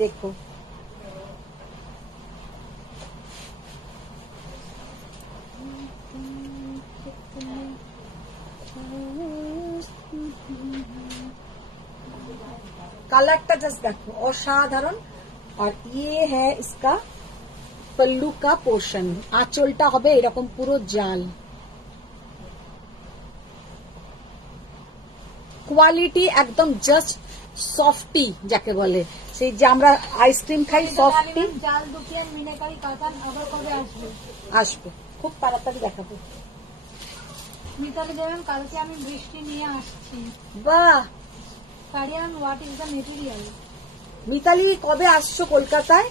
দেখো। कलरটা জাস্ট দেখো অসাধারণ। আর ये है इसका पल्लू का पोर्शन, आंचलটা হবে এরকম পুরো জাল। কোয়ালিটি একদম জাস্ট সফটি যাকে বলে, সেই যে আমরা আইসক্রিম খাই সফটি। জাল দুকিয়ান মিনাকারি কাতান আবার কবে আসবে? আসবে, খুব তাড়াতাড়ি দেখাবো। মিতালি দেবেন, কালকে আমি বৃষ্টি নিয়ে আসছি। বাহ, Sariyan, what is the material? Mitali কবে আসছো কলকাতায়?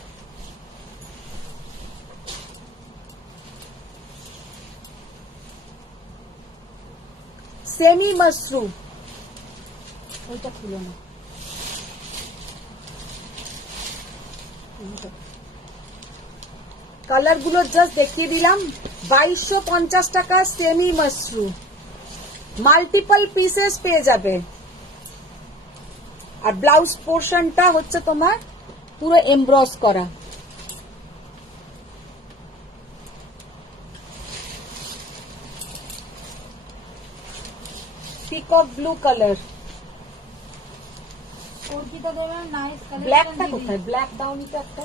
সেমি মাশরুম, ওইটা খুলো না। কালার গুলো জাস্ট দেখিয়ে দিলাম। 2250 টাকা সেমি মাশরুম, মাল্টিপল পিসেস পেয়ে যাবে। আর ব্লাউজ পোর্শনটা হচ্ছে তোমার পুরো এমব্রস করা। Peacock blue colour. অর্পিতা দেবেন, নাইস কালেকশন। ব্ল্যাকটা কোথায়? ব্ল্যাক ডাউনিটা একটা।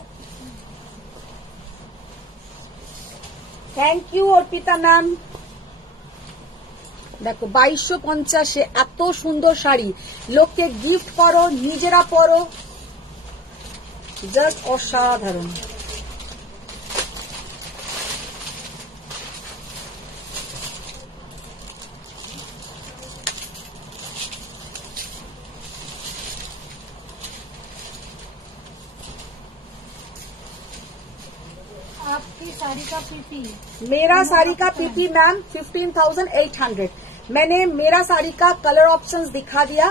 Thank you Arpita ma'am. দেখো 2250 এত সুন্দর শাড়ি, লোককে গিফট করো, নিজেরা পরো, জাস্ট অসাধারণ। आपकी साड़ी का पीपी, मेरा साड़ी का पीपी मैम 15,800। मैंने मेरा साड़ी का कलर ऑप्शंस दिखा दिया।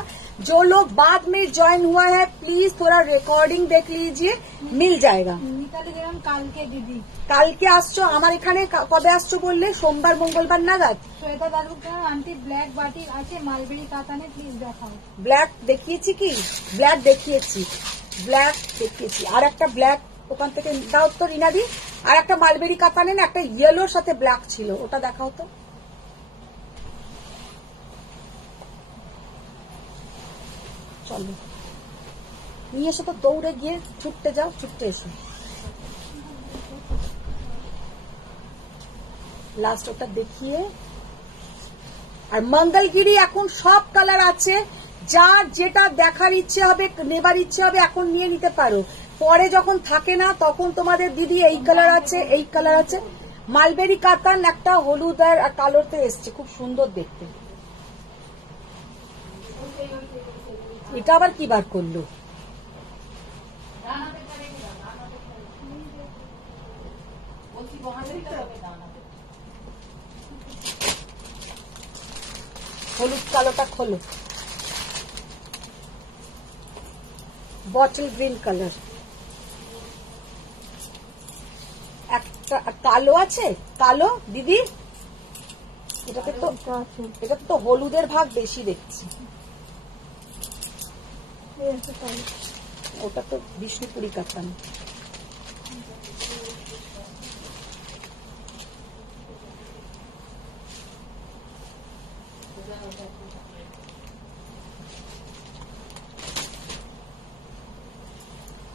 जो लोग बाद में ज्वाइन हुआ है प्लीज थोड़ा रिकॉर्डिंग देख लीजिए, मिल जाएगा। মিতালি দেবেন, কালকে দিদি। কালকে আসছো আমার এখানে? কবে আসছো বললে? সোমবার মঙ্গলবার নাগাদ। শ্বেতা দালুকদার, আন্টি ব্ল্যাক বাটিক আছে মালবেরি কাতানে, প্লিজ দেখাও। ব্ল্যাক দেখিয়েছি কি? ব্ল্যাক দেখিয়েছি, ব্ল্যাক দেখিয়েছি। আর একটা ব্ল্যাক ওখান থেকে দাও তো রিনাদি। আর একটা মালবেরি কাতানে না একটা ইয়েলোর সাথে ব্ল্যাক ছিল, ওটা দেখাও তো। চলো নিয়ে এসো তো, দৌড়ে গিয়ে ছুটতে যাও, ছুটতে এসো। লাস্ট ওটা দেখিয়ে। আর মঙ্গলগিরি এখন সব কালার আছে, যার যেটা দেখার ইচ্ছে হবে, নেবার ইচ্ছে হবে এখন নিয়ে নিতে পারো। পরে যখন থাকে না তখন তোমাদের দিদি এই কালার আছে, এই কালার আছে। মালবেরি কাতান একটা হলুদ আর কালোতে এসছে, খুব সুন্দর দেখতে। এটা আবার কি বার করলো? হলুদ কালোটা খোলো। বটল গ্রিন কালার একটা কালো আছে, কালো দিদি। এটাতে তো হলুদের ভাগ বেশি দেখছি। ওটা তো বিষ্ণুপুরি কাতান।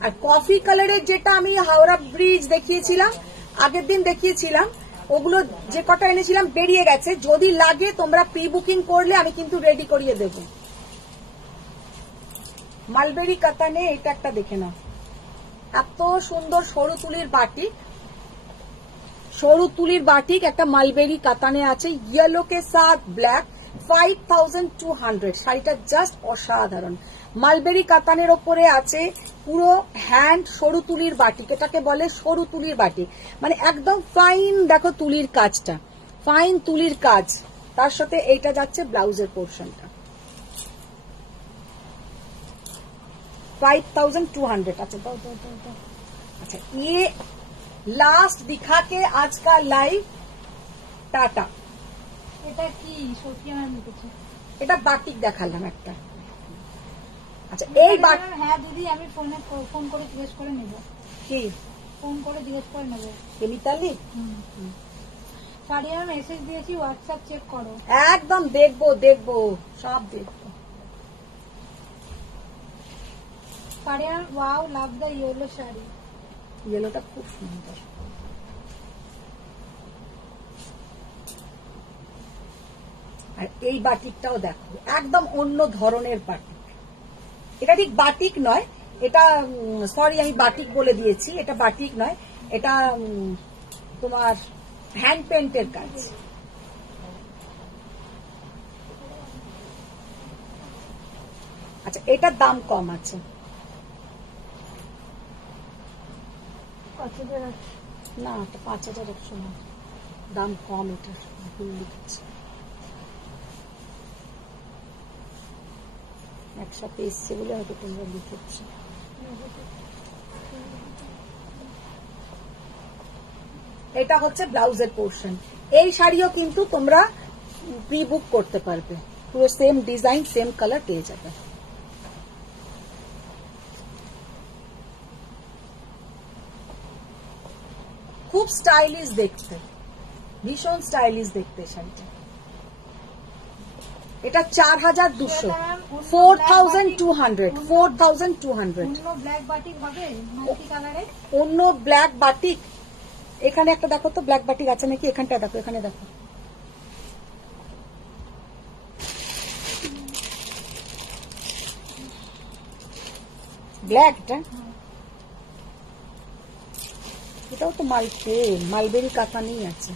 আর কফি কালারের যেটা আমি হাওড়া ব্রিজ দেখিয়েছিলাম, আগের দিন দেখিয়েছিলাম, ওগুলো যে কটা এনেছিলাম বেরিয়ে গেছে। যদি লাগে তোমরা প্রি বুকিং করলে আমি কিন্তু রেডি করিয়ে দেব। মালবেরি কাতানে এটা একটা দেখে নাও, এত সুন্দর সরু তুলির বাটিক, সরু তুলির বাটিক একটা মালবেরি কাতানে আছে, ইয়েলো কে সাথ ব্ল্যাক, 5200। শাড়িটা জাস্ট অসাধারণ। মালবেরি কাতানের ওপরে আছে পুরো হ্যান্ড সরু তুলির বাটিক, এটাকে বলে সরু তুলির বাটিক, মানে একদম ফাইন। দেখো তুলির কাজটা, ফাইন তুলির কাজ। তার সাথে এইটা যাচ্ছে ব্লাউজের পোর্শনটা। 5200। अच्छा दो दो दो दो। अच्छा ये लास्ट दिखा के आज का लाइव टाटा। এটা কি সোফিয়া ম্যাম লিখেছে? এটা বাটিক দেখালাম একটা। আচ্ছা এই বাটিক, হ্যাঁ দিদি আমি ফোন করে জিজ্ঞেস করে নেব। কি ফোন করে জিজ্ঞেস করে নেব? মিতালি সারিয়া মেসেজ দিয়েছি, হোয়াটসঅ্যাপ চেক করো। একদম দেখবো দেখবো, সব দেখবো। Sariya wow love the yellow sari. ইয়েলোটা খুব সুন্দর। আর এই বাটিকটাও দেখো, একদম অন্য ধরনের বাটিক। এটা ঠিক বাটিক নয়, এটা সরি আমি বাটিক বলে দিয়েছি, এটা বাটিক নয়, এটা তোমার হ্যান্ড পেন্টের কাজ। আচ্ছা এটার দাম কম আছে, না 5100 না, দাম কম। এটা ভুল লিখেছি, একসাথে এসছে বলে হয়তো তোমরা লিখেছ। এটা হচ্ছে ব্লাউজের পোর্শন। এই শাড়িও কিন্তু তোমরা প্রি বুক করতে পারবে, পুরো সেম ডিজাইন সেম কালার পেয়ে যাবে। খুব স্টাইলিশ দেখতে, ভীষণ স্টাইলিশ দেখতে শাড়িটা। এটা 4200, 4200, 4200। অন্য ব্ল্যাক বাটিক হবে মাল্টি কালারে? অন্য ব্ল্যাক বাটিক এখানে একটা দেখো তো, ব্ল্যাক বাটিক আছে নাকি? এখানটা দেখো, এখানে দেখো। ব্ল্যাকটা, এটাও তো মালবেরি কাতানেই আছে।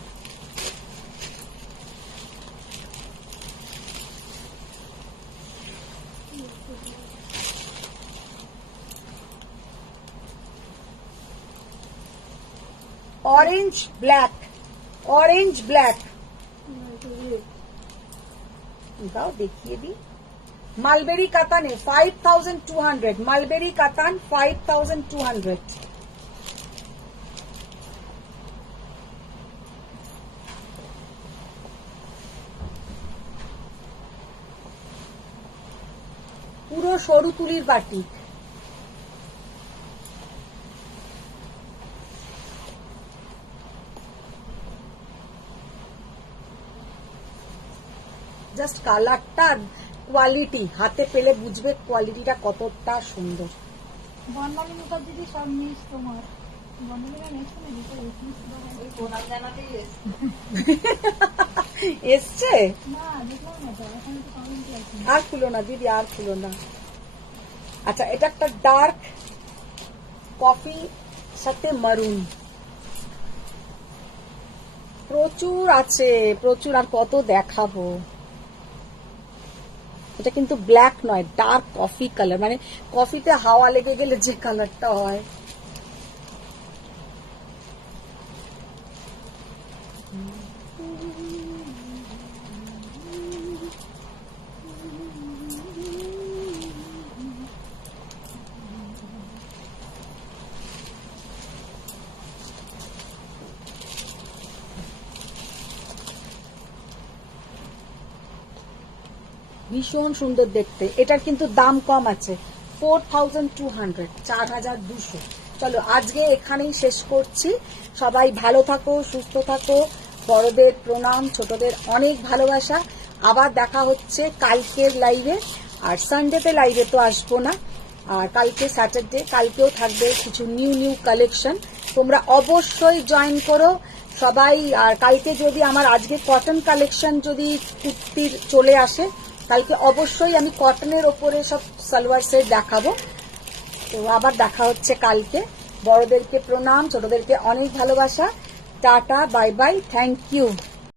অরেঞ্জ ব্ল্যাক, অরেঞ্জ ব্ল্যাক দাও দেখিয়ে দিই। মালবেরি কাতানে 5200, মালবেরি কাতান 5200। পুরো সরু তুলির বাটিক। জাস্ট কালারটা কোয়ালিটি হাতে পেলে বুঝবে কোয়ালিটিটা কতটা সুন্দর। বর্ণালী মুখার্জি সব মিস তোমার। বর্ণালীরা নেক্সট ওই প্রণাম জানাতেই এসছে। এসছে না দেখলাম না তো, এখন তো কমেন্ট আছে। আর খুলো না দিদি, আর খুলো না। আচ্ছা, এটা একটা ডার্ক কফি সাথে মারুন, প্রচুর আছে, প্রচুর। আর কত দেখাবো। এটা কিন্তু ব্ল্যাক নয়, ডার্ক কফি কালার, মানে কফিতে হাওয়া লেগে গেলে যে কালারটা হয়। ভীষণ সুন্দর দেখতে। এটার কিন্তু দাম কম আছে, 4200, 4200। চলো আজকে এখানেই শেষ করছি। সবাই ভালো থাকো, সুস্থ থাকো। বড়দের প্রণাম, ছোটদের অনেক ভালোবাসা। আবার দেখা হচ্ছে কালকের লাইভে। আর সানডেতে লাইভে তো আসবো না, আর কালকে স্যাটারডে, কালকেও থাকবে কিছু নিউ কালেকশন। তোমরা অবশ্যই জয়েন করো সবাই। আর কালকে যদি আমার আজকে কটন কালেকশন যদি কুর্তির চলে আসে, কালকে অবশ্যই আমি কটনের ওপরে সব সালোয়ার সেট দেখাবো। তো আবার দেখা হচ্ছে কালকে। বড়দেরকে প্রণাম, ছোটদেরকে অনেক ভালোবাসা। টাটা, বাই বাই, থ্যাংক ইউ।